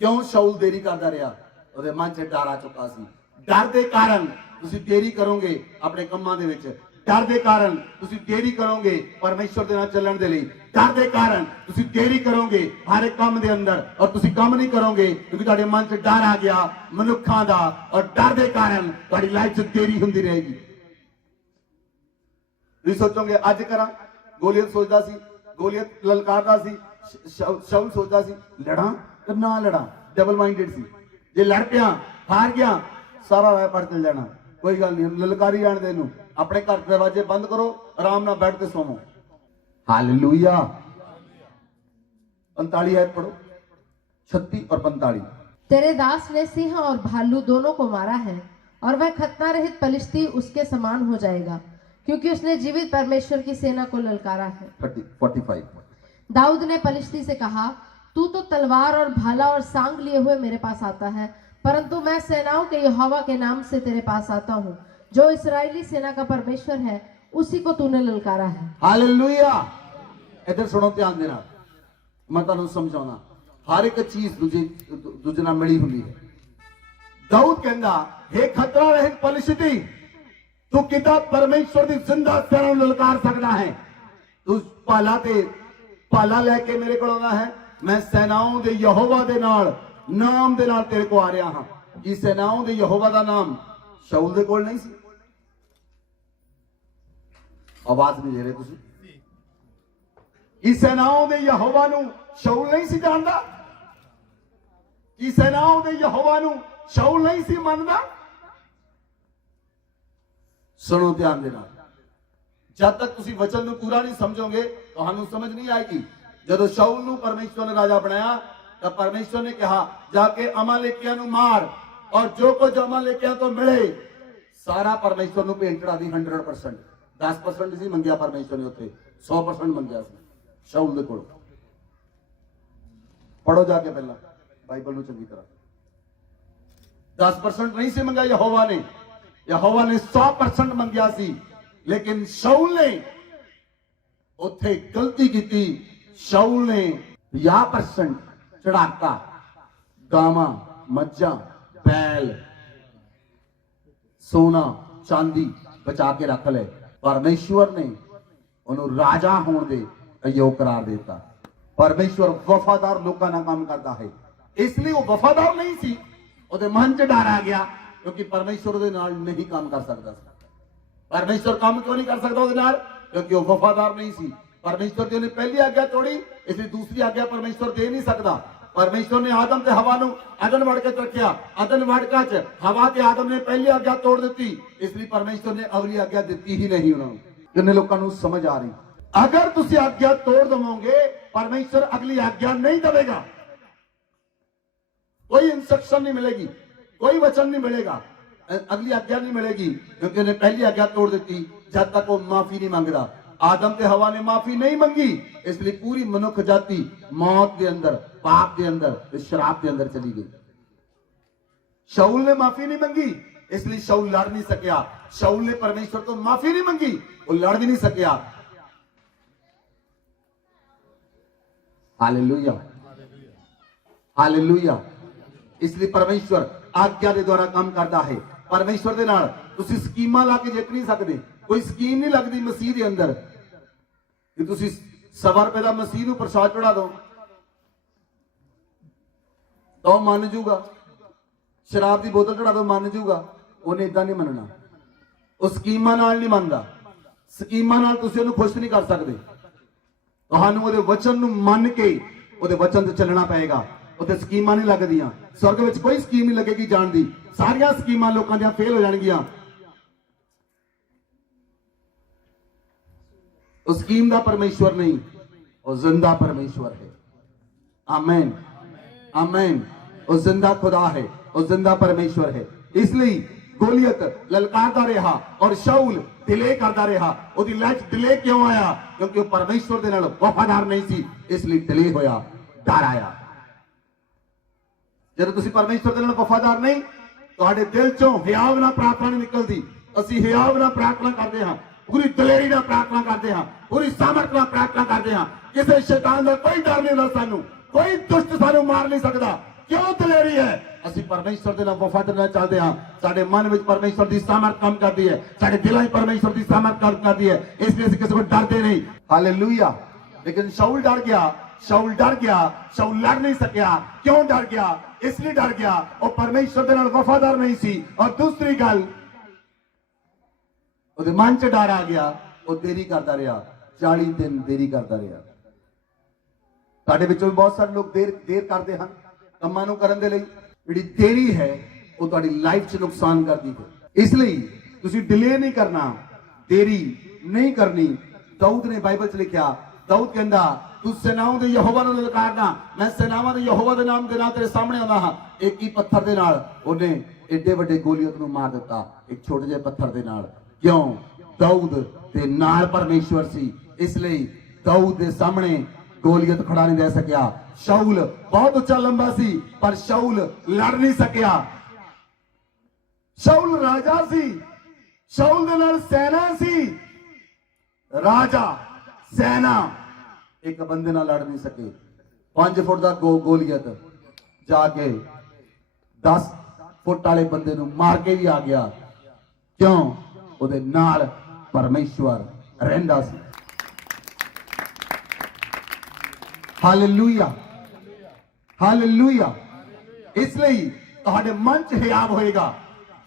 क्यों शाऊल देरी करता रहा? ਉਹਦੇ ਮਨ 'ਚ ਡਰ ਆ ਚੁੱਕਾ ਸੀ। ਡਰ ਦੇ ਕਾਰਨ ਤੁਸੀਂ ਦੇਰੀ ਕਰੋਗੇ ਆਪਣੇ ਕੰਮਾਂ ਦੇ ਵਿੱਚ, ਡਰ ਦੇ ਕਾਰਨ ਤੁਸੀਂ ਦੇਰੀ ਕਰੋਗੇ ਪਰਮੇਸ਼ਰ ਦੇ ਨਾਲ ਚੱਲਣ ਦੇ ਲਈ, ਡਰ ਦੇ ਕਾਰਨ ਤੁਸੀਂ ਦੇਰੀ ਕਰੋਗੇ ਹਰ ਇੱਕ ਕੰਮ ਦੇ ਅੰਦਰ, ਔਰ ਤੁਸੀਂ ਕੰਮ ਨਹੀਂ ਕਰੋਗੇ ਕਿਉਂਕਿ ਤੁਹਾਡੇ ਮਨ 'ਚ ਡਰ ਆ ਗਿਆ ਮਨੁੱਖਾਂ ਦਾ, ਔਰ ਡਰ ਦੇ ਕਾਰਨ ਤੁਹਾਡੀ ਲਾਈਫ 'ਚ ਦੇਰੀ ਹੁੰਦੀ ਰਹੇਗੀ। ਤੁਸੀਂ ਸੋਚੋਗੇ ਅੱਜ ਕਰਾਂ। ਗੋਲੀਅਤ ਸੋਚਦਾ ਸੀ, ਗੋਲੀਅਤ ਲਲਕਾਰਦਾ ਸੀ, ਸ਼ਾਊਲ ਸੋਚਦਾ ਸੀ ਲੜਾਂ ਤੇ ਨਾ ਲੜਾਂ, ਡਬਲ ਮਾਈਂਡਡ ਸੀ। ਜੇ ਲੜ ਪਿਆ ਹਾਰ ਗਿਆ ਸਾਰਾ ਰਾਹ ਪੜ ਚਲ ਜਾਣਾ, ਕੋਈ ਗੱਲ ਨਹੀਂ, ਲਲਕਾਰੀ ਜਾਣ ਦੇ ਨੂੰ। ਆਪਣੇ ਘਰ ਦੇ ਦਰਵਾਜ਼ੇ ਬੰਦ ਕਰੋ, ਆਰਾਮ ਨਾਲ ਬੈਠ ਕੇ ਸੋਵੋ। हालेलुया। 45 आयत पढ़ो, 36 और 45। तेरे दास ने सिंह और भालू दोनों को मारा है और वह खतना रहित पलिश्ती उसके समान हो जाएगा, क्योंकि उसने जीवित परमेश्वर की सेना को ललकारा है। 45। दाऊद ने पलिश्ती से कहा, तू तो तलवार और भाला और सांग लिए हुए मेरे पास आता है, परंतु मैं सेनाओं के यहोवा के नाम से तेरे पास आता हूँ, जो इस्राएली सेना का परमेश्वर है, उसी को तूने ललकारा है। हालेलुया। इधर सुनो, ध्यान देना, मैं तुहानू समझाऊंगा। हर एक चीज दूजे नाल मिली हुई है। दाऊद कहंदा, हे खतरा रहित पलिश्ती, तू किदा परमेश्वर दी जिंदा सेना नूं ललकार सकदा है? तू भाला लेके मेरे कोल आउंदा है, मैं सेनाओं दे यहोवा दे नाल नाम दे नाल तेरे को आ रहा हां। कि सेनाओं दे यहोवा दा नाम शाऊल दे कोल नहीं सी? आवाज नहीं दे रहे तुसी? कि सेनाओं दे यहोवा नूं शाऊल नहीं सी जानदा? कि सेनाओं दे यहोवा नूं शाऊल नहीं सी मनदा? सुनो ध्यान देना, जब तक तुसी वचन नूं पूरा नहीं समझोगे तुहानू समझ नहीं आएगी। जदों शाऊल नूं परमेश्वर ने राजा बनाया तो परमेश्वर ने कहा, जाके अमालेकियां नूं मार और जो कुछ अमालेकियां तो मिले सारा परमेश्वर नूं भेंट चढ़ा दी। 100%। 10% नहीं मंगिया परमेश्वर ने, उत्थे 100% मंगिया शाऊल दे कोल। पढ़ो जाके पहला बाइबल नूं चंगी तरह। 10% नहीं सी मंगा यहोवा ने, यहोवा ने 100% मंगिया सी, लेकिन शाऊल ने उत्थे गलती की। शाऊल ने 50% चढ़ाता, गावां मज्जां बैल सोना चांदी बचा के रख ले। परमेश्वर ने उन्होंने राजा होने दे अयोग करार देता। परमेश्वर वफादार लोगों ना काम करता है, इसलिए वो वफादार नहीं सी, उहदे मन च डर आ गया क्योंकि परमेश्वर उहदे नाल नहीं काम कर सकता। परमेश्वर काम क्यों नहीं कर सकता उहदे नाल? क्योंकि वो वफादार नहीं सी। परमेश्वर जी ने पहली आज्ञा तोड़ी, इसलिए दूसरी आज्ञा परमेश्वर दे नहीं सकता। परमेश्वर ने आदम ते हवा नूं अदन वड़के रखिया, अदन वड़का च हवा ते आदम ने पहली आज्ञा तोड़ दी, इसलिए परमेश्वर ने अगली आज्ञा दी ही नहीं उन्होंने। कितने लोगों को समझ आ रही? अगर तुसी आज्ञा तोड़ दवोगे परमेश्वर अगली आज्ञा नहीं देगा, कोई इंस्ट्रक्शन नहीं मिलेगी, कोई वचन नहीं मिलेगा, अगली आज्ञा नहीं मिलेगी, क्योंकि उन्हें पहली आज्ञा तोड़ दी। जब तक वो माफी नहीं मांगता, आदम ते हवा ने माफी नहीं मंगी, इसलिए पूरी मनुष्य जाति मौत के अंदर, पाप के अंदर, शराब के अंदर चली गई। शाऊल ने माफी नहीं मंगी, इसलिए शाऊल लड़ नहीं सकिया। शाऊल ने परमेश्वर तो माफी नहीं मंगी, वो लड़ भी नहीं सकिया। Hallelujah, hallelujah. इसलिए परमेश्वर आज्ञा के द्वारा काम करता है। परमेश्वर दे नाल तुसी स्कीमां ला के जित नहीं सकते। कोई स्कीम नहीं लगती मसीह के अंदर कि तुसी 100 रुपए का मसीह नूं प्रसाद चढ़ा दो तो मान जूगा, शराब की बोतल चढ़ा दो मान जूगा, उन्हें इदा नहीं मनना। वो स्कीमां नाल नहीं मनदा। स्कीमां नाल तुसी उहनूं खुश नहीं कर सकते। तुहानूं उहदे वचन नूं मन के उहदे वचन ते चलना पएगा। उत्ते स्कीमां नहीं लगदियां। स्वर्ग विच कोई स्कीम नहीं लगेगी जाण दी, सारियां स्कीमां लोकां दियां फेल हो जाणगियां। उस स्कीम का परमेश्वर नहीं, वो जिंदा परमेश्वर है। आमीन, आमीन। वो जिंदा खुदा है, वो जिंदा परमेश्वर है। इसलिए ਗੋਲੀਅਤ ਲਲਕਾਰਦਾ ਰਿਹਾ ਔਰ ਸ਼ਾਉਲ ਡਿਲੇ ਕਰਦਾ ਰਿਹਾ। ਉਹਦੀ ਲਾਈਫ ਡਿਲੇ ਕਿਉਂ ਆਇਆ? ਕਿਉਂਕਿ ਉਹ ਪਰਮੇਸ਼ਵਰ ਦੇ ਨਾਲ ਵਫਾਦਾਰ ਨਹੀਂ ਸੀ, ਇਸ ਲਈ ਡਿਲੇ ਹੋਇਆ, ਡਰ ਆਇਆ। ਜਦੋਂ ਤੁਸੀਂ ਪਰਮੇਸ਼ਵਰ ਦੇ ਨਾਲ ਵਫਾਦਾਰ ਨਹੀਂ, ਤੁਹਾਡੇ ਦਿਲ ਚੋਂ ਹਿਆਵ ਨਾਲ ਪ੍ਰਾਰਥਨਾ ਨਹੀਂ ਨਿਕਲਦੀ। ਅਸੀਂ ਹਿਆਵ ਨਾਲ ਪ੍ਰਾਰਥਨਾ ਕਰਦੇ ਹਾਂ, ਪੂਰੀ ਦਲੇਰੀ ਨਾਲ ਪ੍ਰਾਰਥਨਾ ਕਰਦੇ ਹਾਂ, ਪੂਰੀ ਸਾਮਰਥ ਨਾਲ ਪ੍ਰਾਰਥਨਾ ਕਰਦੇ ਹਾਂ। ਕਿਸੇ ਸ਼ੈਤਾਨ ਦਾ ਕੋਈ ਡਰ ਨਹੀਂ ਹੁੰਦਾ ਸਾਨੂੰ, ਕੋਈ ਦੁਸ਼ਟ ਸਾਨੂੰ ਮਾਰ ਨਹੀਂ ਸਕਦਾ। ਕਿਉਂ ਦਲੇਰੀ ਹੈ? ਅਸੀਂ ਪਰਮੇਸ਼ਵਰ ਦੇ ਨਾਲ ਵਫਾਦਾਰ ਨਾਲ ਚੱਲਦੇ ਹਾਂ। ਸਾਡੇ ਮਨ ਵਿੱਚ ਪਰਮੇਸ਼ਵਰ ਦੀ ਸਾਮਰਥ ਕੰਮ ਕਰਦੀ ਹੈ, ਸਾਡੇ ਦਿਲਾਂ ਵਿੱਚ ਪਰਮੇਸ਼ਵਰ ਦੀ ਸਾਮਰਥ ਕੰਮ ਕਰਦੀ ਹੈ, ਇਸ ਲਈ ਅਸੀਂ ਕਿਸੇ को डरते नहीं। हालेलुया। लेकिन शाऊल डर गया, शाऊल डर गया, शाऊल लड़ नहीं सकिया। क्यों डर गया? इसलिए डर गया और परमेश्वर दे नाल वफादार नहीं सी। और दूसरी गल, ਉਹਦੇ ਮਨ 'ਚ ਡਰ ਆ ਗਿਆ, ਉਹ ਦੇਰੀ ਕਰਦਾ ਰਿਹਾ, 40 ਦਿਨ ਦੇਰੀ ਕਰਦਾ ਰਿਹਾ। ਸਾਡੇ ਵਿੱਚੋਂ ਵੀ ਬਹੁਤ ਸਾਰੇ ਲੋਕ ਦੇਰ ਕਰਦੇ ਹਨ ਕੰਮਾਂ ਨੂੰ ਕਰਨ ਦੇ ਲਈ। ਜਿਹੜੀ ਦੇਰੀ ਹੈ ਉਹ ਤੁਹਾਡੀ ਲਾਈਫ 'ਚ ਨੁਕਸਾਨ ਕਰਦੀ ਹੈ। ਇਸ ਲਈ ਤੁਸੀਂ ਡਿਲੇ ਨਹੀਂ ਕਰਨਾ, ਦੇਰੀ ਨਹੀਂ ਕਰਨੀ। ਦਾਊਦ ਨੇ ਬਾਈਬਲ 'ਚ ਲਿਖਿਆ, ਦਾਊਦ ਕਹਿੰਦਾ ਤੂੰ ਸੈਨਾਵਾਂ ਦੇ ਯਹੋਵਾ ਨੂੰ ਲਲਕਾਰਨਾ, ਮੈਂ ਸੈਨਾਵਾਂ ਦੇ ਯਹੋਵਾ ਦੇ ਨਾਮ ਦੇ ਨਾਲ ਤੇਰੇ ਸਾਹਮਣੇ ਆਉਂਦਾ ਹਾਂ। ਇੱਕ ਹੀ ਪੱਥਰ ਦੇ ਨਾਲ ਉਹਨੇ ਏਡੇ ਵੱਡੇ ਗੋਲੀਅਤ ਨੂੰ ਮਾਰ ਦਿੱਤਾ, ਇੱਕ ਛੋਟੇ ਜਿਹੇ ਪੱਥਰ ਦੇ ਨਾਲ। ਕਿਉਂ? ਦਾਊਦ ਦੇ ਨਾਲ ਪਰਮੇਸ਼ਵਰ ਸੀ, ਇਸ ਲਈ ਦਾਊਦ ਦੇ ਸਾਹਮਣੇ ਗੋਲੀਅਤ ਖੜਾ ਨਹੀਂ ਰਹਿ ਸਕਿਆ। शाऊल बहुत ऊंचा लंबा सी, पर शाऊल लड़ नहीं सकिया। शाऊल राजा सी, शाऊल दे नाल सेना सी। राजा सेना एक बंदे नाल लड़ नहीं सके। 5 फुट दा गोलीयत जाके 10 फुट वाले बंदे नूं मार के भी आ गया। क्यों? ਉਹਦੇ ਨਾਲ ਪਰਮੇਸ਼ਵਰ ਰਹਿੰਦਾ ਸੀ। Hallelujah, hallelujah. ਇਸ ਲਈ ਤੁਹਾਡੇ ਮਨ 'ਚ ਹਿਆਵ ਹੋਏਗਾ,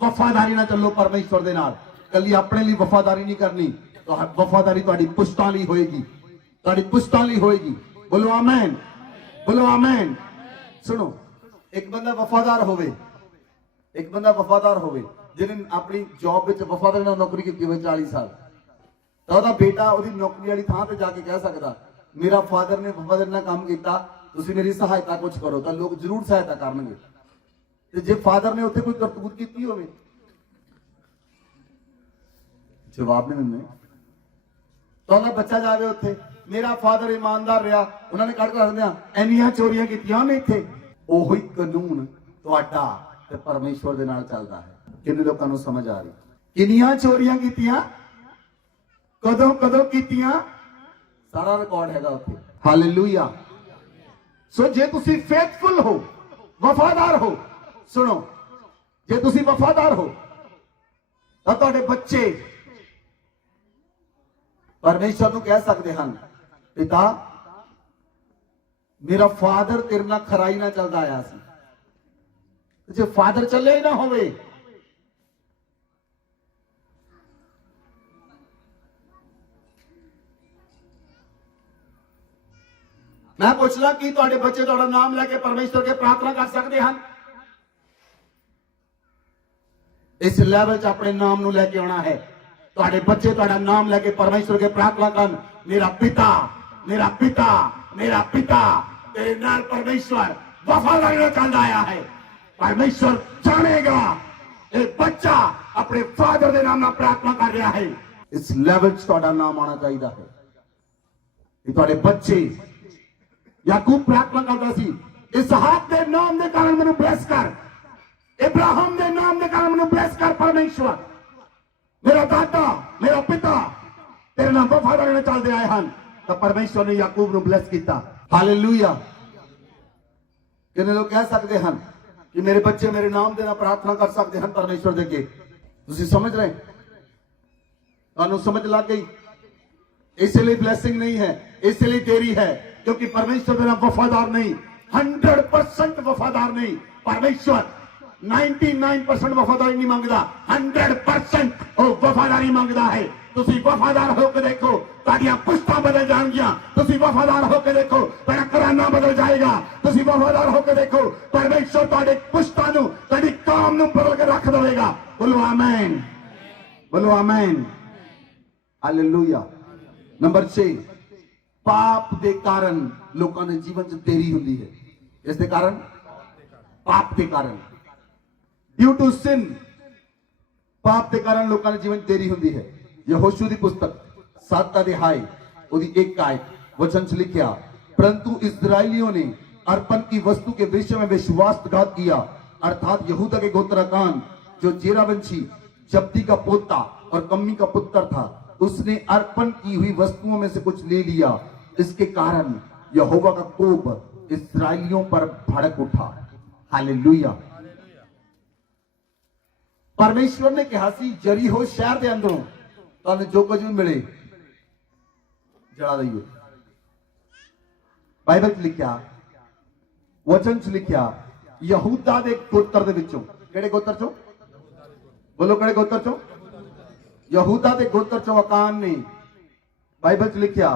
ਵਫਾਦਾਰੀ ਨਾਲ ਚੱਲੋ ਪਰਮੇਸ਼ਵਰ ਦੇ ਨਾਲ। ਕੱਲੀ ਆਪਣੇ ਲਈ ਵਫਾਦਾਰੀ ਨਹੀਂ ਕਰਨੀ, ਵਫਾਦਾਰੀ ਤੁਹਾਡੀ ਪੁਸ਼ਤਾਂ ਲਈ ਹੋਏਗੀ, ਤੁਹਾਡੀ ਪੁਸ਼ਤਾਂ ਲਈ ਹੋਏਗੀ। ਬੋਲੋ ਆਮੇਨ, ਬੋਲੋ ਆਮੇਨ। ਸੁਣੋ, ਇੱਕ ਬੰਦਾ ਵਫਾਦਾਰ ਹੋਵੇ, ਇੱਕ ਬੰਦਾ ਵਫਾਦਾਰ ਹੋਵੇ ਜਿਹਨੇ ਆਪਣੀ ਜੌਬ ਵਿੱਚ ਵਫਾਦਾਰੀ ਨਾਲ ਨੌਕਰੀ ਕੀਤੀ ਹੋਵੇ 40 ਸਾਲ, ਤਾਂ ਉਹਦਾ ਬੇਟਾ ਉਹਦੀ ਨੌਕਰੀ ਵਾਲੀ ਥਾਂ ਤੇ ਜਾ ਕੇ ਕਹਿ ਸਕਦਾ ਮੇਰਾ ਫਾਦਰ ਨੇ ਵਫਾਦਾਰੀ ਨਾਲ ਕੰਮ ਕੀਤਾ, ਤੁਸੀਂ ਮੇਰੀ ਸਹਾਇਤਾ ਕੁਝ ਕਰੋ, ਤਾਂ ਲੋਕ ਜ਼ਰੂਰ ਸਹਾਇਤਾ ਕਰਨਗੇ। ਤੇ ਜੇ ਫਾਦਰ ਨੇ ਉੱਥੇ ਕੋਈ ਕਰਤੂਤ ਕੀਤੀ ਹੋਵੇ, ਜਵਾਬ ਨਹੀਂ ਦਿੰਦੇ, ਤਾਂ ਉਹਦਾ ਬੱਚਾ ਜਾਵੇ ਉੱਥੇ, ਮੇਰਾ ਫਾਦਰ ਇਮਾਨਦਾਰ ਰਿਹਾ, ਉਹਨਾਂ ਨੇ ਕੱਢ ਕਰ ਦਿੰਦੇ ਇੰਨੀਆਂ ਚੋਰੀਆਂ ਕੀਤੀਆਂ ਉਹਨੇ ਇੱਥੇ। ਉਹੀ ਕਾਨੂੰਨ ਤੁਹਾਡਾ ਤੇ ਪਰਮੇਸ਼ਵਰ ਦੇ ਨਾਲ ਚੱਲਦਾ ਹੈ। ਕਿੰਨੇ ਲੋਕਾਂ ਨੂੰ ਸਮਝ ਆ ਰਹੀ? ਕਿੰਨੀਆਂ ਚੋਰੀਆਂ ਕੀਤੀਆਂ, ਕਦੋਂ ਕਦੋਂ ਕੀਤੀਆਂ, ਸਾਰਾ ਰਿਕਾਰਡ ਹੈਗਾ ਉੱਥੇ। ਹਾਲੇਲੂਇਆ। ਸੋ ਜੇ ਤੁਸੀਂ ਫੇਥਫੁਲ ਹੋ, ਵਫਾਦਾਰ ਹੋ, ਸੁਣੋ, ਜੇ ਤੁਸੀਂ ਵਫਾਦਾਰ ਹੋ ਤਾਂ ਤੁਹਾਡੇ ਬੱਚੇ ਪਰਮੇਸ਼ਵਰ ਨੂੰ ਕਹਿ ਸਕਦੇ ਹਨ, ਪਿਤਾ ਮੇਰਾ ਫਾਦਰ ਤੇਰੇ ਨਾਲ ਖਰਾਈ ਨਾਲ ਚੱਲਦਾ ਆਇਆ ਸੀ। ਜੇ ਫਾਦਰ ਚੱਲੇ ਹੀ ਨਾ ਹੋਵੇ, मैं पूछना कि ਤੁਹਾਡੇ ਬੱਚੇ ਤੁਹਾਡਾ ਨਾਮ ਲੈ ਕੇ ਪਰਮੇਸ਼ਵਰ ਕੇ ਪ੍ਰਾਰਥਨਾ ਕਰ ਸਕਦੇ ਹਨ? ਇਸ ਲੈਵਲ 'ਚ ਆਪਣੇ ਨਾਮ ਨੂੰ ਲੈ ਕੇ ਆਉਣਾ ਹੈ। ਤੁਹਾਡੇ ਬੱਚੇ ਤੁਹਾਡਾ ਨਾਮ ਲੈ ਕੇ ਪਰਮੇਸ਼ਵਰ ਕੇ ਪ੍ਰਾਰਥਨਾ ਕਰਨ, ਮੇਰਾ ਪਿਤਾ, ਮੇਰਾ ਪਿਤਾ, ਮੇਰਾ ਪਿਤਾ, ਤੇਰੇ ਨਾਲ ਪਰਮੇਸ਼ਵਰ ਵਫਾਦਾਰੀ ਨਾਲ ਚੱਲਦਾ ਆਇਆ ਹੈ। ਪਰਮੇਸ਼ਵਰ ਜਾਣੇਗਾ ਇਹ ਬੱਚਾ ਆਪਣੇ ਫਾਦਰ ਦੇ ਨਾਮ ਨਾਲ ਪ੍ਰਾਰਥਨਾ ਕਰ ਰਿਹਾ ਹੈ। ਇਸ ਲੈਵਲ 'ਚ ਤੁਹਾਡਾ ਨਾਮ ਆਉਣਾ ਚਾਹੀਦਾ ਹੈ। ਇਹ ਤੁਹਾਡੇ ਬੱਚੇ याकूब प्रार्थना करता सी, इसहाक दे नाम दे कारण मैनू ब्लेस कर, इब्राहिम दे नाम दे कारण मैनू ब्लेस कर परमेश्वर। मेरा दादा, मेरा पिता तेरे नाम वफादारी नाल चलदे आए हन, तो परमेश्वर ने याकूब नू ब्लेस कीता। हालेलुया। कितने लोग कह सकते हैं कि मेरे बच्चे मेरे नाम दे नाल प्रार्थना कर सकते हैं परमेश्वर दे अगे? तुसीं समझ रहे? तुहानू समझ लग गई? इसलिए ब्लेसिंग नहीं है, इसलिए देरी है क्योंकि परमेश्वर मेरा वफादार नहीं, 100% वफादार नहीं। परमेश्वर 99% वफादारी नहीं मांगता, 100% वफादारी मांगता है। तुसी वफादार होकर देखो, ताड़ियां पुश्तां बदल जाएंगियां। तुसी वफादार होकर देखो, तेरा घराना बदल जाएगा। तुसी वफादार होकर देखो, परमेश्वर तुहाडे पुश्तां नूं, तुहाडी कौम नूं बदल के रख देगा। बोलो आमीन, बोलो आमीन, हालेलुया। नंबर 6, पाप के कारण लोगों के जीवन च देरी होती है। इसके कारण, पाप के कारण, ड्यू टू सिन ਪਾਪ ਦੇ ਕਾਰਨ ਲੋਕਾਂ ਦੇ ਜੀਵਨ 'ਚ ਦੇਰੀ ਹੁੰਦੀ ਹੈ। ਯਹੋਸ਼ੂ ਦੀ ਪੁਸਤਕ 7 ਅਧਿਆय ਉਹਦੀ 1 आयत वचन से लिखा, परंतु इस्राएलियों ने अर्पण की वस्तु के विषय में विश्वासघात किया, अर्थात यहूदा के गोत्र अकान जो जेरावंशी जब्दी का पोता और कम्मी का पुत्र था, उसने अर्पण की हुई वस्तुओं में से कुछ ले लिया। इसके कारण यहोवा का कोप इस्राएलियों पर भड़क उठा। हालेलुया। परमेश्वर ने कहा सी जरीहो शहर के अंदरों तुहानू जो कुछ भी मिले जला दईओ। बाइबल च लिखा, वचन च लिखा, यहूदा दे गोत्र दे विचों, किहड़े गोत्र चों? बोलो किहड़े गोत्र चों? यहूदा दे गोत्र चों अकान ने, बाइबल च लिखा,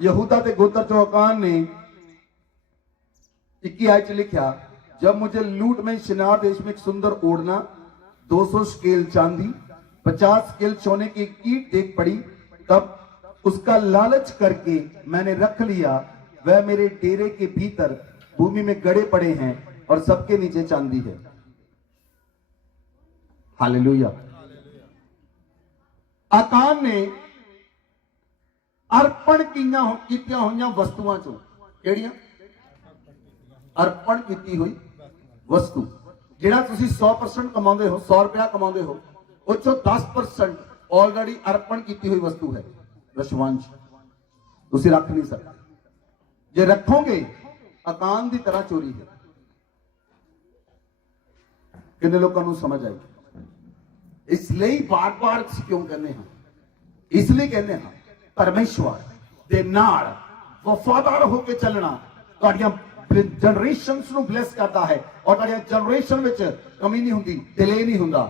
यहूदा दे गोत्र चों अकान ने 21 आयत च लिखा, जब मुझे लूट में शिनार देश में एक सुंदर ओढ़ना 200 स्केल चांदी 50 स्केल सोने की ईंट देख पड़ी, तब उसका लालच करके मैंने रख लिया। वह मेरे डेरे के भीतर भूमि में गड़े पड़े हैं और सबके नीचे चांदी है। हालेलुया। आकान ने अर्पण कीतियां हुई वस्तुआं चों किहड़ियां? अर्पण की हुई वस्तु, ਜਿਹੜਾ ਤੁਸੀਂ 100% ਕਮਾਉਂਦੇ ਹੋ, 100 ਰੁਪਇਆ ਕਮਾਉਂਦੇ ਹੋ, ਉਹ ਚੋਂ 10% ਆਲਰੇਡੀ ਅਰਪਣ ਕੀਤੀ ਹੋਈ ਵਸਤੂ ਹੈ। ਦਸ਼ਵਾਂਸ਼ ਤੁਸੀਂ ਰੱਖ ਨਹੀਂ ਸਕਦੇ। ਜੇ ਰੱਖੋਗੇ ਅਕਾਨ ਦੀ ਤਰ੍ਹਾਂ ਚੋਰੀ ਹੈ। ਕਿੰਨੇ ਲੋਕਾਂ ਨੂੰ ਸਮਝ ਆਈ? ਇਸ ਲਈ ਬਾਰ-ਬਾਰ ਕਿਉਂ ਕਹਿੰਦੇ ਹਾਂ? ਇਸ ਲਈ ਕਹਿੰਦੇ ਹਾਂ ਪਰਮੇਸ਼ਵਰ ਦੇ ਨਾਲ ਵਫਾਦਾਰ ਹੋ ਕੇ ਚੱਲਣਾ ਤੁਹਾਡੀਆਂ जनरेशंस ਨੂੰ ਬਲੈਸ ਕਰਦਾ ਹੈ ਔਰ ਤੁਹਾਡੀ ਜਨਰੇਸ਼ਨ ਵਿੱਚ ਕਮੀ ਨਹੀਂ ਹੁੰਦੀ, ਡਿਲੇ ਨਹੀਂ ਹੁੰਦਾ।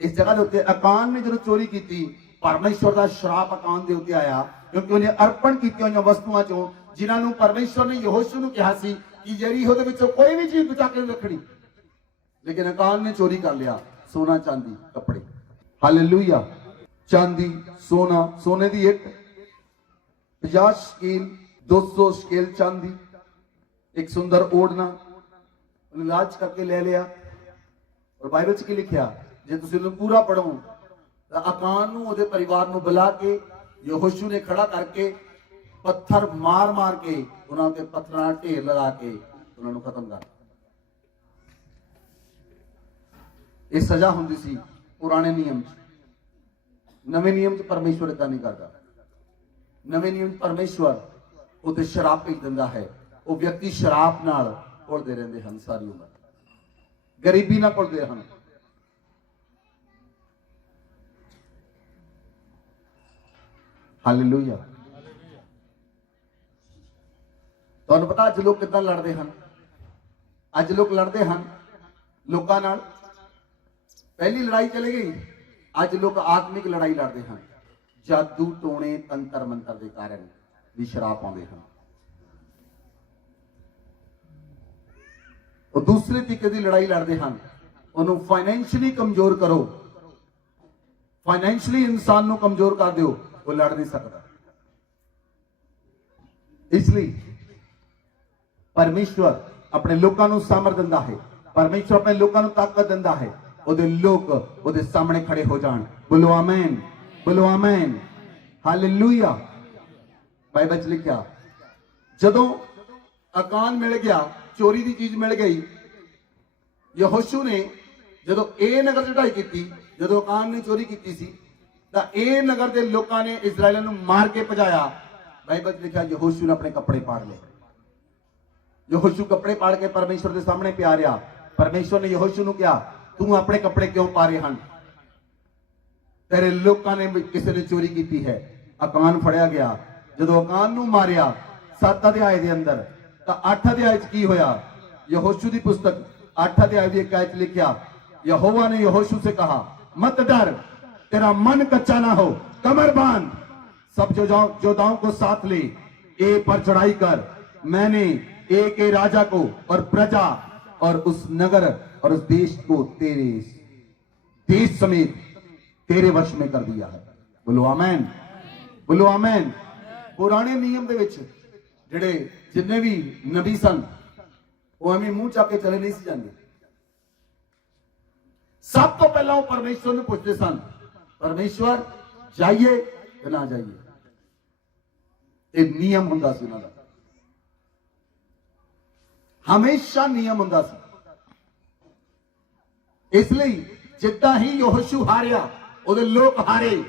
ਇਸ ਜਗ੍ਹਾ ਦੇ ਉੱਤੇ ਅਕਾਨ ਨੇ ਜਦੋਂ ਚੋਰੀ ਕੀਤੀ, ਪਰਮੇਸ਼ਵਰ ਦਾ ਸ਼ਰਾਪ ਅਕਾਨ ਦੇ ਉੱਤੇ ਆਇਆ, ਕਿਉਂਕਿ ਉਹਨੇ ਅਰਪਣ ਕੀਤੀਆਂ ਹੋਈਆਂ ਵਸਤੂਆਂ ਚੋਂ ਜਿਨ੍ਹਾਂ ਨੂੰ ਪਰਮੇਸ਼ਵਰ ਨੇ ਯਹੋਸ਼ੂ ਨੂੰ ਕਿਹਾ ਸੀ ਕਿ ਯਰੀਹੋ ਦੇ ਵਿੱਚੋਂ ਕੋਈ ਵੀ ਚੀਜ਼ ਬਚਾ ਕੇ ਨਹੀਂ ਰੱਖਣੀ, ਲੇਕਿਨ ਅਕਾਨ ਨੇ ਚੋਰੀ ਕਰ ਲਿਆ। ਸੋਨਾ ਚਾਂਦੀ ਕੱਪੜੇ, ਹਾਲੇਲੂਇਆ। ਚਾਂਦੀ सोना, सोने की एक 50 स्केल 200 स्केल चांदी, एक सुंदर ओढ़ना लाज करके ले लिया। और बाइबल च की लिखा, जे तुसीं इहनूं पूरा पढ़ो तां अकान नूं उहदे परिवार नूं बुला के यहोशू ने खड़ा करके पत्थर मार मार के उन्हां ते पत्थरां दा ढेर लगा के उन्हां नूं खत्म कर। ये सजा हुंदी सी पुराने नियम च। नवे नियम च परमेश्वर इदां नहीं करदा। नवे नियम च परमेश्वर उहते शराब भेज दिंदा है। वो व्यक्ति शराब नाल घुलदे रहिंदे हन सारी उम्र, गरीबी नाल घुलदे हन। हालेलुया। तुहानूं पता अज लोग किदां लड़दे हन? अज लोग लड़दे हन लोकां नाल। पहली लड़ाई चली गई, अज लोग आत्मिक लड़ाई लड़दे हन। जादू टोणे तंत्र मंत्र के कारण भी शराब आउंदे हन। और दूसरे तरीके की लड़ाई लड़ते हैं, उन्होंने फाइनेंशियली कमजोर करो, फाइनेंशियली इंसान को कमजोर कर दो, वो लड़ नहीं सकता। इसलिए परमेश्वर अपने लोगों को सामर्थ दिंदा है, परमेश्वर अपने लोगों को ताकत दिंदा है, उहदे लोग उहदे सामने खड़े हो जान। बोलो आमीन, बोलो आमीन, हालेलुया। बाइबल च लिखा, जदों अकान मिल गया, चोरी की चीज मिल गई, यहोशू ने जदों ए नगर चढ़ाई की, जदों अकान ने चोरी की सी, तां ए नगर के लोगों ने इजराइलियों को मार के भजाया। बाइबल च लिखा, यहोशू ने अपने कपड़े पाड़ लिए। यहोशू कपड़े पाड़ के परमेश्वर के सामने पिया रहा। परमेश्वर ने यहोशू को कहा, तू अपने कपड़े क्यों पा रहे हैं? तेरे लोगों ने किसी ने चोरी की है। अकान फड़िया गया। जदों अकान नूं मारिया 7 अध्याय के अंदर, 8 अध्याय की होया, यहोशू की पुस्तक 8 अध्याय की 1 आयत लिखा, यहोवा ने यहोशू से कहा, मत डर, तेरा मन कच्चा ना हो, कमर बांध, सब योद्धाओं को साथ ले, ए पर चढ़ाई कर। मैंने एक राजा को और प्रजा और उस नगर और उस देश को तेरे देश समेत तेरे वश में कर दिया है। बोलो आमीन, बोलो आमीन। पुराने नियम दे विच ਜਿਹੜੇ जिन्ने भी नबी सन वो एवं मुंह चक के चले नहीं सी जाते। सब तो पहला वो परमेश्वर ने पूछते सन, परमेश्वर जाइए कि ना जाइए। ਇਹ ਨਿਯਮ ਹੁੰਦਾ ਸੀ ਉਹਨਾਂ ਦਾ, ਹਮੇਸ਼ਾ ਨਿਯਮ ਹੁੰਦਾ ਸੀ। ਇਸ ਲਈ ਜਿੱਦਾਂ ਹੀ ਯਹੋਸ਼ੂ ਹਾਰਿਆ, ਉਹਦੇ ਲੋਕ ਹਾਰੇ,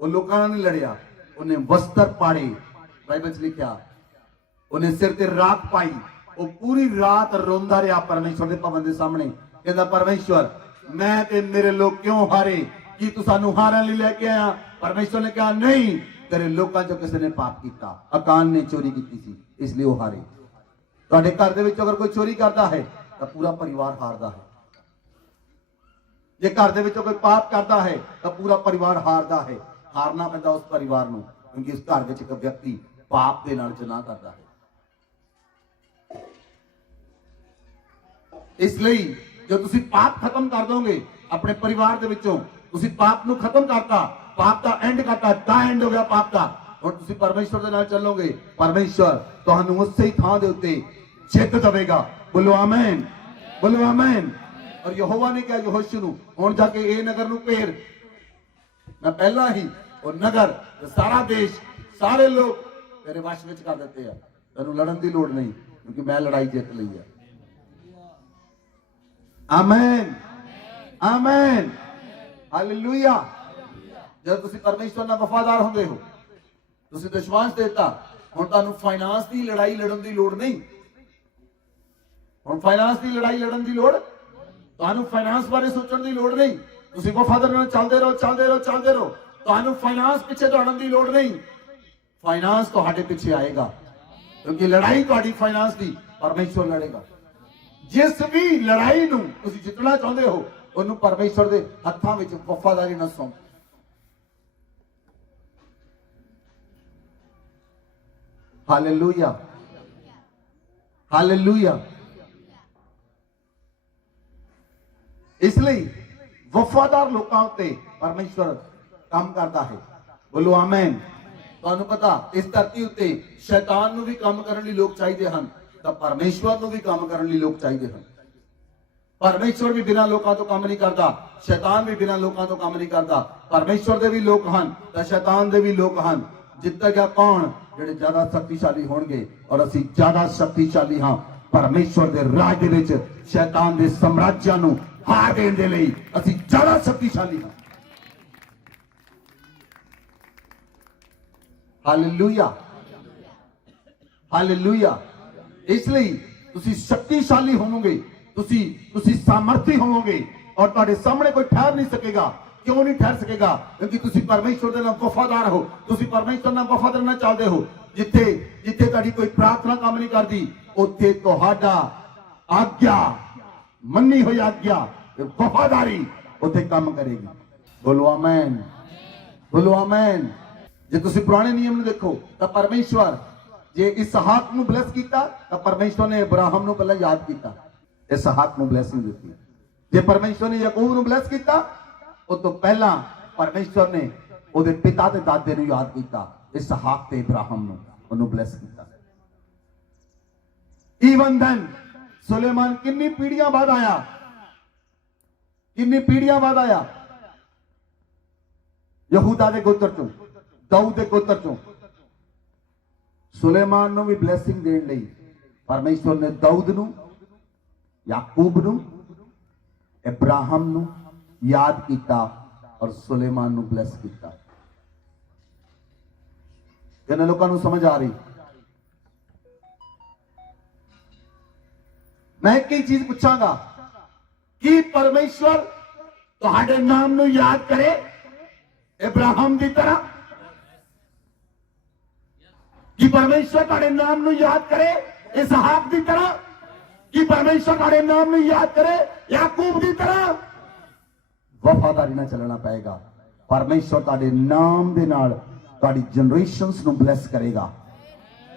ਉਹ ਲੋਕਾਂ ਨਾਲ ਨਹੀਂ ਲੜਿਆ, ਉਹਨੇ ਵਸਤਰ ਪਾੜੇ, ਬਾਈਬਲ 'ਚ ਲਿਖਿਆ, ਉਹਨੇ ਸਿਰ ਤੇ ਰਾਖ ਪਾਈ, ਉਹ ਪੂਰੀ ਰਾਤ ਰੋਂਦਾ ਰਿਹਾ ਪਰਮੇਸ਼ਵਰ ਦੇ ਭਵਨ ਦੇ ਸਾਹਮਣੇ, ਕਹਿੰਦਾ ਪਰਮੇਸ਼ਵਰ ਮੈਂ ਤੇ ਮੇਰੇ ਲੋਕ ਕਿਉਂ ਹਾਰੇ, ਕੀ ਤੂੰ ਸਾਨੂੰ ਹਾਰਨ ਲਈ ਲੈ ਕੇ ਆਇਆ? ਪਰਮੇਸ਼ਵਰ ਨੇ ਕਿਹਾ ਨਹੀਂ, तेरे लोगों चो किसी ने पाप किया, अकान ने चोरी की थी, इसलिए वो हारे। तुहाडे घर दे विच अगर कोई चोरी करता है तो पूरा परिवार हारदा है, जे घर दे विच कोई पाप करता है तो पूरा परिवार हारदा है। हारना पैंदा उस परिवार नूं, क्योंकि इस घर विच एक व्यक्ति पाप दे नाल जना करदा है। इसलिए जो तुसी पाप खत्म कर दोगे अपने परिवार दे विचों, तुसी पाप नूं खत्म करता, पाप का एंड करता, दा एंड हो गया पाप का, और तुसी परमेश्वर दे नाल चलोगे, परमेश्वर तुहानू उसे ही थां दे उत्ते जित देवेगा। बोलो आमीन, बोलो आमीन। और यहोवा ने कहा यहोशू नूं, हुण जाके ए नगर नूं घेर। मैं पहला ही और नगर सारा देश सारे लोग तेरे वश विच कर दिते हैं, तैनूं लड़न दी लोड़ नहीं, क्योंकि मैं लड़ाई जित लई है। आमीन, आमीन, हालेलुया। जब तुसी परमेश्वर नाल वफादार होंदे हो, तुसी विश्वास देता, हुण तुहानूं फाइनांस दी लड़ाई लड़न दी लोड़ नहीं। हुण फाइनांस दी लड़ाई लड़न दी लोड़, तुहानूं फाइनांस बारे सोचण दी लोड़ नहीं। तुसी वफादार नाल चलदे रहो, चलदे रहो, चलदे रहो। तुहानूं फाइनांस पिछे दौड़न दी लोड़ नहीं, फाइनांस तुहाडे पिछे आएगा, क्योंकि लड़ाई तुहाडी फाइनांस दी परमेश्वर लड़ेगा। जिस भी लड़ाई नूं तुसी जितना चाहुंदे हो, ਉਹਨੂੰ ਪਰਮੇਸ਼ਵਰ ਦੇ ਹੱਥਾਂ ਵਿੱਚ ਵਫਾਦਾਰੀ ਨਾਲ ਸੌਂਪ। Hallelujah, hallelujah. ਇਸ ਲਈ ਵਫਾਦਾਰ ਲੋਕਾਂ ਉੱਤੇ ਪਰਮੇਸ਼ਵਰ ਕੰਮ ਕਰਦਾ ਹੈ। ਬੋਲੋ ਆਮੀਨ। ਤੁਹਾਨੂੰ ਪਤਾ ਇਸ ਧਰਤੀ ਉੱਤੇ ਸ਼ੈਤਾਨ ਨੂੰ ਵੀ ਕੰਮ ਕਰਨ ਲਈ ਲੋਕ ਚਾਹੀਦੇ ਹਨ, ਤਾਂ ਪਰਮੇਸ਼ਵਰ ਨੂੰ ਵੀ ਕੰਮ ਕਰਨ ਲਈ ਲੋਕ ਚਾਹੀਦੇ ਹਨ। परमेश्वर भी बिना लोगों तो काम नहीं करता, शैतान भी बिना लोगों तो काम नहीं करता। परमेश्वर दे भी लोग हैं तो शैतान दे भी लोग हैं। जितेगा कौन? जिहड़े ज्यादा शक्तिशाली होणगे, और असीं ज्यादा शक्तिशाली हाँ परमेश्वर दे राज दे विच शैतान दे साम्राज्यां नूं हार देण दे लई असीं ज्यादा शक्तिशाली हाँ। Hallelujah, hallelujah. इसलिए तुसीं शक्तिशाली होवोगे, तुसी सामर्थी होवोगे, और तुहाडे सामने कोई ठहर नहीं सकेगा। क्यों नहीं ठहर सकेगा? क्योंकि तुसी परमेश्वर दे नाल वफादार हो, तुसी परमेश्वर नाल वफादार नाल चलदे हो। जिथे जिथे तुहाडी कोई प्रार्थना काम नहीं करदी, उत्थे तुहाडा आज्ञा मन्नी हुई आज्ञा वफादारी उत्थे काम करेगी। बोलो आमीन, बोलो आमीन। जे तुसी पुराने नियम नूं देखो तां परमेश्वर जे इसहाक नूं ब्लेस कीता, तां परमेश्वर ने अब्राहम नूं पहला याद कीता, इसहाक नूं ब्लेसिंग दी। जे परमेश्वर ने याकूब नूं ब्लेस कीता, उस तो पहला परमेश्वर ने उहदे पिता ते दादे नूं याद कीता, इसहाक ते इब्राहिम नूं उहनूं ब्लेस कीता। ईवन देन सुलेमान कितनी पीढ़ियां बाद आया, कितनी पीढ़ियां बाद आया। यहूदा दे गोत्र चों, दाऊद दे गोत्र चों सुलेमान नूं भी ब्लेसिंग देण लई परमेश्वर ने दाऊद नूं, याकूब नूं, इब्राहिम नूं याद किया और सुलेमान नूं ब्लेस किया। किन्ने लोकां नूं समझ आ रही? मैं एक ही चीज पूछांगा कि परमेश्वर तुहाडे नाम नूं याद करे इब्राहिम की तरह, कि परमेश्वर तुहाडे नाम नूं याद करे इसहाक की तरह, कि परमेश्वर तुहाडे नाम नूं याद करे याकूब की तरह। वफादारी नाल चलना पएगा। परमेश्वर तुहाडे नाम दे नाल तुहाडी जनरेशनस नूं ब्लेस करेगा,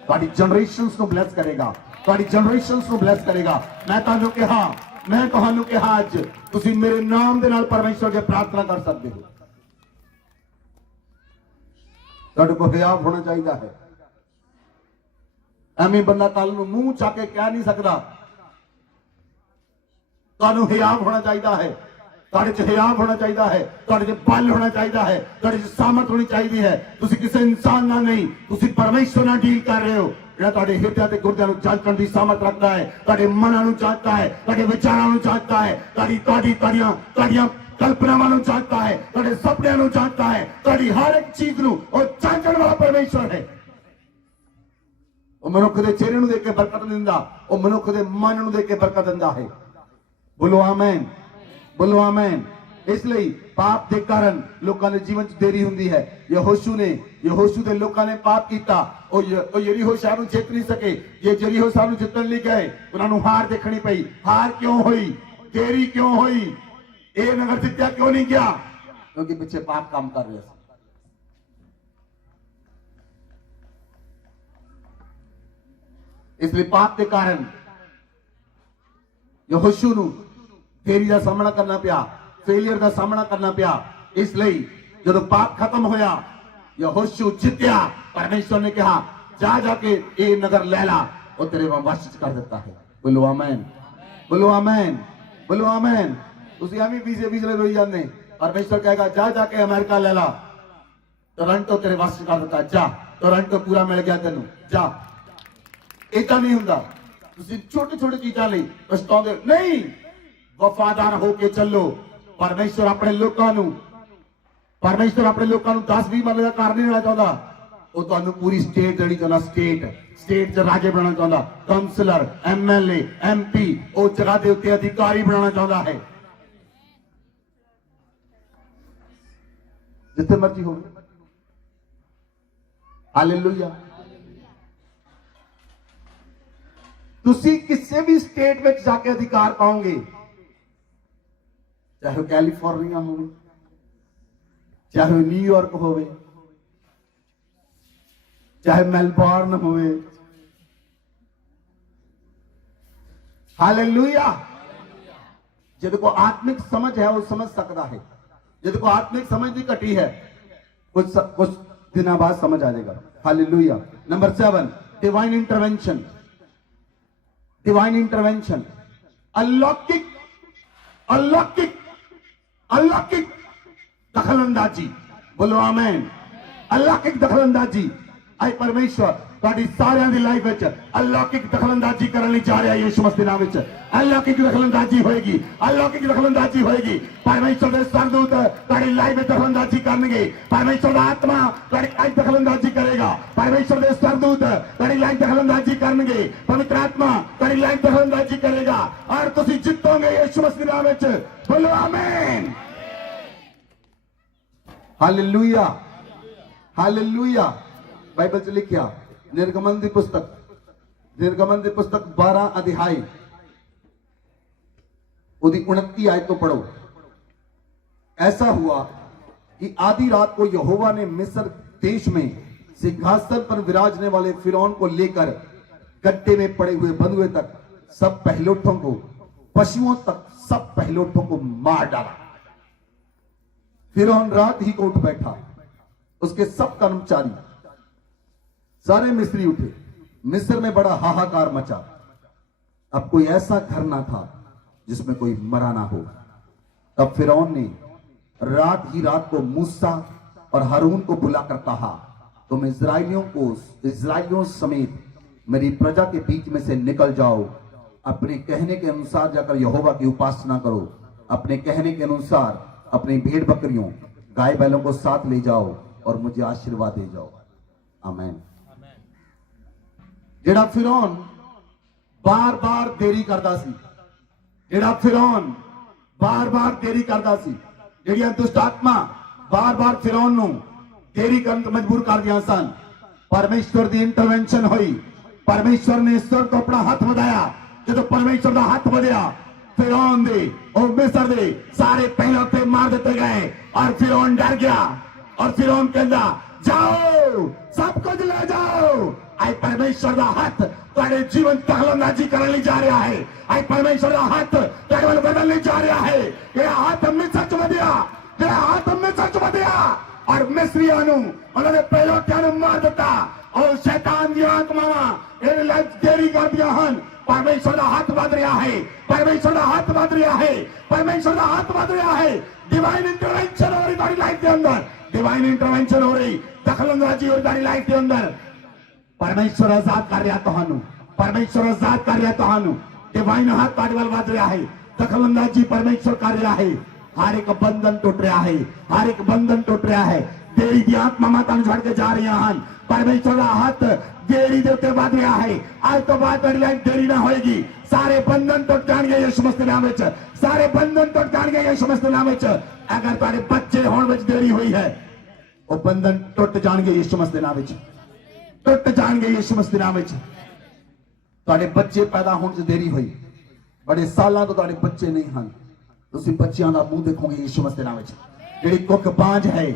तुहाडी जनरेशनस नूं ब्लेस करेगा, तुहाडी जनरेशनस नूं ब्लेस करेगा। मैं तुहानूं कहा, मैं तुहानूं कहा अज तुसीं मेरे नाम दे नाल परमेश्वर के प्रार्थना कर सकते हो। तुहाडे कोल हियाव होना चाहिए है। ਐਵੇਂ ਬੰਦਾ ਕੱਲ ਨੂੰ ਮੂੰਹ ਚੱਕ ਕੇ ਕਹਿ ਨਹੀਂ ਸਕਦਾ ਤੁਹਾਨੂੰ ਹਿਆਬ ਹੋਣਾ ਚਾਹੀਦਾ ਹੈ, ਤੁਹਾਡੇ 'ਚ ਹਿਆਬ ਹੋਣਾ ਚਾਹੀਦਾ ਹੈ, ਤੁਹਾਡੇ 'ਚ ਬਲ ਹੋਣਾ ਚਾਹੀਦਾ ਹੈ, ਤੁਹਾਡੇ 'ਚ ਸਾਮਰਥ ਹੋਣੀ ਚਾਹੀਦੀ ਹੈ। ਤੁਸੀਂ ਕਿਸੇ ਇਨਸਾਨ ਨਾਲ ਨਹੀਂ, ਤੁਸੀਂ ਪਰਮੇਸ਼ਵਰ ਨਾਲ ਡੀਲ ਕਰ ਰਹੇ ਹੋ, ਜਿਹੜਾ ਤੁਹਾਡੇ ਹਿਰਦਿਆਂ ਤੇ ਗੁਰਦਿਆਂ ਨੂੰ ਜਾਂਚਣ ਦੀ ਸਾਮਰਥ ਰੱਖਦਾ ਹੈ, ਤੁਹਾਡੇ ਮਨਾਂ ਨੂੰ ਜਾਂਚਦਾ ਹੈ, ਤੁਹਾਡੇ ਵਿਚਾਰਾਂ ਨੂੰ ਜਾਂਚਦਾ ਹੈ, ਤੁਹਾਡੀਆਂ ਕਲਪਨਾਵਾਂ ਨੂੰ ਜਾਂਚਦਾ ਹੈ, ਤੁਹਾਡੇ ਸੁਪਨਿਆਂ ਨੂੰ ਜਾਂਚਦਾ ਹੈ, ਤੁਹਾਡੀ ਹਰ ਇੱਕ ਚੀਜ਼ ਨੂੰ ਉਹ ਜਾਂਚਣ ਵਾਲਾ ਪਰਮੇਸ਼ਵਰ ਹੈ। ਉਹ ਮਨੁੱਖ ਦੇ ਚਿਹਰੇ ਨੂੰ ਦੇਖ ਕੇ ਬਰਕਤ ਨਹੀਂ ਦਿੰਦਾ, ਉਹ ਮਨੁੱਖ ਦੇ ਮਨ ਨੂੰ ਦੇਖ ਕੇ ਬਰਕਤ ਦਿੰਦਾ ਹੈ। ਬੋਲੋ ਆਮੇਨ, ਬੋਲੋ ਆਮੇਨ। ਇਸ ਲਈ ਪਾਪ ਦੇ ਕਾਰਨ ਲੋਕਾਂ ਦੇ ਜੀਵਨ 'ਚ ਦੇਰੀ ਹੁੰਦੀ ਹੈ। ਯਹੋਸ਼ੂ ਦੇ ਲੋਕਾਂ ਨੇ ਪਾਪ ਕੀਤਾ, ਉਹ ਯਰੀਹੋ ਸ਼ਹਿਰ ਨੂੰ ਜਿੱਤ ਨਹੀਂ ਸਕੇ। ਜੇ ਯਰੀਹੋ ਸ਼ਹਿਰ ਨੂੰ ਜਿੱਤਣ ਲਈ ਗਏ, ਉਹਨਾਂ ਨੂੰ ਹਾਰ ਦੇਖਣੀ ਪਈ। ਹਾਰ ਕਿਉਂ ਹੋਈ? ਦੇਰੀ ਕਿਉਂ ਹੋਈ? ਇਹ ਨਗਰ ਜਿੱਤਿਆ ਕਿਉਂ ਨਹੀਂ ਗਿਆ? ਕਿਉਂਕਿ ਪਿੱਛੇ ਪਾਪ ਕੰਮ ਕਰ ਰਿਹਾ ਸੀ। ਇਸ ਲਈ ਪਾਪ ਦੇ ਕਾਰਨ ਯਹੋਸ਼ੂ ਨੂੰ ਦੇਰੀ ਦਾ ਸਾਹਮਣਾ ਕਰਨਾ ਪਿਆ, ਫੇਲਿਅਰ ਦਾ ਸਾਹਮਣਾ ਕਰਨਾ ਪਿਆ। ਇਸ ਲਈ ਜਦੋਂ ਪਾਪ ਖਤਮ ਹੋਇਆ, ਯਹੋਸ਼ੂ ਜਿੱਤਿਆ। ਪਰਮੇਸ਼ਵਰ ਨੇ ਕਿਹਾ ਜਾ ਕੇ ਇਹ ਨਗਰ ਲੈ ਲਾ, ਉਹ ਤੇਰੇ ਵਸ਼ ਚ ਕਰ ਦਿੱਤਾ ਹੈ। ਬੋਲੋ ਆਮੇਨ, ਬੋਲੋ ਆਮੇਨ, ਬੋਲੋ ਆਮੇਨ। ਤੁਸੀਂ ਐਵੇਂ ਵੀਜ਼ੇ ਰੋਈ ਜਾਂਦੇ। ਪਰਮੇਸ਼ਵਰ ਕਹੇਗਾ ਜਾ ਕੇ ਅमेरिका ਲੈ ला, ਟੋਰਾਂਟੋ ਤੇਰੇ ਵਸ਼ ਚ ਕਰ ਦਿੱਤਾ। ਜਾ, ਟੋਰਾਂਟੋ ਪੂਰਾ ਮਿਲ ਗਿਆ ਤੈਨੂੰ, ਜਾ। ਇਦਾਂ ਨਹੀਂ ਹੁੰਦਾ। ਤੁਸੀਂ ਛੋਟੀ ਛੋਟੀ ਚੀਜ਼ਾਂ ਲਈ ਪਛਤਾਉਂਦੇ ਨਹੀਂ। ਵਫਾਦਾਰ ਹੋ ਕੇ ਚੱਲੋ। ਪਰਮੇਸ਼ਵਰ ਆਪਣੇ ਲੋਕਾਂ ਨੂੰ 10-20 ਮਰਲੇ ਦਾ ਘਰ ਨਹੀਂ ਦੇਣਾ ਚਾਹੁੰਦਾ। ਉਹ ਤੁਹਾਨੂੰ ਪੂਰੀ ਸਟੇਟ ਦੇਣੀ ਚਾਹੁੰਦਾ। ਸਟੇਟ 'ਚ ਰਾਜੇ ਬਣਾਉਣਾ ਚਾਹੁੰਦਾ, ਕਾਉਂਸਲਰ, MLA, MP, ਉਹ ਜਗ੍ਹਾ ਦੇ ਉੱਤੇ ਅਧਿਕਾਰੀ ਬਣਾਉਣਾ ਚਾਹੁੰਦਾ ਹੈ। ਜਿੱਥੇ ਮਰਜ਼ੀ ਹੋਵੇ। ਹਾਲੇਲੂਇਆ। ਤੁਸੀਂ ਕਿਸੇ ਵੀ ਸਟੇਟ ਵਿੱਚ ਜਾ ਕੇ ਅਧਿਕਾਰ ਪਾਓਗੇ, ਚਾਹੇ ਕੈਲੀਫੋਰਨੀਆ ਹੋਵੇ, ਚਾਹੇ ਨਿਊਯਾਰਕ ਹੋਵੇ, ਚਾहे मेलबॉर्न होवे। हालेलुया। जिद को आत्मिक समझ है वो समझ सकता है। जिद को आत्मिक समझ नहीं घटी है, कुछ दिनों बाद समझ आ जाएगा। Hallelujah. Number 7, divine intervention. Divine intervention, अलौकिक दखलंदाजी। बोलो आमीन। अलौकिक दखलंदाजी। आई परमेश्वर ਤੁਹਾਡੀ ਸਾਰਿਆਂ ਦੀ ਲਾਈਫ ਵਿੱਚ अलौकिक दखलंदाजी ਕਰਨ ਲਈ ਜਾ ਰਿਹਾ ਹੈ। ਯਿਸੂ ਮਸੀਹ ਦੇ ਨਾਮ ਵਿੱਚ अलौकिक दखलंदाजी ਹੋਏਗੀ। अलौकिक दखलंदाजी ਹੋਏਗੀ। ਪਰਮੇਸ਼ਵਰ ਦੇ ਸਰਦੂਤ ਤੁਹਾਡੀ ਲਾਈਫ ਵਿੱਚ दखलंदाजी ਕਰਨਗੇ। ਪਰਮੇਸ਼ਵਰ ਦਾ ਆਤਮਾ ਤੁਹਾਡੀ ਲਾਈਫ दखलंदाजी ਕਰੇਗਾ। ਪਰਮੇਸ਼ਵਰ ਦੇ ਸਰਦੂਤ ਤੁਹਾਡੀ ਲਾਈਫ दखलंदाजी ਕਰਨਗੇ। ਪਵਿੱਤਰ ਆਤਮਾ ਤੁਹਾਡੀ ਲਾਈਫ दखलंदाजी ਕਰੇਗਾ ਔਰ ਤੁਸੀਂ ਜਿੱਤੋਗੇ ਯਿਸੂ ਮਸੀਹ ਦੇ ਨਾਮ ਵਿੱਚ। ਬੋਲੋ ਆਮੀਨ। Hallelujah, hallelujah. बाइबल च लिखिया निर्गमन की पुस्तक 12 अध्याय उदी 29 आयत तो पढ़ो। ऐसा हुआ कि आधी रात को यहोवा ने मिस्र देश में सिंहासन पर विराजने वाले फिरौन को लेकर गड्ढे में पड़े हुए बंधुए तक सब पहलोठों को, पशुओं तक सब पहलोठों को मार डाला। फिरौन रात ही को उठ बैठा, उसके सब कर्मचारी, सारे मिस्री उठे। मिस्र में बड़ा हाहाकार मचा। अब कोई ऐसा घर ना था जिसमें कोई मरा ना हो। तब फिरौन ने रात ही रात को मूसा और हारून को बुलाकर कहा, तुम इस्राएलियों समेत मेरी प्रजा के बीच में से निकल जाओ। अपने कहने के अनुसार जाकर यहोवा की उपासना करो। अपने कहने के अनुसार अपनी भेड़ बकरियों, गाय बैलों को साथ ले जाओ और मुझे आशीर्वाद दे जाओ। आमीन। ਜਿਹੜਾ ਫਿਰੌਨ ਬਾਰ-ਬਾਰ ਦੇਰੀ ਕਰਦਾ ਸੀ, ਜਿਹੜੀਆਂ ਦੁਸ਼ਟ ਆਤਮਾ ਬਾਰ-ਬਾਰ ਫਿਰੌਨ ਨੂੰ ਦੇਰੀ ਕਰਨ ਤੋਂ ਮਜਬੂਰ ਕਰਦੀਆਂ ਸਨ, ਪਰਮੇਸ਼ਵਰ ਦੀ ਇੰਟਰਵੈਂਸ਼ਨ ਹੋਈ। ਪਰਮੇਸ਼ਵਰ ਨੇ ਸਿਰ ਤੋਂ ਆਪਣਾ ਹੱਥ ਵਧਾਇਆ। ਜਦੋਂ ਪਰਮੇਸ਼ਵਰ ਦਾ ਹੱਥ ਵਧਿਆ, ਫਿਰੌਨ ਦੇ और मिस्र दे सारे पहलौठे मार देते गए और फिरौन डर गया और फिरौन कहता जाओ सब कुछ ले जाओ। आई परमेश्वर का हाथ तेरे जीवन दखलंदाजी करने ले जा रहा है। आई परमेश्वर का हाथ तेरे वाल बदलने जा रहा है। ये हाथ हमने सच बदिया, ये हाथ हमने सच बदिया और मिस्रियों नु उन्होंने पहलौठियां नु मार दिता और शैतान दी आत्मावां इहदी लाइफ देरी कर दिया हन। परमेश्वर का हाथ बद रहा है, परमेश्वर का हाथ बद रहा है, परमेश्वर का हाथ बद रहा है। डिवाइन इंटरवेंशन हो रही तुम्हारी लाइफ के अंदर, डिवाइन इंटरवेंशन हो रही, दखलंदाजी हो रही तुम्हारी लाइफ के अंदर। परमेश्वर आजाद कर रहा तुहानू, परमेश्वर आजाद कर रहा तुहानू। डिवाइन हाथ ਤੁਹਾਡੇ ਵੱਲ ਵੱਧ ਰਿਹਾ ਹੈ, दखलंदाजी परमेश्वर कर रहा है। हर एक बंधन टूट रहा है, हर एक बंधन टूट रहा है। देरी दी आत्मा माता छड़ के जा रही हैं, परमेश्वर का हाथ देरी के उत्ते वध रहा है। आज तो बाद ਤੁਹਾਡੀ ਲਾਈਫ देरी ना होएगी, सारे बंधन टूट जाएंगे यीशु मसीह के नाम में, सारे बंधन टूट जाएंगे यीशु मसीह के नाम में। अगर ਤੁਹਾਡੇ बच्चे होने में देरी हुई है, वो बंधन टूट जाएंगे यीशु मसीह के नाम में, टूट जाएंगे यीशु मसीह के नाम में। ਤੁਹਾਡੇ ਬੱਚੇ ਪੈਦਾ ਹੋਣ 'ਚ ਦੇਰੀ ਹੋਈ, ਬੜੇ ਸਾਲਾਂ ਤੋਂ ਤੁਹਾਡੇ ਬੱਚੇ ਨਹੀਂ ਹਨ, ਤੁਸੀਂ ਬੱਚਿਆਂ ਦਾ ਮੂੰਹ ਦੇਖੋਗੇ ਯੀਸ਼ੂ ਮਸੀਹ ਦੇ ਨਾਮ ਵਿੱਚ। ਜਿਹੜੀ ਕੁੱਖ ਬਾਂਝ ਹੈ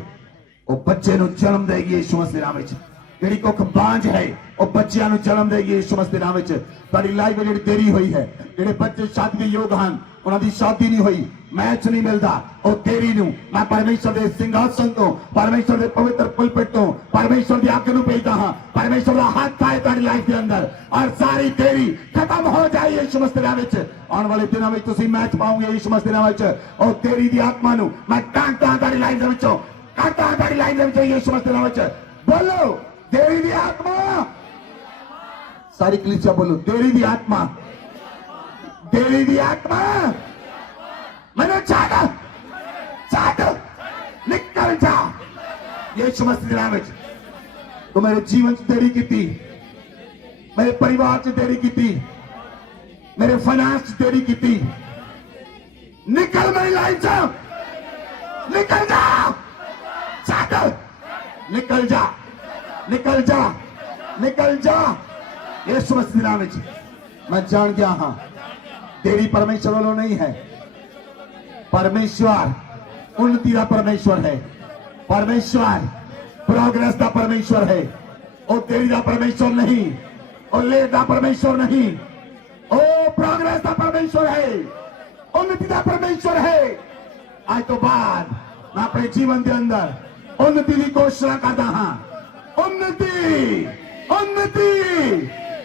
ਉਹ ਬੱਚੇ ਨੂੰ ਜਨਮ ਦੇਗੀ ਯੀਸ਼ੂ ਮਸੀਹ ਦੇ ਨਾਮ ਵਿੱਚ, ਜਿਹੜੀ ਕੁੱਖ ਬਾਂਝ ਹੈ ਉਹ ਬੱਚਿਆਂ ਨੂੰ ਜਨਮ ਦੇਗੀ ਯੀਸ਼ੂ ਮਸੀਹ ਦੇ ਨਾਮ ਵਿੱਚ। ਤੁਹਾਡੀ ਲਾਈਫ ਵਿੱਚ ਜਿਹੜੀ ਦੇਰੀ ਹੋਈ ਹੈ, ਜਿਹੜੇ ਬੱਚੇ ਸ਼ਾਦੀ ਦੇ ਯੋਗ ਹਨ ਉਹਨਾਂ ਦੀ ਸ਼ਾਦੀ ਨਹੀਂ ਹੋਈ, मैच नहीं मिलता, और तेरी नू मैं परमेश्वर के सिंहासन तो, परमेश्वर के पवित्र पुलपिट तो, परमेश्वर की आज्ञा नू भेजता हां। परमेश्वर का हाथ पाए तुम्हारी लाइफ के अंदर, और सारी तेरी खत्म हो जाए यीशु मसीह के नाम में। आने वाले दिनों में तुसी मैच पाओगे यीशु मसीह के नाम में। और तेरी दी आत्मा नू मैं काटता हां तुम्हारी लाइफ के विचों, काटता हां तुम्हारी लाइफ के विचों यीशु मसीह के नाम में। बोलो तेरी दी आत्मा, सारी कलीसिया बोलो तेरी दी आत्मा, तेरी दी आत्मा मैंने चाटा चाट निकल जा यीशु मसीह के नाम में। तो मेरे जीवन से देरी की थी, मेरे परिवार से देरी की थी, मेरे फाइनेंस से देरी की थी, निकल मेरी लाइफ से, निकल जा चाट, निकल जा निकल जा निकल जा यीशु मसीह के नाम में। मैं जान गया हां तेरी परमेश्वर वालों नहीं है, परमेश्वर उन्नति का परमेश्वर है, परमेश्वर प्रोग्रेस का परमेश्वर है। और तेरी का परमेश्वर नहीं, और लेट का परमेश्वर नहीं, ओ प्रोग्रेस का परमेश्वर है, उन्नति का परमेश्वर है। आज तो बाद मैं अपने जीवन के अंदर उन्नति की घोषणा करता हाँ, उन्नति उन्नति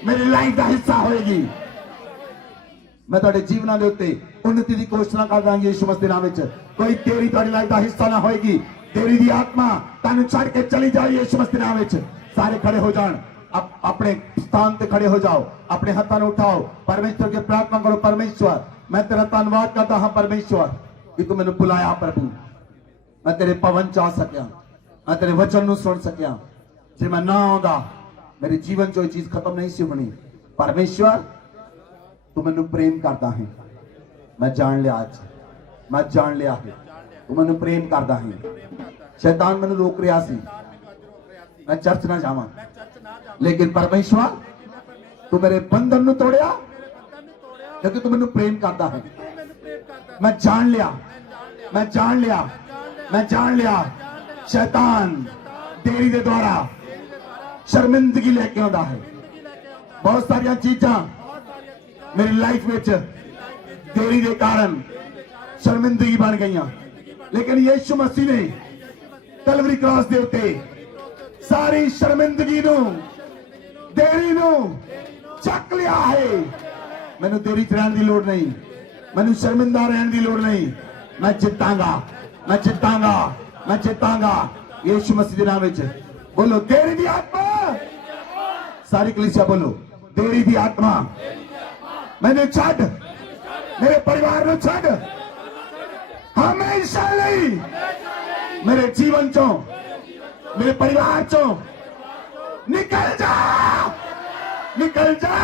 मेरी लाइफ का हिस्सा होएगी। मैं ਤੁਹਾਡੇ ਜੀਵਨਾਂ ਦੇ ਉੱਤੇ उन्नति की घोषणा कर ਦਾਂਗੀ यीशु मसीह के नाम में। कोई तेरी ਤੁਹਾਡੀ लाइफ का हिस्सा ना होएगी, तेरी दी आत्मा तन छड़ के चली जाए यीशु मसीह के नाम में। सारे खड़े हो जान, अपने स्थान पे खड़े हो जाओ, अपने हाथों को उठाओ, परमेश्वर की प्रार्थना करो। परमेश्वर मैं तेरा धन्यवाद करता हाँ परमेश्वर कि तू मैंने बुलाया प्रभु, मैं तेरे पवन चा सकिया, मैं तेरे वचन ਨੂੰ सुन सकिया। जे मैं ना आਉਂਦਾ मेरे जीवन चो चीज खत्म नहीं सी होनी। परमेश्वर तू मैनू प्रेम करता है, मैं जान लिया, आज मैं जान लिया है तू मैनू प्रेम करता है। शैतान मैनू रोक रहा सी मैं चर्च ना जावां, लेकिन परमेश्वर तू मेरे बंधन नू तोड़िया क्योंकि तू मैनू प्रेम करता है। मैं जान लिया, मैं जान लिया, मैं जान लिया शैतान देरी के द्वारा शर्मिंदगी लेके आंदा है। बहुत सारिया चीजा मेरी लाइफ में देरी के कारण शर्मिंदगी बन गई, लेकिन यीशु मसीह ने कलवरी क्रॉस दे उत्ते सारी शर्मिंदगी नू देरी नू चक लिया है। मैनू देरी च रहने की लोड़ नहीं, मैनू शर्मिंदा रहने की लोड़ नहीं। मैं जितांगा, मैं जितांगा, मैं जितांगा यीशु मसीह के नाम में। बोलो देरी दी आत्मा, सारी कलीसिया बोलो देरी दी आत्मा मैंने छड़, मेरे परिवार में छड़, हमेशा नहीं मेरे जीवन चो, मेरे परिवार चो निकल जा, निकल जा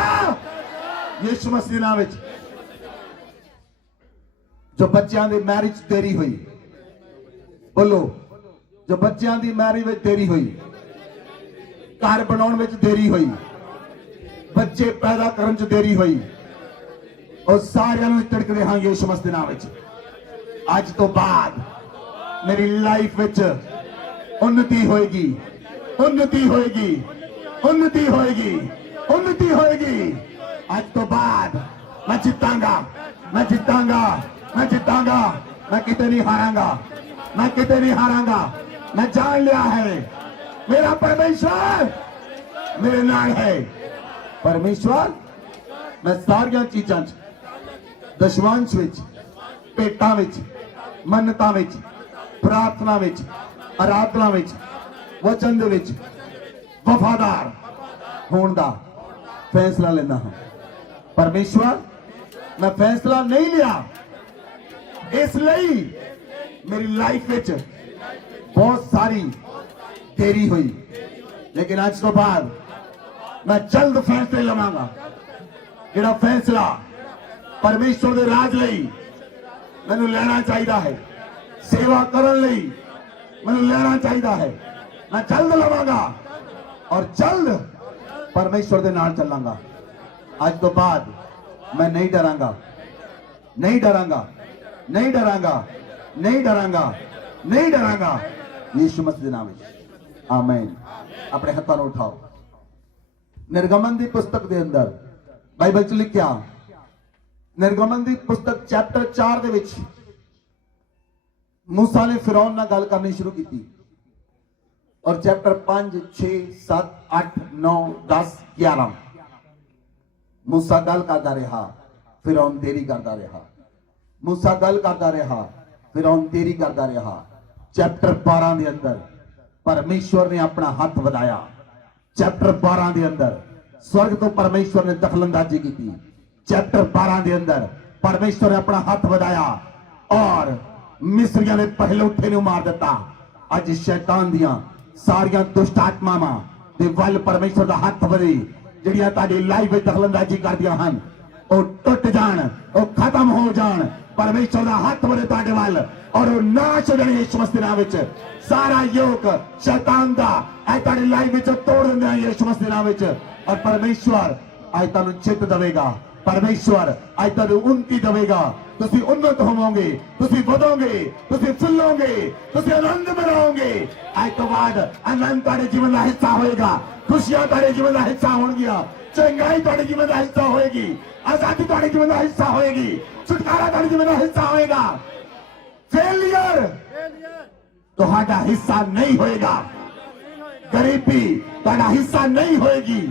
यीशु मसीह नाम में। जो बच्चों की मैरिज देरी हुई, बोलो जो बच्चों की मैरिज में देरी हुई, घर बनाने में देरी हुई, बच्चे पैदा करने च देरी हुई, और सारे तिड़कते हाँ यीशु मसीह के नाम में। आज तो बाद मेरी लाइफ में उन्नति होएगी, उन्नति होएगी, उन्नति होएगी, उन्नति होएगी। आज तो बाद मैं जीतांगा, मैं जीतांगा, मैं जीतांगा, मैं कितने नहीं हारांगा, मैं कितने नहीं हारांगा। मैं जान लिया है मेरा परमेश्वर मेरे नाल है। परमेश्वर ਮੈਂ ਸਾਰੀਆਂ ਚੀਜ਼ਾਂ 'ਚ ਦਸ਼ਵੰਸ਼ ਵਿੱਚ ਭੇਟਾਂ ਵਿੱਚ ਮੰਨਤਾਂ ਵਿੱਚ ਪ੍ਰਾਰਥਨਾ ਵਿੱਚ ਆਰਾਧਨਾ ਵਿੱਚ ਵਚਨ ਦੇ ਵਿੱਚ ਵਫਾਦਾਰ ਹੋਣ ਦਾ ਫੈਸਲਾ ਲੈਂਦਾ ਹਾਂ। ਪਰਮੇਸ਼ਵਰ ਮੈਂ ਫੈਸਲਾ ਨਹੀਂ ਲਿਆ, ਇਸ ਲਈ ਮੇਰੀ ਲਾਈਫ ਵਿੱਚ ਬਹੁਤ ਸਾਰੀ ਦੇਰੀ ਹੋਈ, ਲੇਕਿਨ ਅੱਜ ਤੋਂ ਬਾਅਦ ਮੈਂ ਜਲਦ ਫੈਸਲੇ ਲਵਾਂਗਾ। ਜਿਹੜਾ ਫੈਸਲਾ ਪਰਮੇਸ਼ਵਰ ਦੇ ਰਾਜ ਲਈ ਮੈਨੂੰ ਲੈਣਾ ਚਾਹੀਦਾ ਹੈ, ਸੇਵਾ ਕਰਨ ਲਈ ਮੈਨੂੰ ਲੈਣਾ ਚਾਹੀਦਾ ਹੈ, ਮੈਂ ਜਲਦ ਲਵਾਂਗਾ ਔਰ ਜਲਦ ਪਰਮੇਸ਼ਵਰ ਦੇ ਨਾਲ ਚੱਲਾਂਗਾ। ਅੱਜ ਤੋਂ ਬਾਅਦ ਮੈਂ ਨਹੀਂ ਡਰਾਂਗਾ, ਨਹੀਂ ਡਰਾਂਗਾ, ਨਹੀਂ ਡਰਾਂਗਾ, ਨਹੀਂ ਡਰਾਂਗਾ, ਨਹੀਂ ਡਰਾਂਗਾ। ਯੀਸ਼ੂ ਮਸੀਹ ਦੇ ਨਾਮ ਵਿੱਚ ਆਮੀਨ। ਆਪਣੇ ਹੱਥਾਂ ਨੂੰ ਉਠਾਓ। ਨਿਰਗਮਨ ਦੀ ਪੁਸਤਕ ਦੇ ਅੰਦਰ ਬਾਈਬਲ 'ਚ ਲਿਖਿਆ, ਨਿਰਗਮਨ ਦੀ ਪੁਸਤਕ ਚੈਪਟਰ 4 ਦੇ ਵਿੱਚ मूसा ने फिरौन ਨਾਲ ਗੱਲ ਕਰਨੀ ਸ਼ੁਰੂ ਕੀਤੀ ਔਰ ਚੈਪਟਰ 5 6 7 8 9 10 11 मूसा ਗੱਲ ਕਰਦਾ ਰਿਹਾ, फिरौन ਦੇਰੀ ਕਰਦਾ ਰਿਹਾ। मूसा ਗੱਲ ਕਰਦਾ ਰਿਹਾ, फिरौन ਦੇਰੀ ਕਰਦਾ ਰਿਹਾ। ਚੈਪਟਰ 12 ਦੇ ਅੰਦਰ ਪਰਮੇਸ਼ਵਰ ਨੇ ਆਪਣਾ ਹੱਥ ਵਧਾਇਆ। ਚੈਪਟਰ 12 ਦੇ ਅੰਦਰ स्वर्ग तो परमेश्वर ने दखलंदाजी की थी। चैप्टर 12 के अंदर परमेश्वर ने अपना हाथ बढ़ाया और मिस्रियों ने पहले उठे ने मार दिता। अज शैतान दियां सारियां दुष्ट आत्मावां दे वल परमेश्वर का हाथ बढ़े जिहड़ियां तुहाडी लाइफ विच दखलंदाजी करदियां हन, ओ टुट जाण, ओ खत्म हो जाण। परमेश्वर का हाथ बढ़े तुहाडे वल और वो नाश हो जाणे यीशु मसीह दे नाम विच। सारा योग शैतान दा ऐ तुहाडी लाइफ विच तोड़ दिंदे आ यीशु मसीह दे नाम विच। और परमेश्वर आज तुहानू चित देगा, परमेश्वर आज तुहानू उन्नति देगा। तुसी उन्नत होवोगे, तुसी वधोगे, तुसी फुलोगे, तुसी आनंद में रहोगे। आज तो बाद आनंद तुहाडे जीवन का हिस्सा होएगा, खुशियां तुहाडे जीवन का हिस्सा होणगियां, चंगाई तुहाडे जीवन का हिस्सा होएगी, आजादी तुहाडे जीवन का हिस्सा होएगी, छुटकारा तुहाडे जीवन का हिस्सा होएगा। फेलियर तुहाडा हिस्सा नहीं होएगा, गरीबी तुहाडा हिस्सा नहीं होएगी,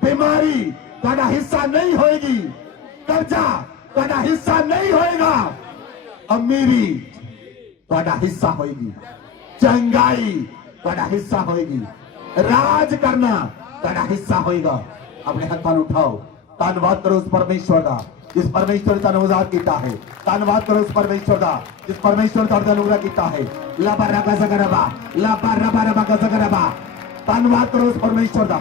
बीमारी तुहाडा हिस्सा नहीं होएगी, कर्जा तुहाडा हिस्सा नहीं होएगा, अमीरी तुहाडा हिस्सा होएगी, चंगाई तुहाडा हिस्सा होएगी, राज करना तुहाडा हिस्सा होएगा। अपने हाथों को उठाओ, धन्यवाद करो उस परमेश्वर का जिस परमेश्वर ने तुहानू आजाद किया है। धन्यवाद करो उस परमेश्वर का जिस परमेश्वर ने तुहाडा अनुग्रह किया है। लाबा रबा जगरबा, लाबा रबा रबा जगरबा। धन्यवाद करो उस परमेश्वर का।